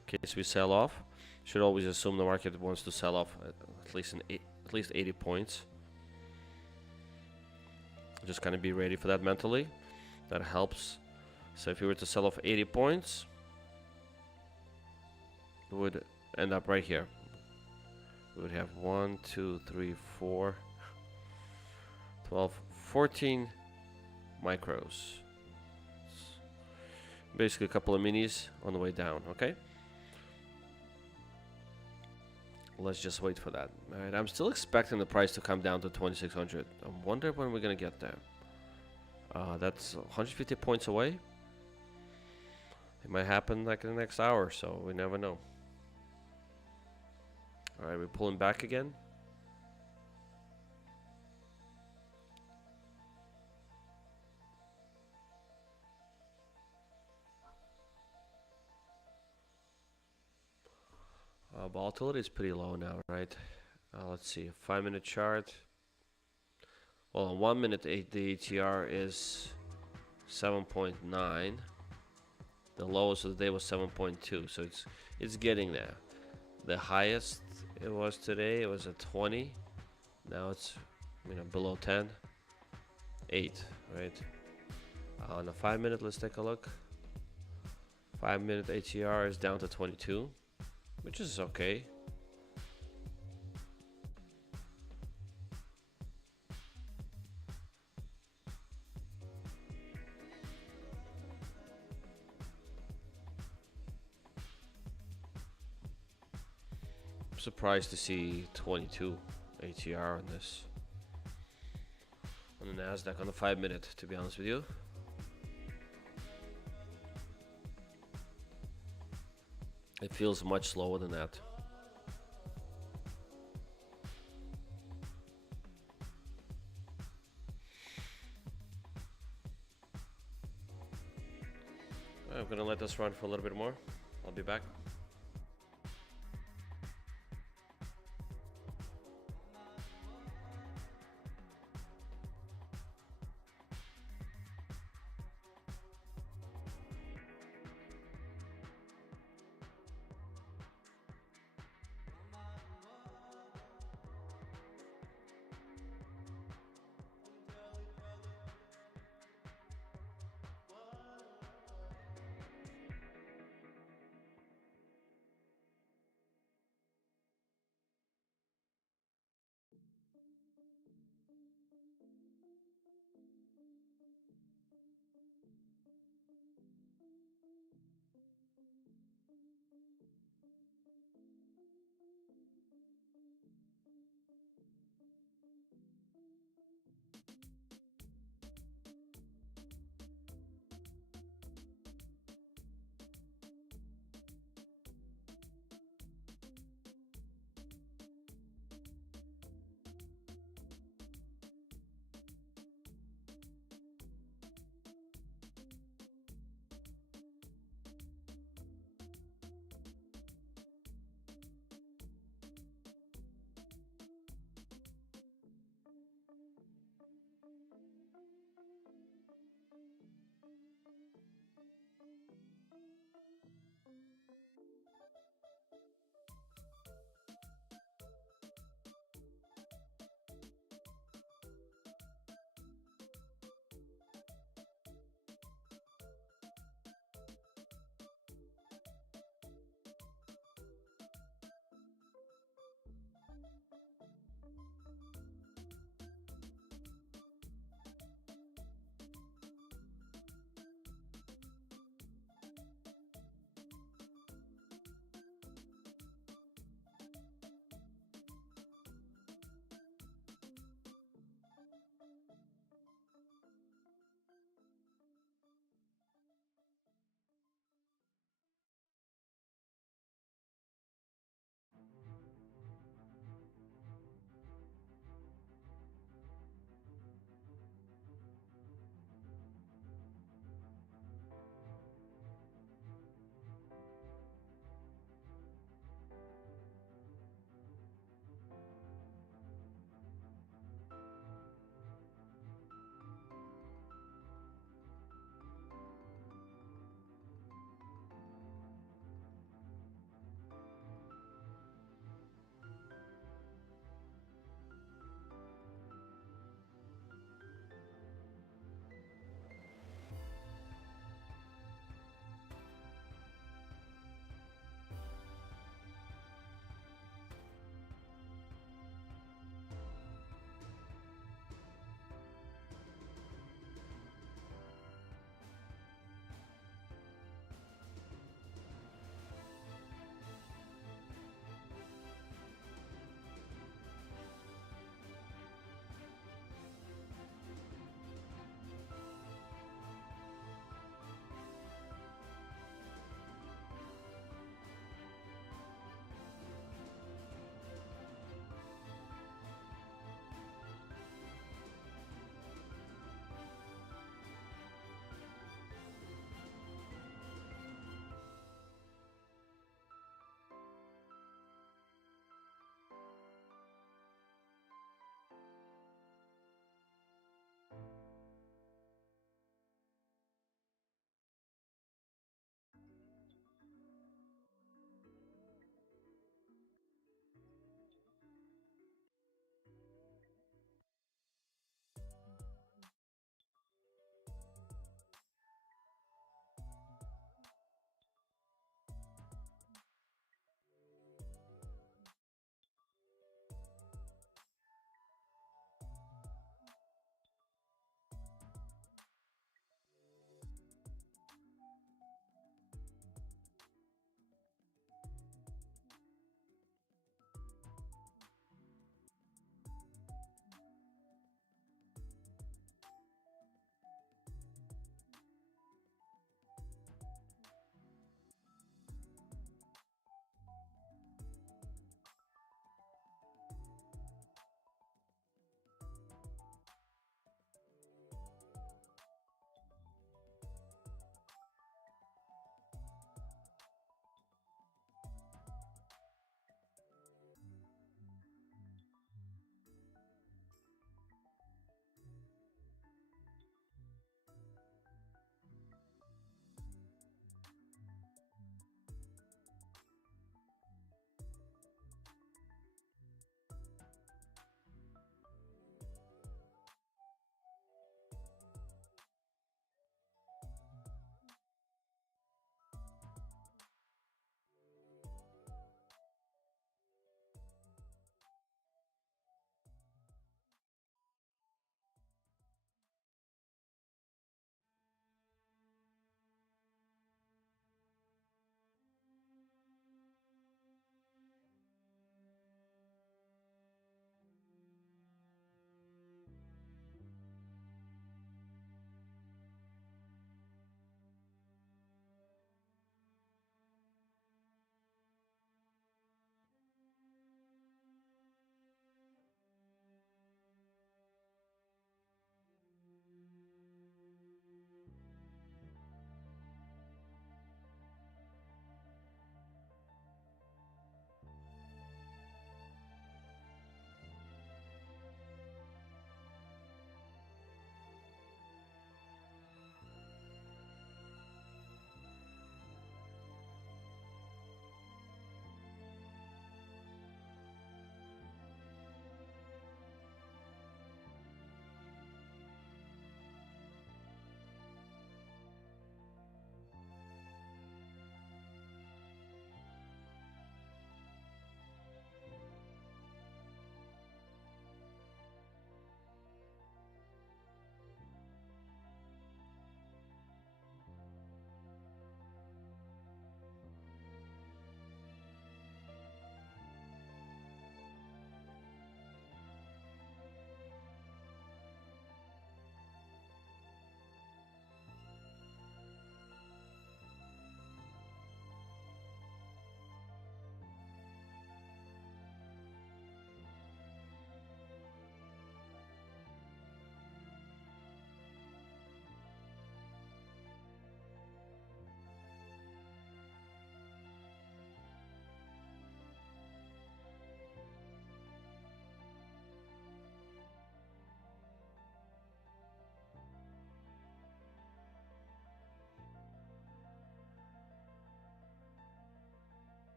in case we sell off. Should always assume the market wants to sell off at least 80 points. Just kind of be ready for that mentally. That helps. So if you were to sell off 80 points, it would end up right here. we would have 1, 2, 3, 4, 12, 14 micros. Basically a couple of minis on the way down, okay? Let's just wait for that. All right, I'm still expecting the price to come down to 2600. I wonder when we're gonna get there. That's 150 points away. It might happen like in the next hour or so. We never know. All right, we're pulling back again. Volatility is pretty low now, right? Let's see, 5-minute chart. Well, on 1 minute, the ATR is 7.9. The lowest of the day was 7.2, so it's getting there. The highest it was today, it was at 20. Now it's below 10. 8, right? On the 5-minute, let's take a look. 5-minute ATR is down to 22, which is okay. I'm surprised to see 22 ATR on this. On the NASDAQ on the 5-minute, to be honest with you. It feels much slower than that. I'm gonna let this run for a little bit more. I'll be back.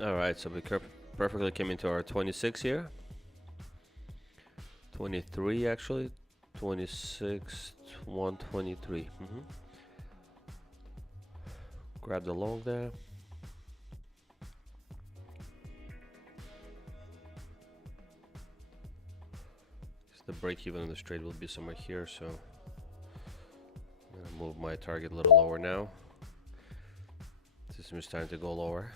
All right, so we perfectly came into our 26 here. 23 actually. 26, 123. Grab the long there. The break even in this trade will be somewhere here, so I'm gonna move my target a little lower now. System is starting to go lower.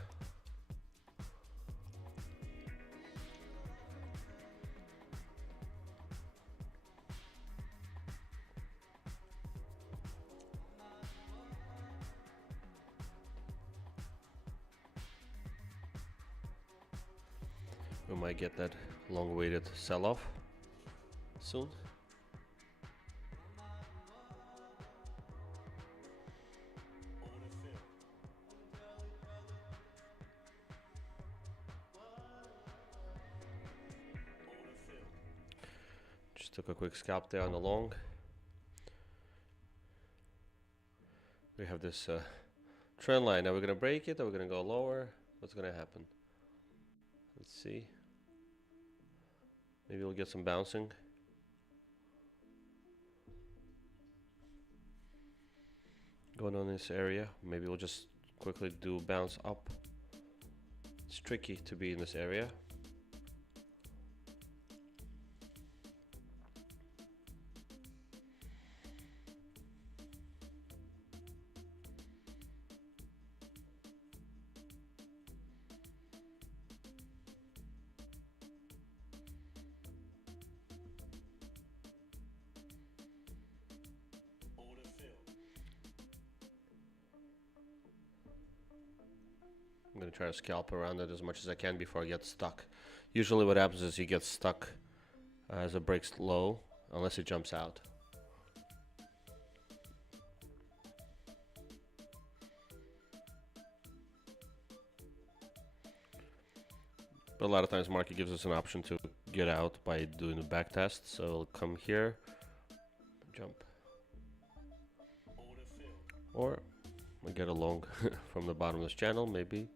We might get that long-awaited sell-off soon. Just took a quick scalp there on the long. We have this trend line. Are we gonna break it? Are we gonna go lower? What's gonna happen? Let's see. Maybe we'll get some bouncing. Going on in this area. Maybe we'll just quickly do bounce up. It's tricky to be in this area. I'm going to try to scalp around it as much as I can before I get stuck. Usually what happens is you get stuck as it breaks low, unless it jumps out. But a lot of times market gives us an option to get out by doing a back test. So it'll come here, jump. Or we get a long from the bottom of this channel, maybe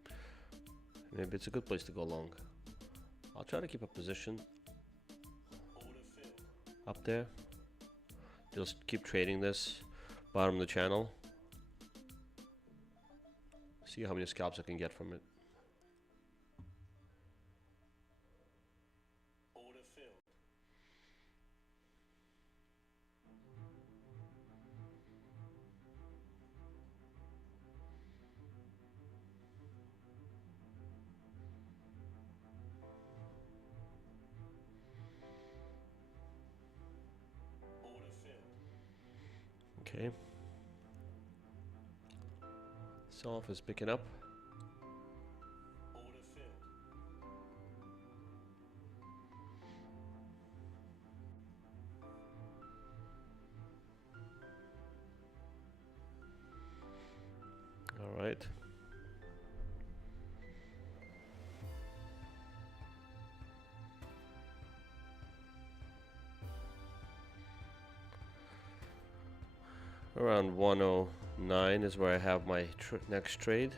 it's a good place to go long. I'll try to keep a position up there. Just keep trading this bottom of the channel. See how many scalps I can get from it. Okay. Sell-off is picking up. All right. Around 109 is where I have my next trade.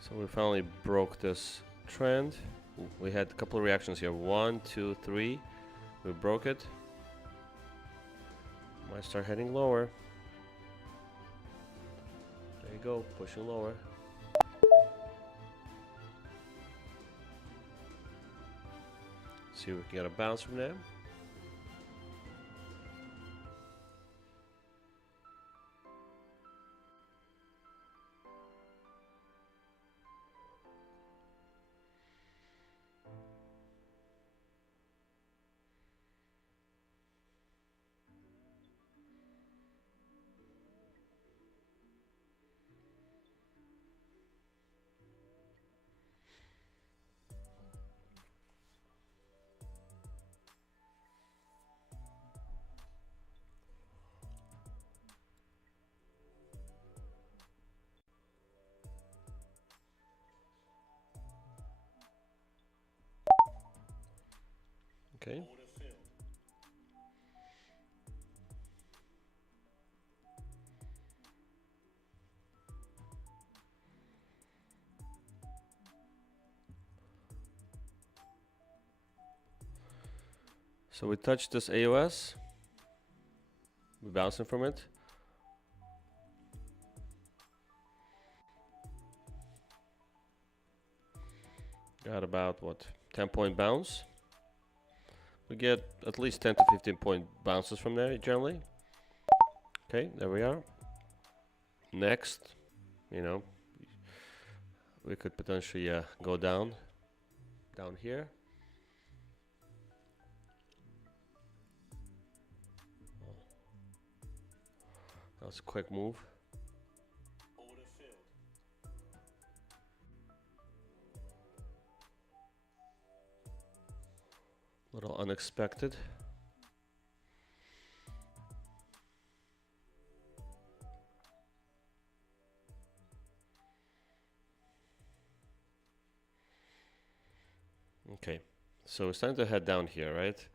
So we finally broke this trend. We had a couple of reactions here. 1, 2, 3. We broke it. Might start heading lower. There you go, pushing lower. See if we can get a bounce from there. Okay. So we touched this AOS. We're bouncing from it. Got about what, 10-point bounce. We get at least 10 to 15-point bounces from there generally. Okay, there we are. Next, you know, we could potentially go down here. That was a quick move. A little unexpected. Okay, so it's time to head down here, right?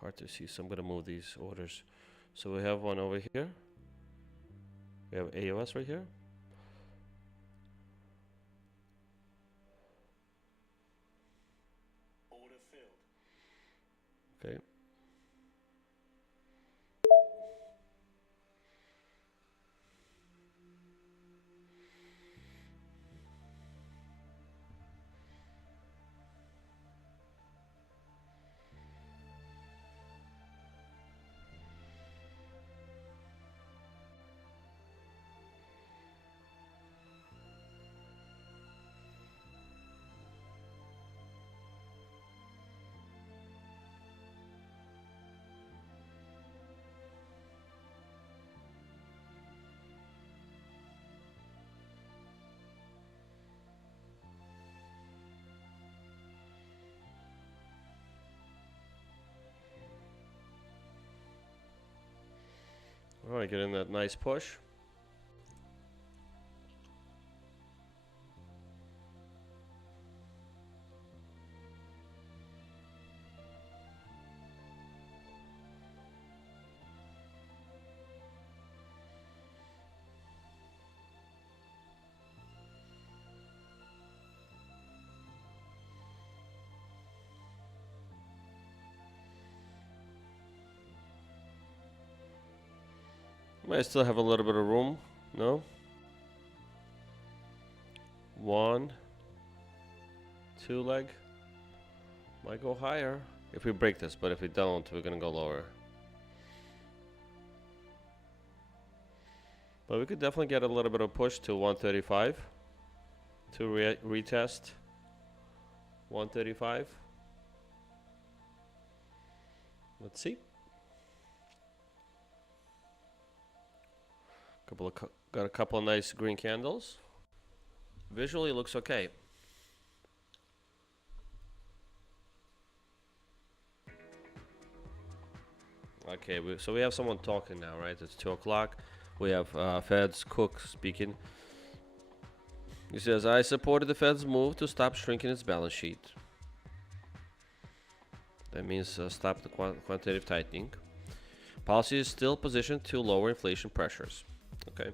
Hard to see, so I'm gonna move these orders. So we have one over here. We have AOS right here. Okay. All right, getting that nice push. Might still have a little bit of room, no? 1, 2 leg. Might go higher if we break this, but if we don't, we're gonna go lower. But we could definitely get a little bit of push to 135 to retest 135. Let's see. Got a couple of nice green candles. Visually looks okay. Okay, so we have someone talking now, right? It's 2 o'clock. We have Fed's Cook speaking. He says, I supported the Fed's move to stop shrinking its balance sheet. That means stop the quantitative tightening. Policy is still positioned to lower inflation pressures. Okay.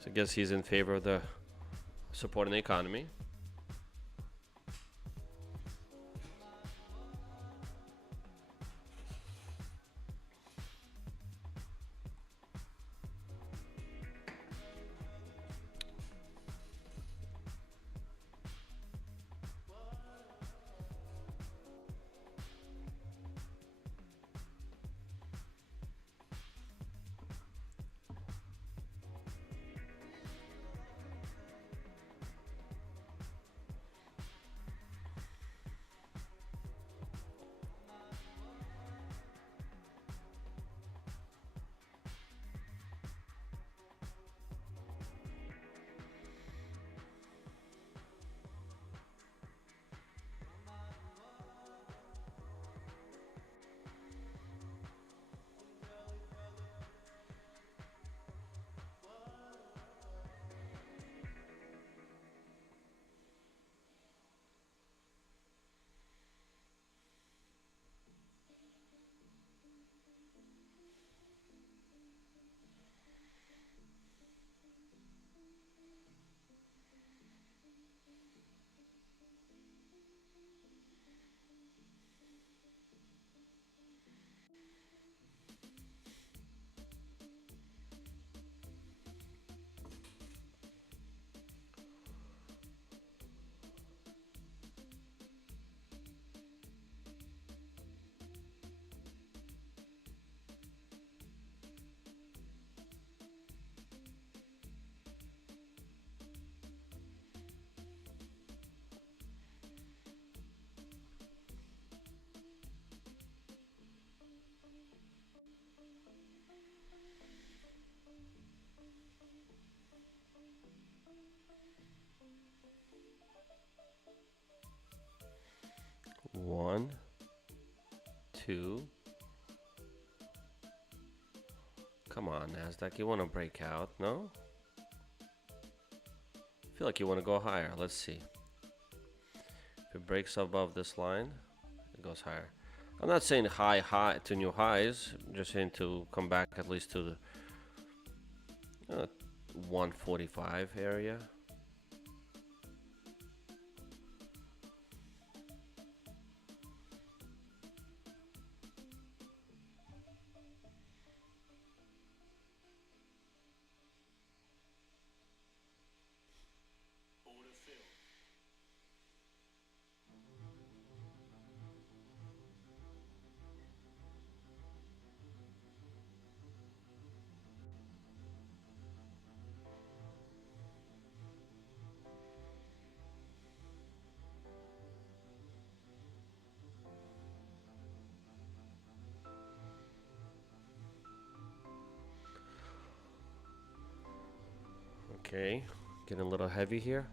So I guess he's in favor of the supporting the economy. 1, 2. Come on, NASDAQ, you want to break out, no? I feel like you want to go higher. Let's see. If it breaks above this line, it goes higher. I'm not saying high to new highs. I'm just saying to come back at least to the 145 area. Okay, getting a little heavy here.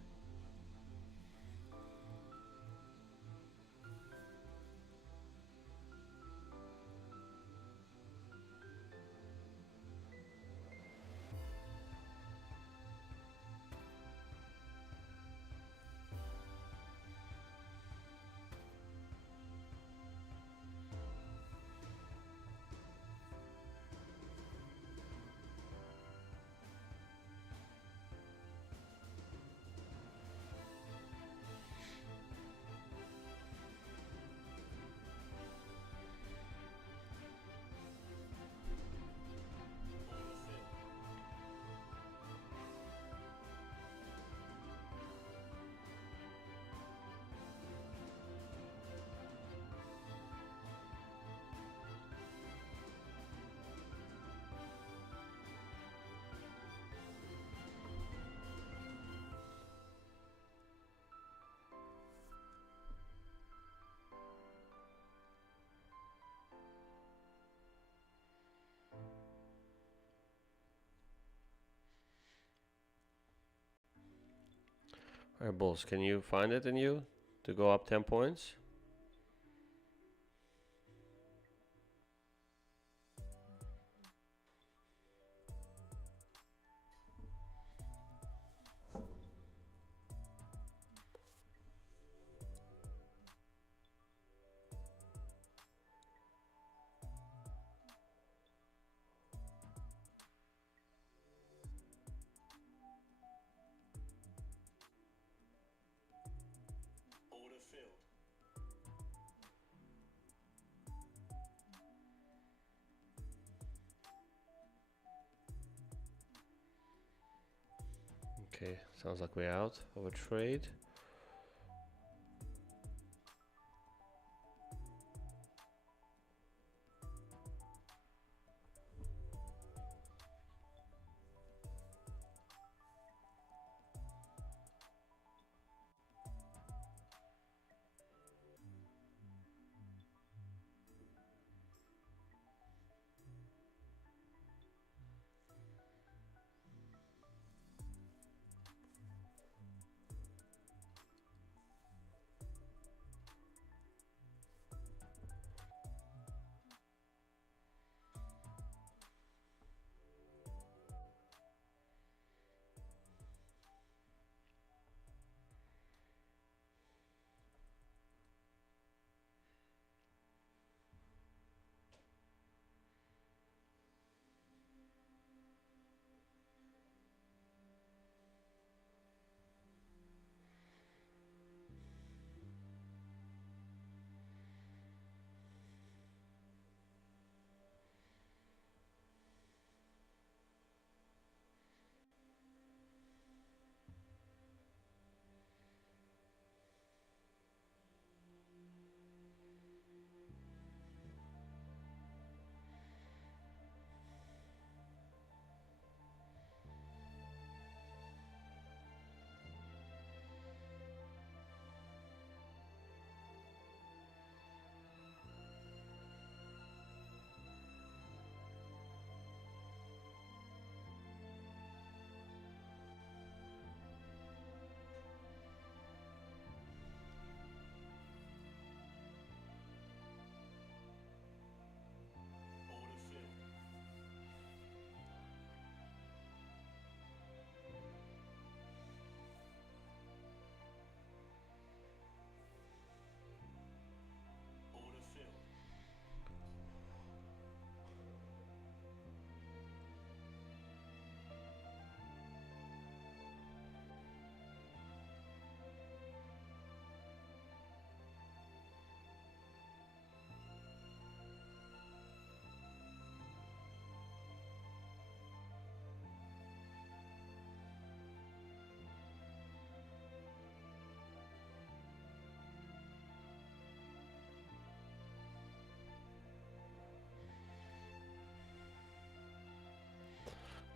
All right, bulls, can you find it in you to go up 10 points? Okay, sounds like we're out of a trade.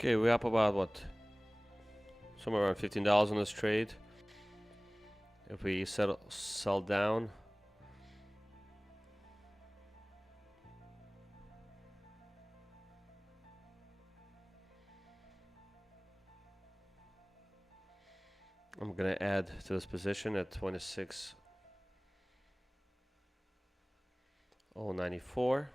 Okay, we're up about what? Somewhere around $15 on this trade. If we sell down, I'm gonna add to this position at 26,094.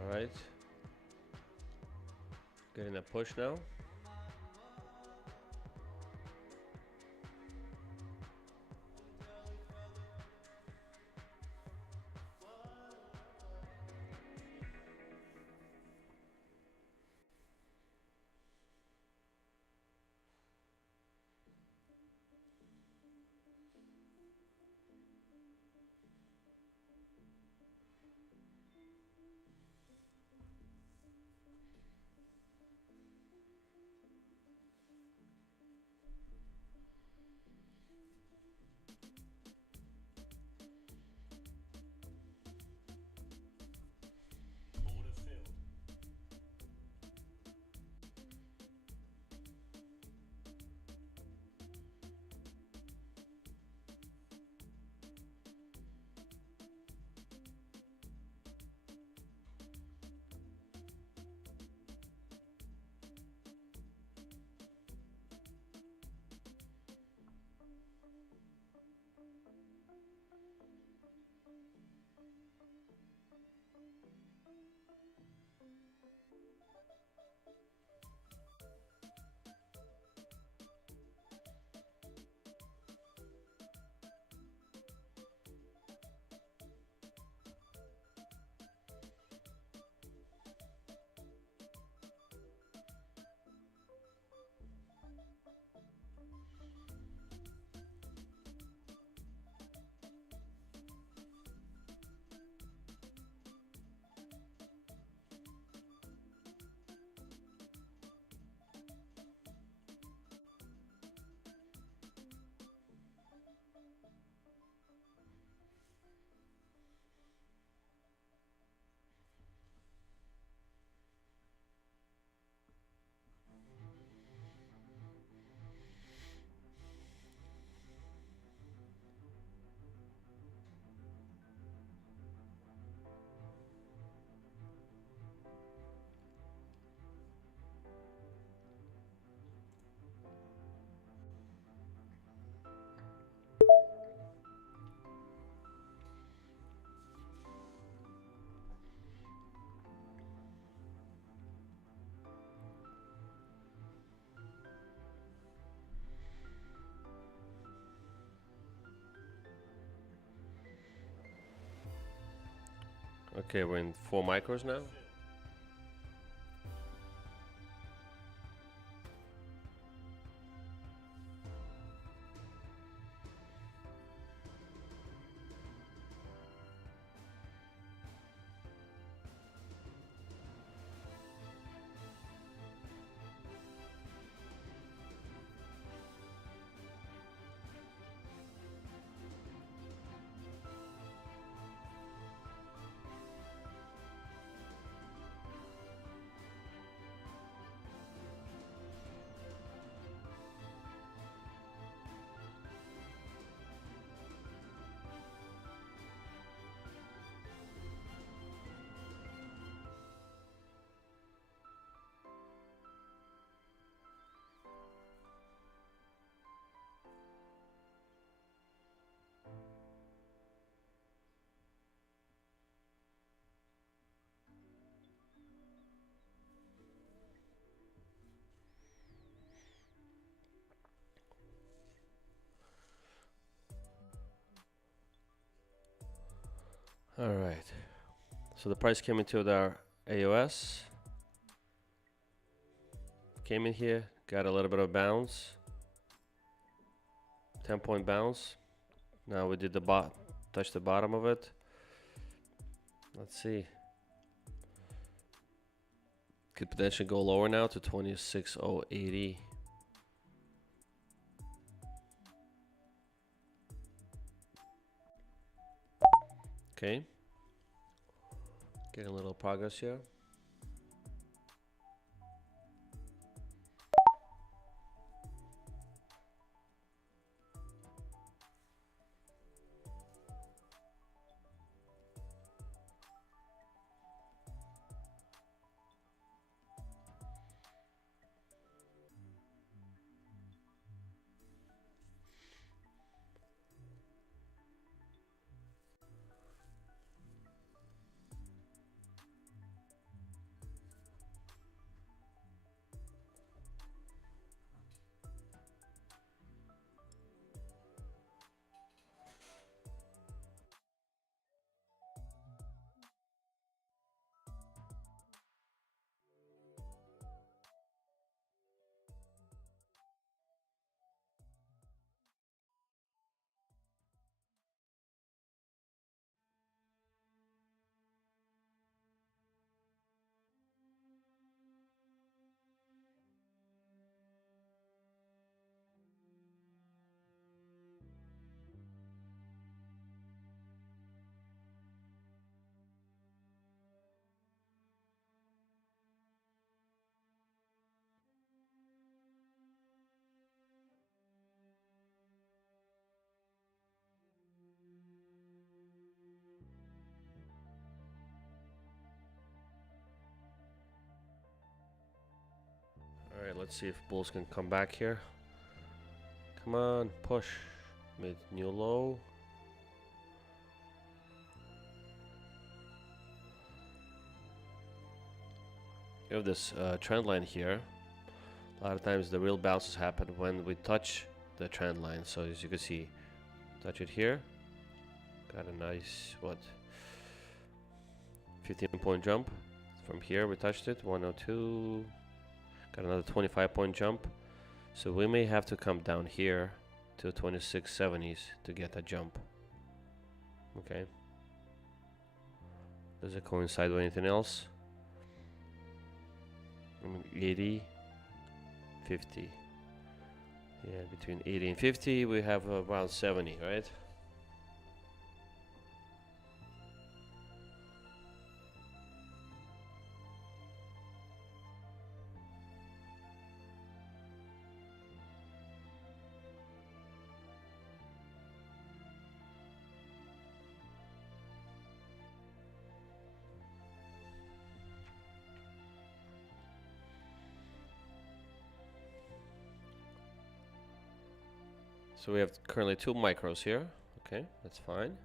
All right, getting a push now. Okay, we're in 4 micros now. All right. So the price came into the AOS. Came in here, got a little bit of bounce. 10-point bounce. Now we did the touch the bottom of it. Let's see. Could potentially go lower now to 26,080. Okay. Getting a little progress here. All right, let's see if bulls can come back here. Come on, push. Made new low. You have this trend line here. A lot of times the real bounces happen when we touch the trend line. So as you can see, touch it here. Got a nice, 15-point jump. From here we touched it, 102. Got another 25-point jump. So we may have to come down here to 2670s to get a jump. Okay. Does it coincide with anything else? 80, 50. Yeah, between 80 and 50 we have around 70, right? So we have currently 2 micros here. Okay, that's fine.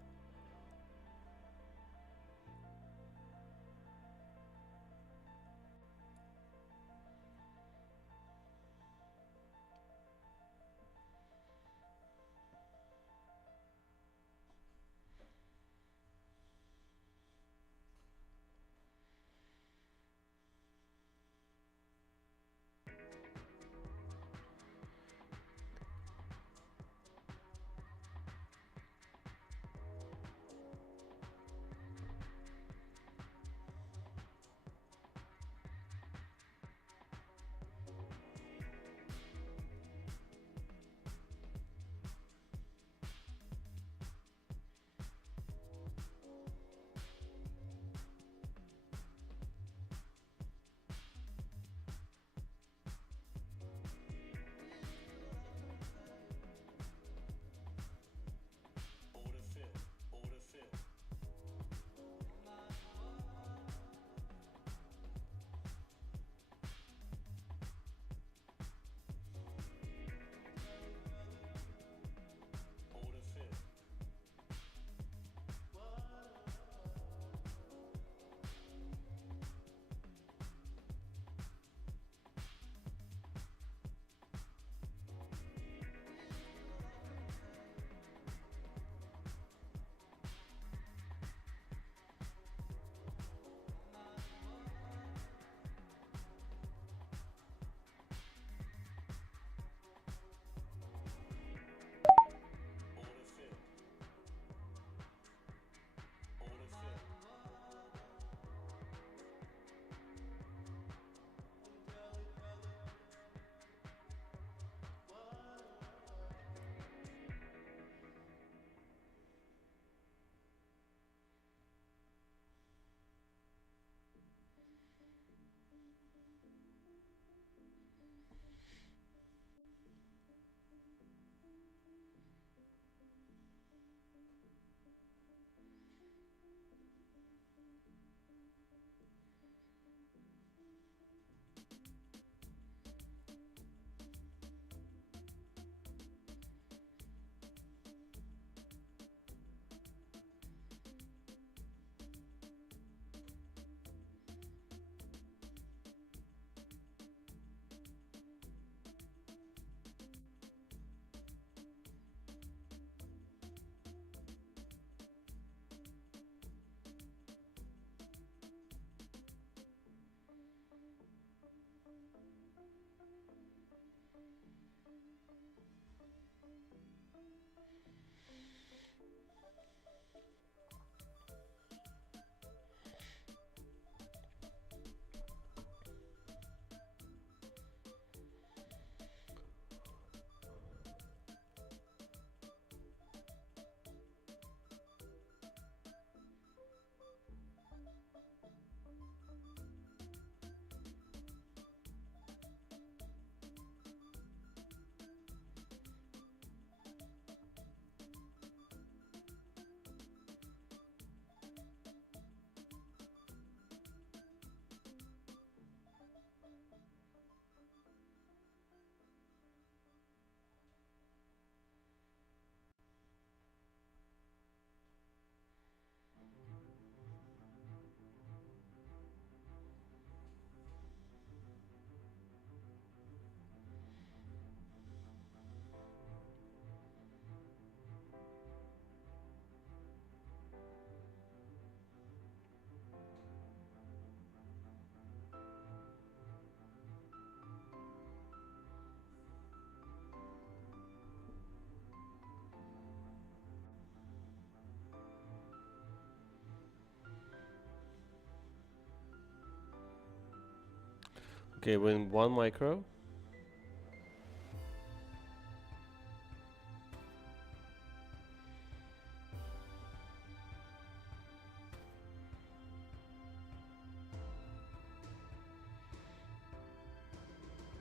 Okay, we're in 1 micro.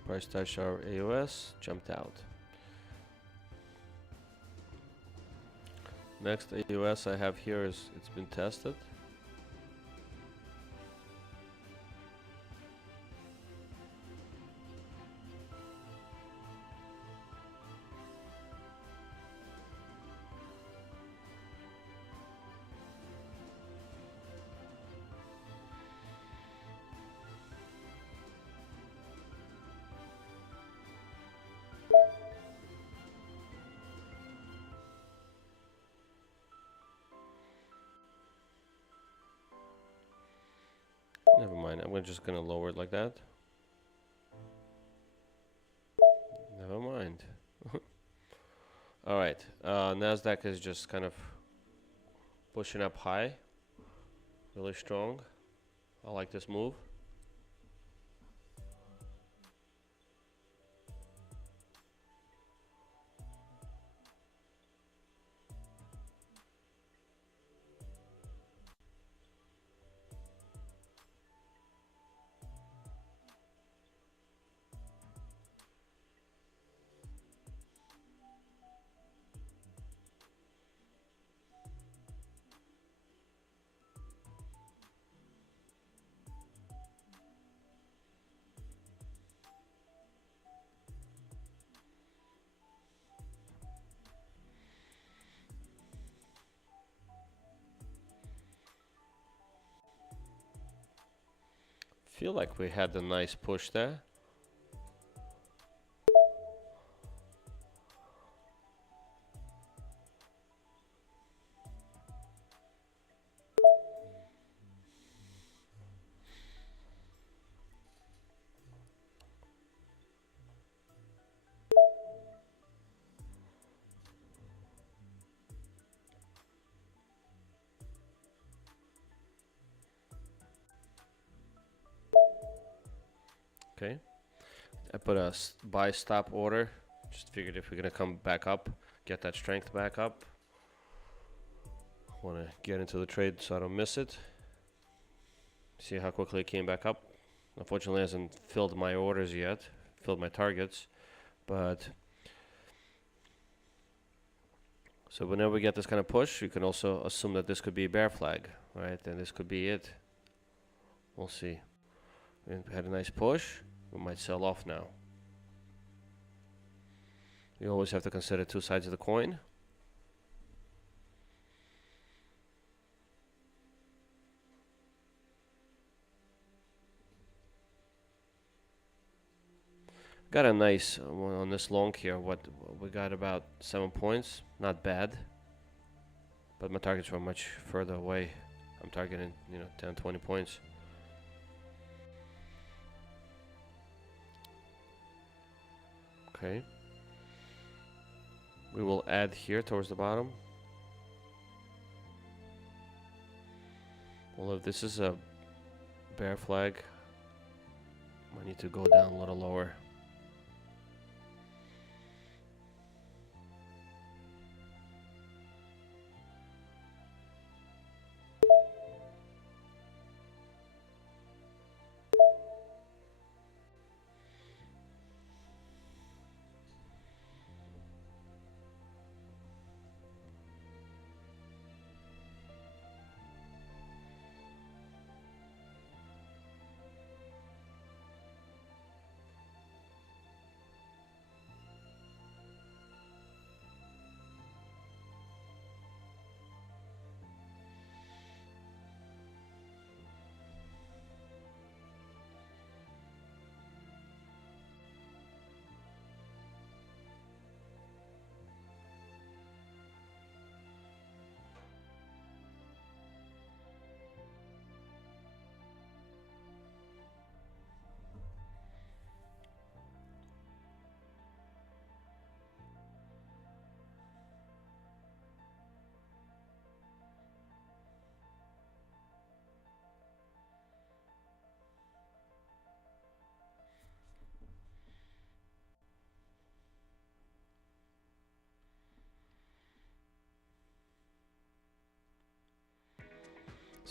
Price touched our AOS, jumped out. Next AOS I have here is it's been tested. Never mind, I'm just gonna lower it like that. Never mind. Alright, Nasdaq is just kind of pushing up high. Really strong. I like this move. Feel like we had a nice push there. Okay, I put a buy stop order. Just figured if we're gonna come back up, get that strength back up. Want to get into the trade so I don't miss it. See how quickly it came back up. Unfortunately, it hasn't filled my orders yet, filled my targets, but so whenever we get this kind of push, you can also assume that this could be a bear flag, right? And this could be it. We'll see. We had a nice push. We might sell off now. You always have to consider two sides of the coin. Got a nice one on this long here. What we got about 7 points. Not bad. But my targets were much further away. I'm targeting, 10, 20 points. Okay. We will add here towards the bottom. Well, if this is a bear flag, I need to go down a little lower.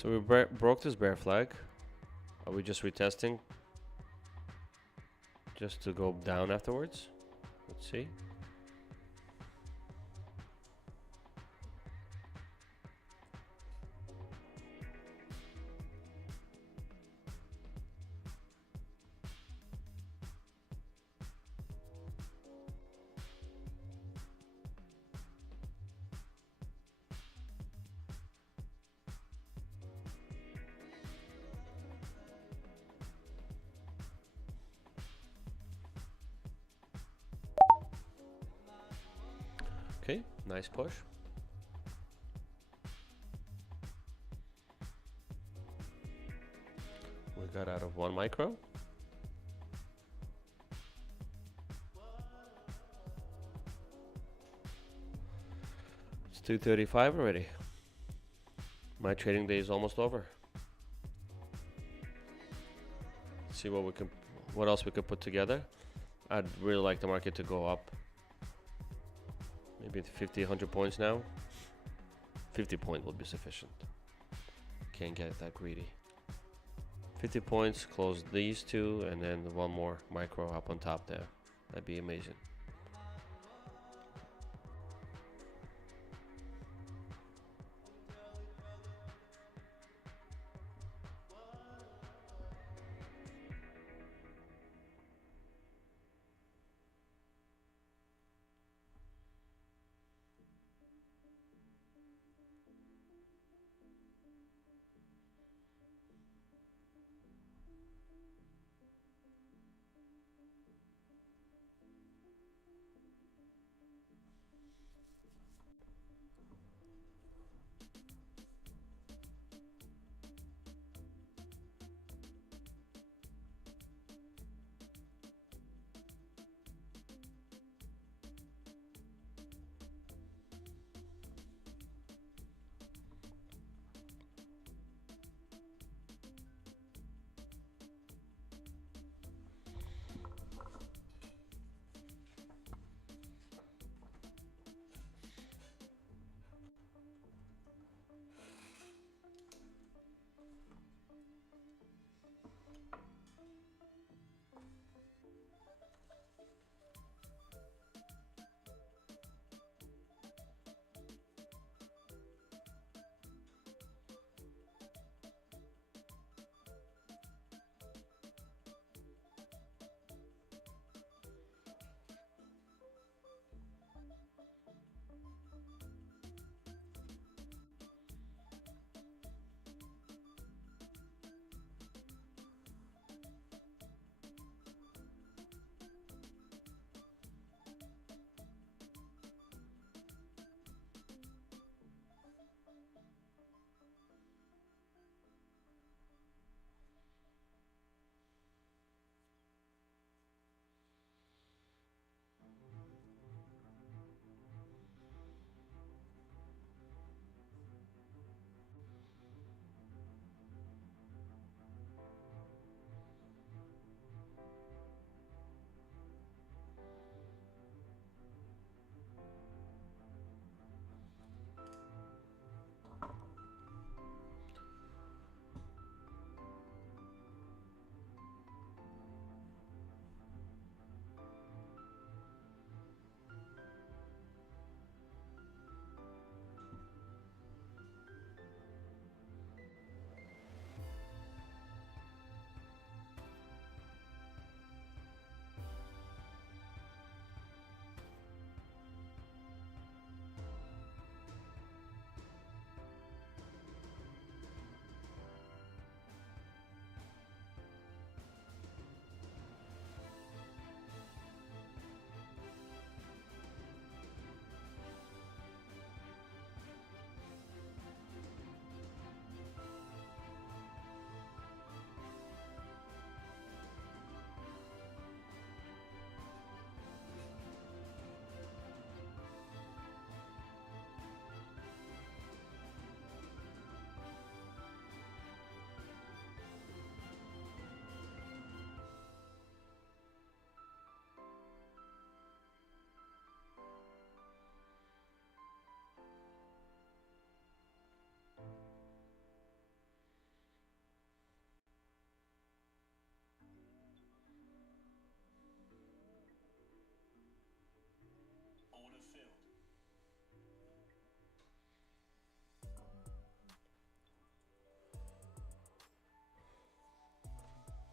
So we broke this bear flag. Are we just retesting just to go down afterwards? Let's see. Okay, nice push. We got out of one micro. It's 2:35 already. My trading day is almost over. Let's see what else we could put together. I'd really like the market to go up. Maybe 50, 100 points now. 50 point will be sufficient. Can't get that greedy. 50 points, close these two, and then one more micro up on top there. That'd be amazing.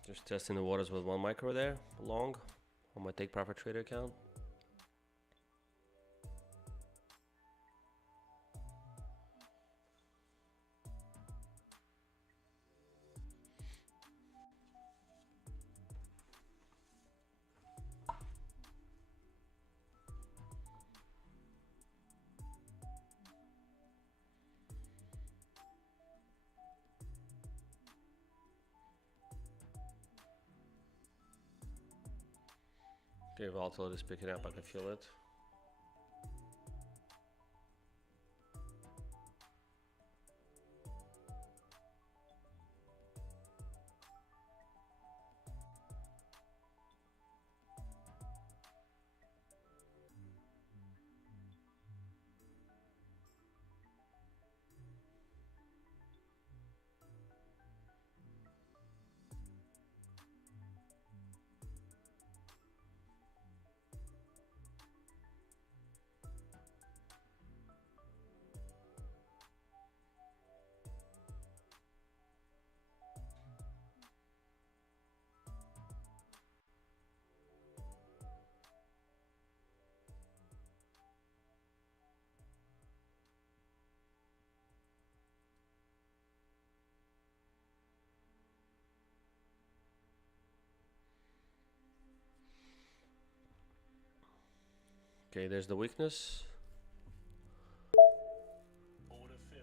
Just testing the waters with 1 micro there, long, on my take profit trader account. Okay, volatility is picking up, I can feel it. Okay, there's the weakness. Order filled.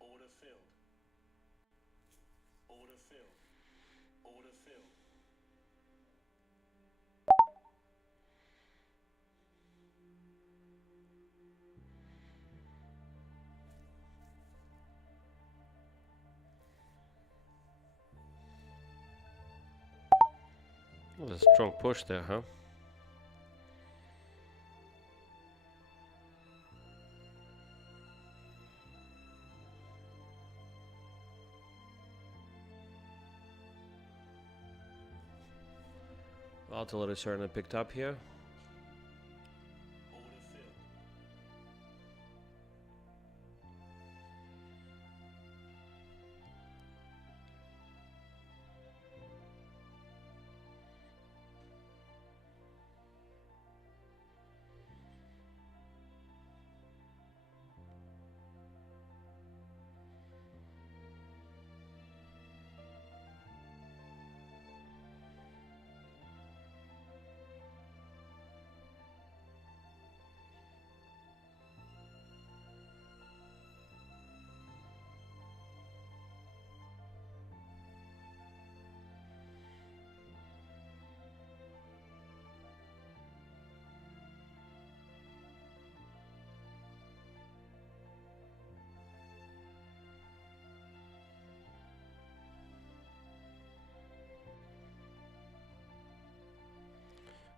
Order filled. Order filled. Order filled. Oh, there's a strong push there, huh? Volatility certainly picked up here. Order filled.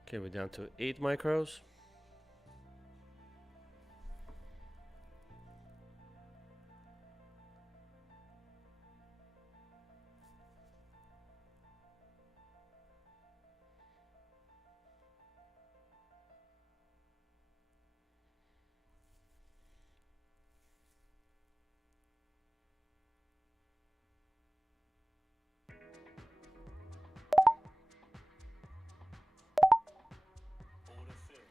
Okay, we're down to 8 micros. Order filled.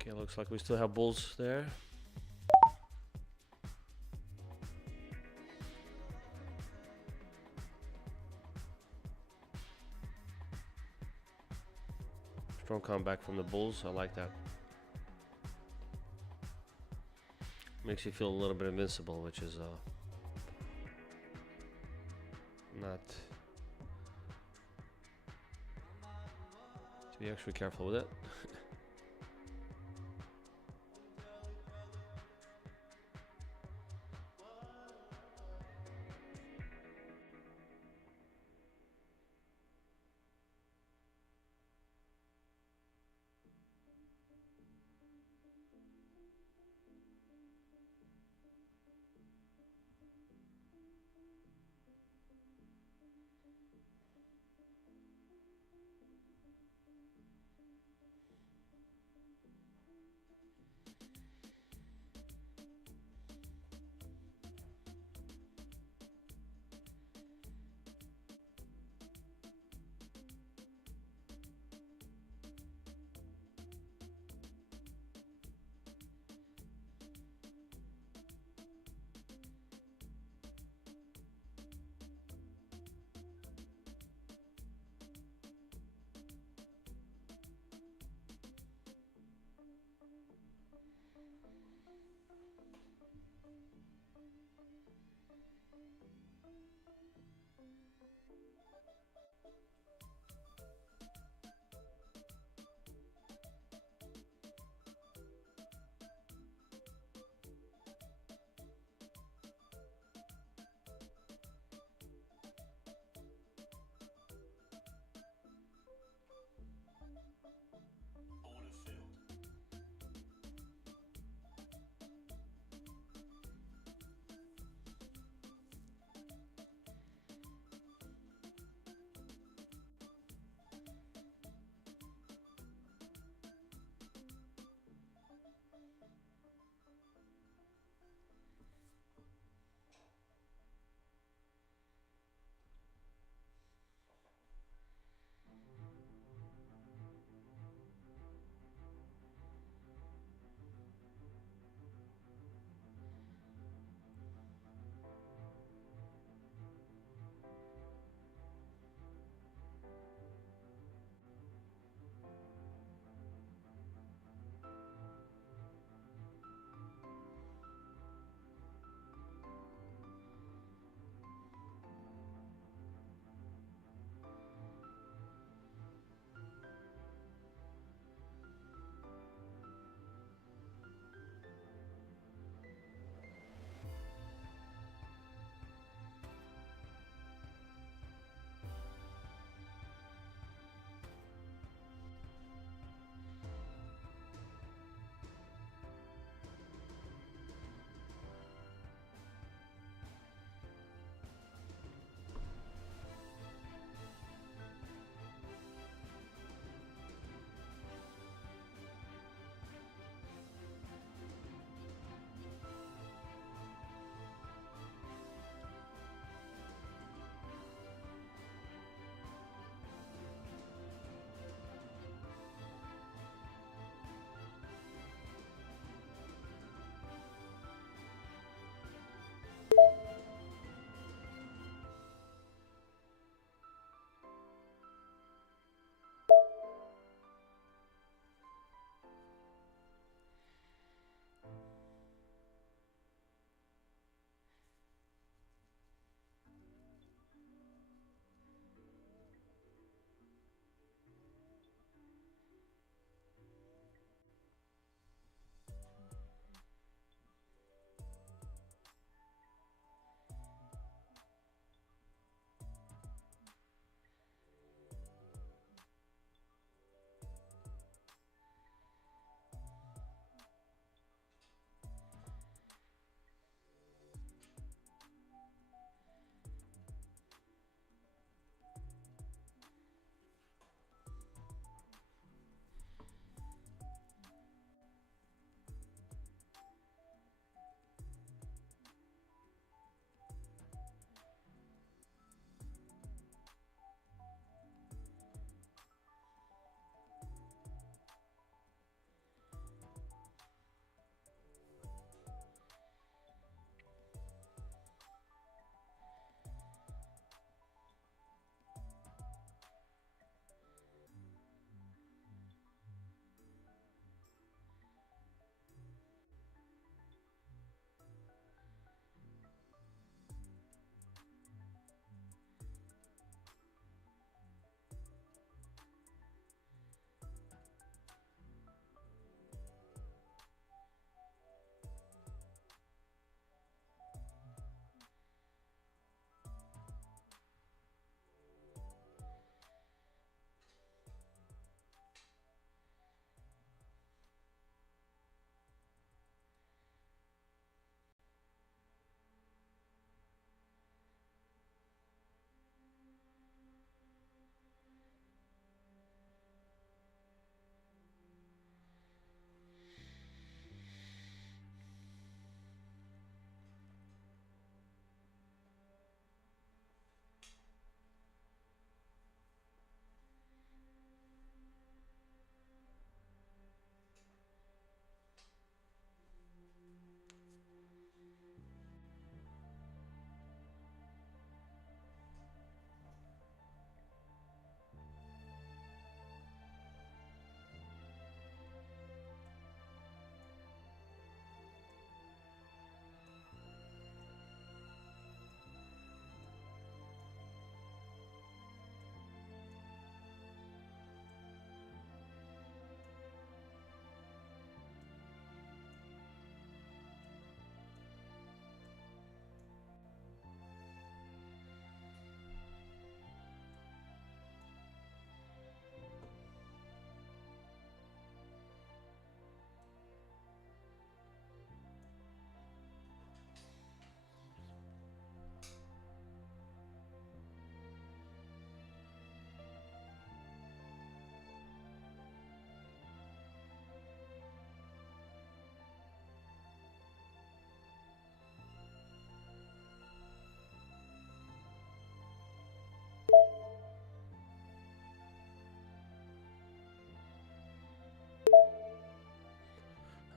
Okay, looks like we still have bulls there. Strong comeback from the bulls. I like that. Makes you feel a little bit invincible, which is not to be extra careful with it.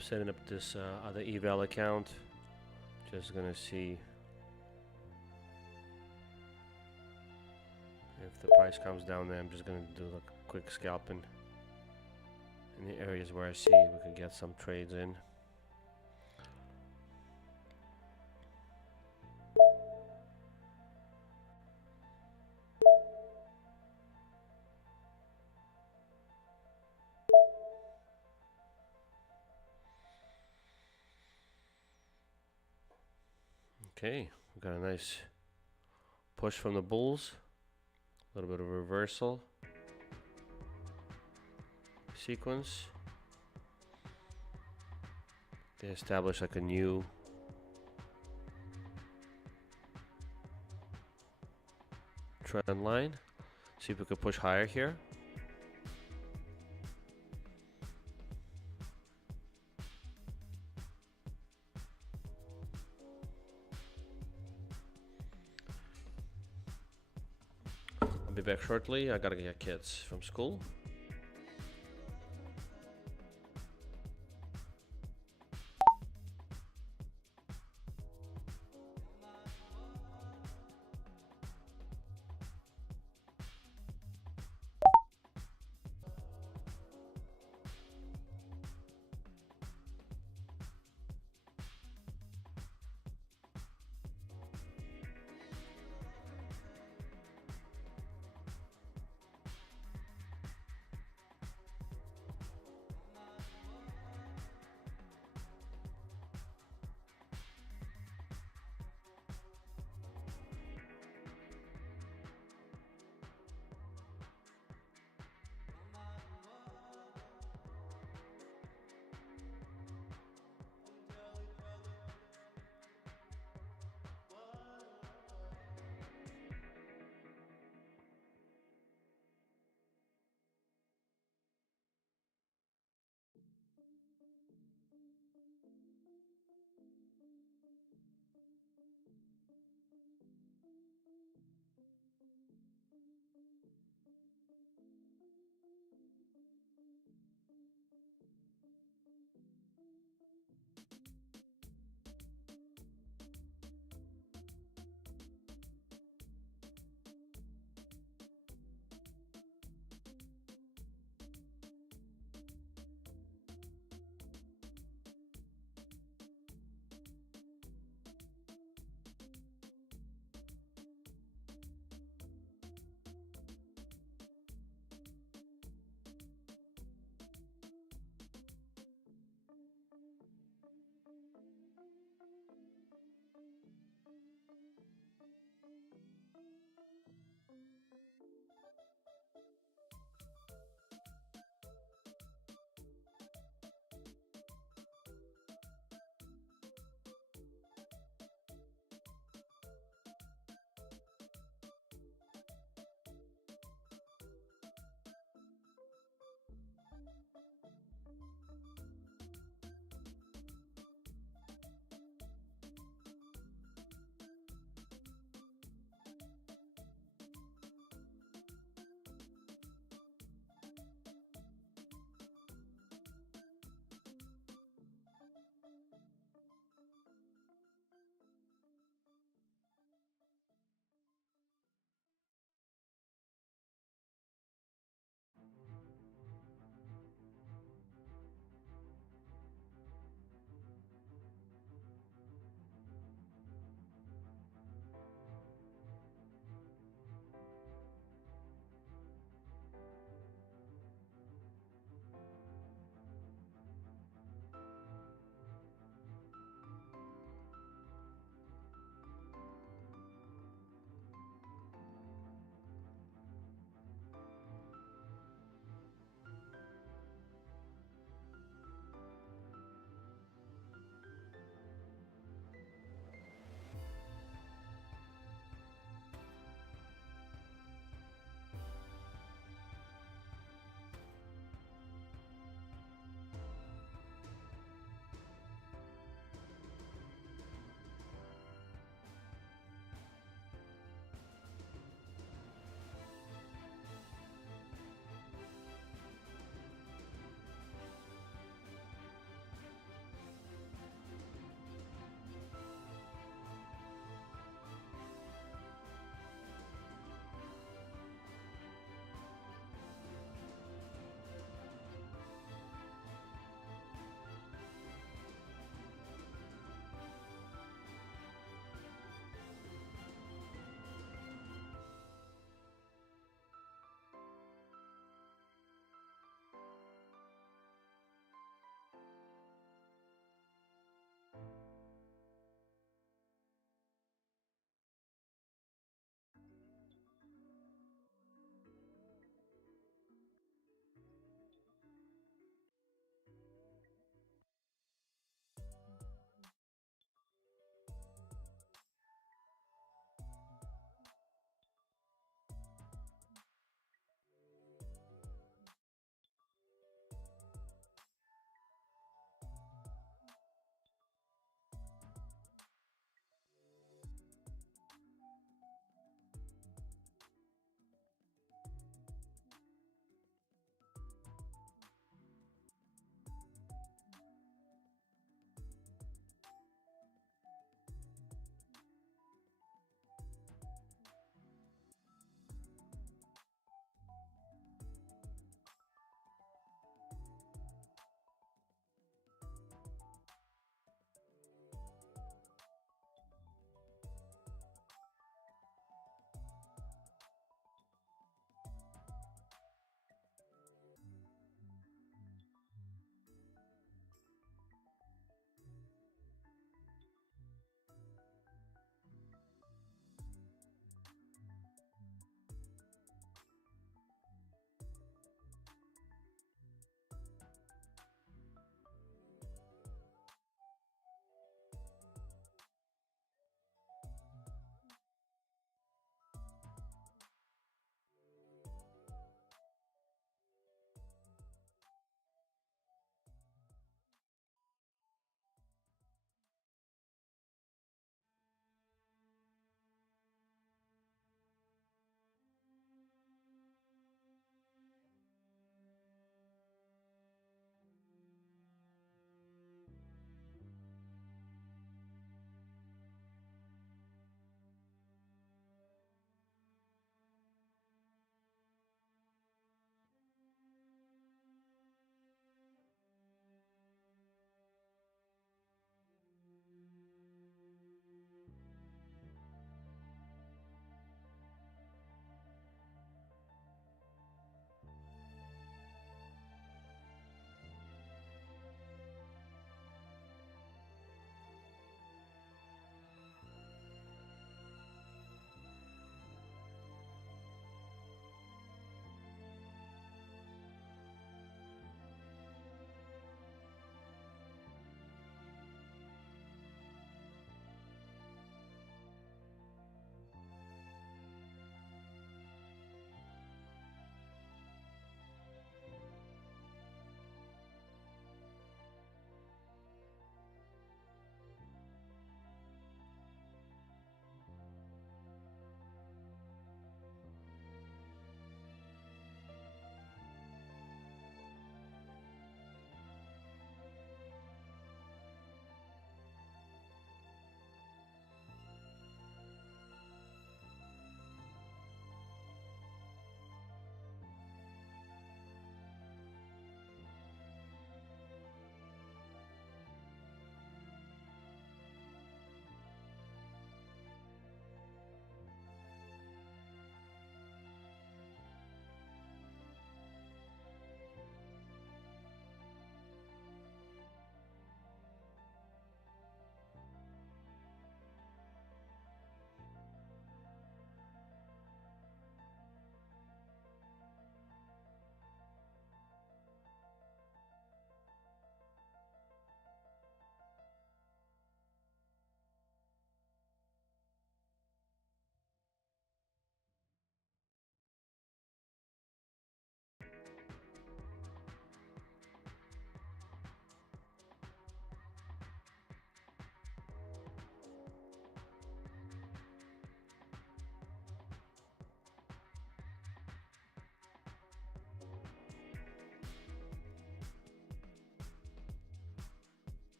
I'm setting up this other eval account. Just gonna see if the price comes down there. I'm just gonna do like a quick scalping in the areas where I see we can get some trades in. Okay, we got a nice push from the bulls, a little bit of reversal sequence. They established like a new trend line. See if we could push higher here. I'll be back shortly. I gotta get kids from school.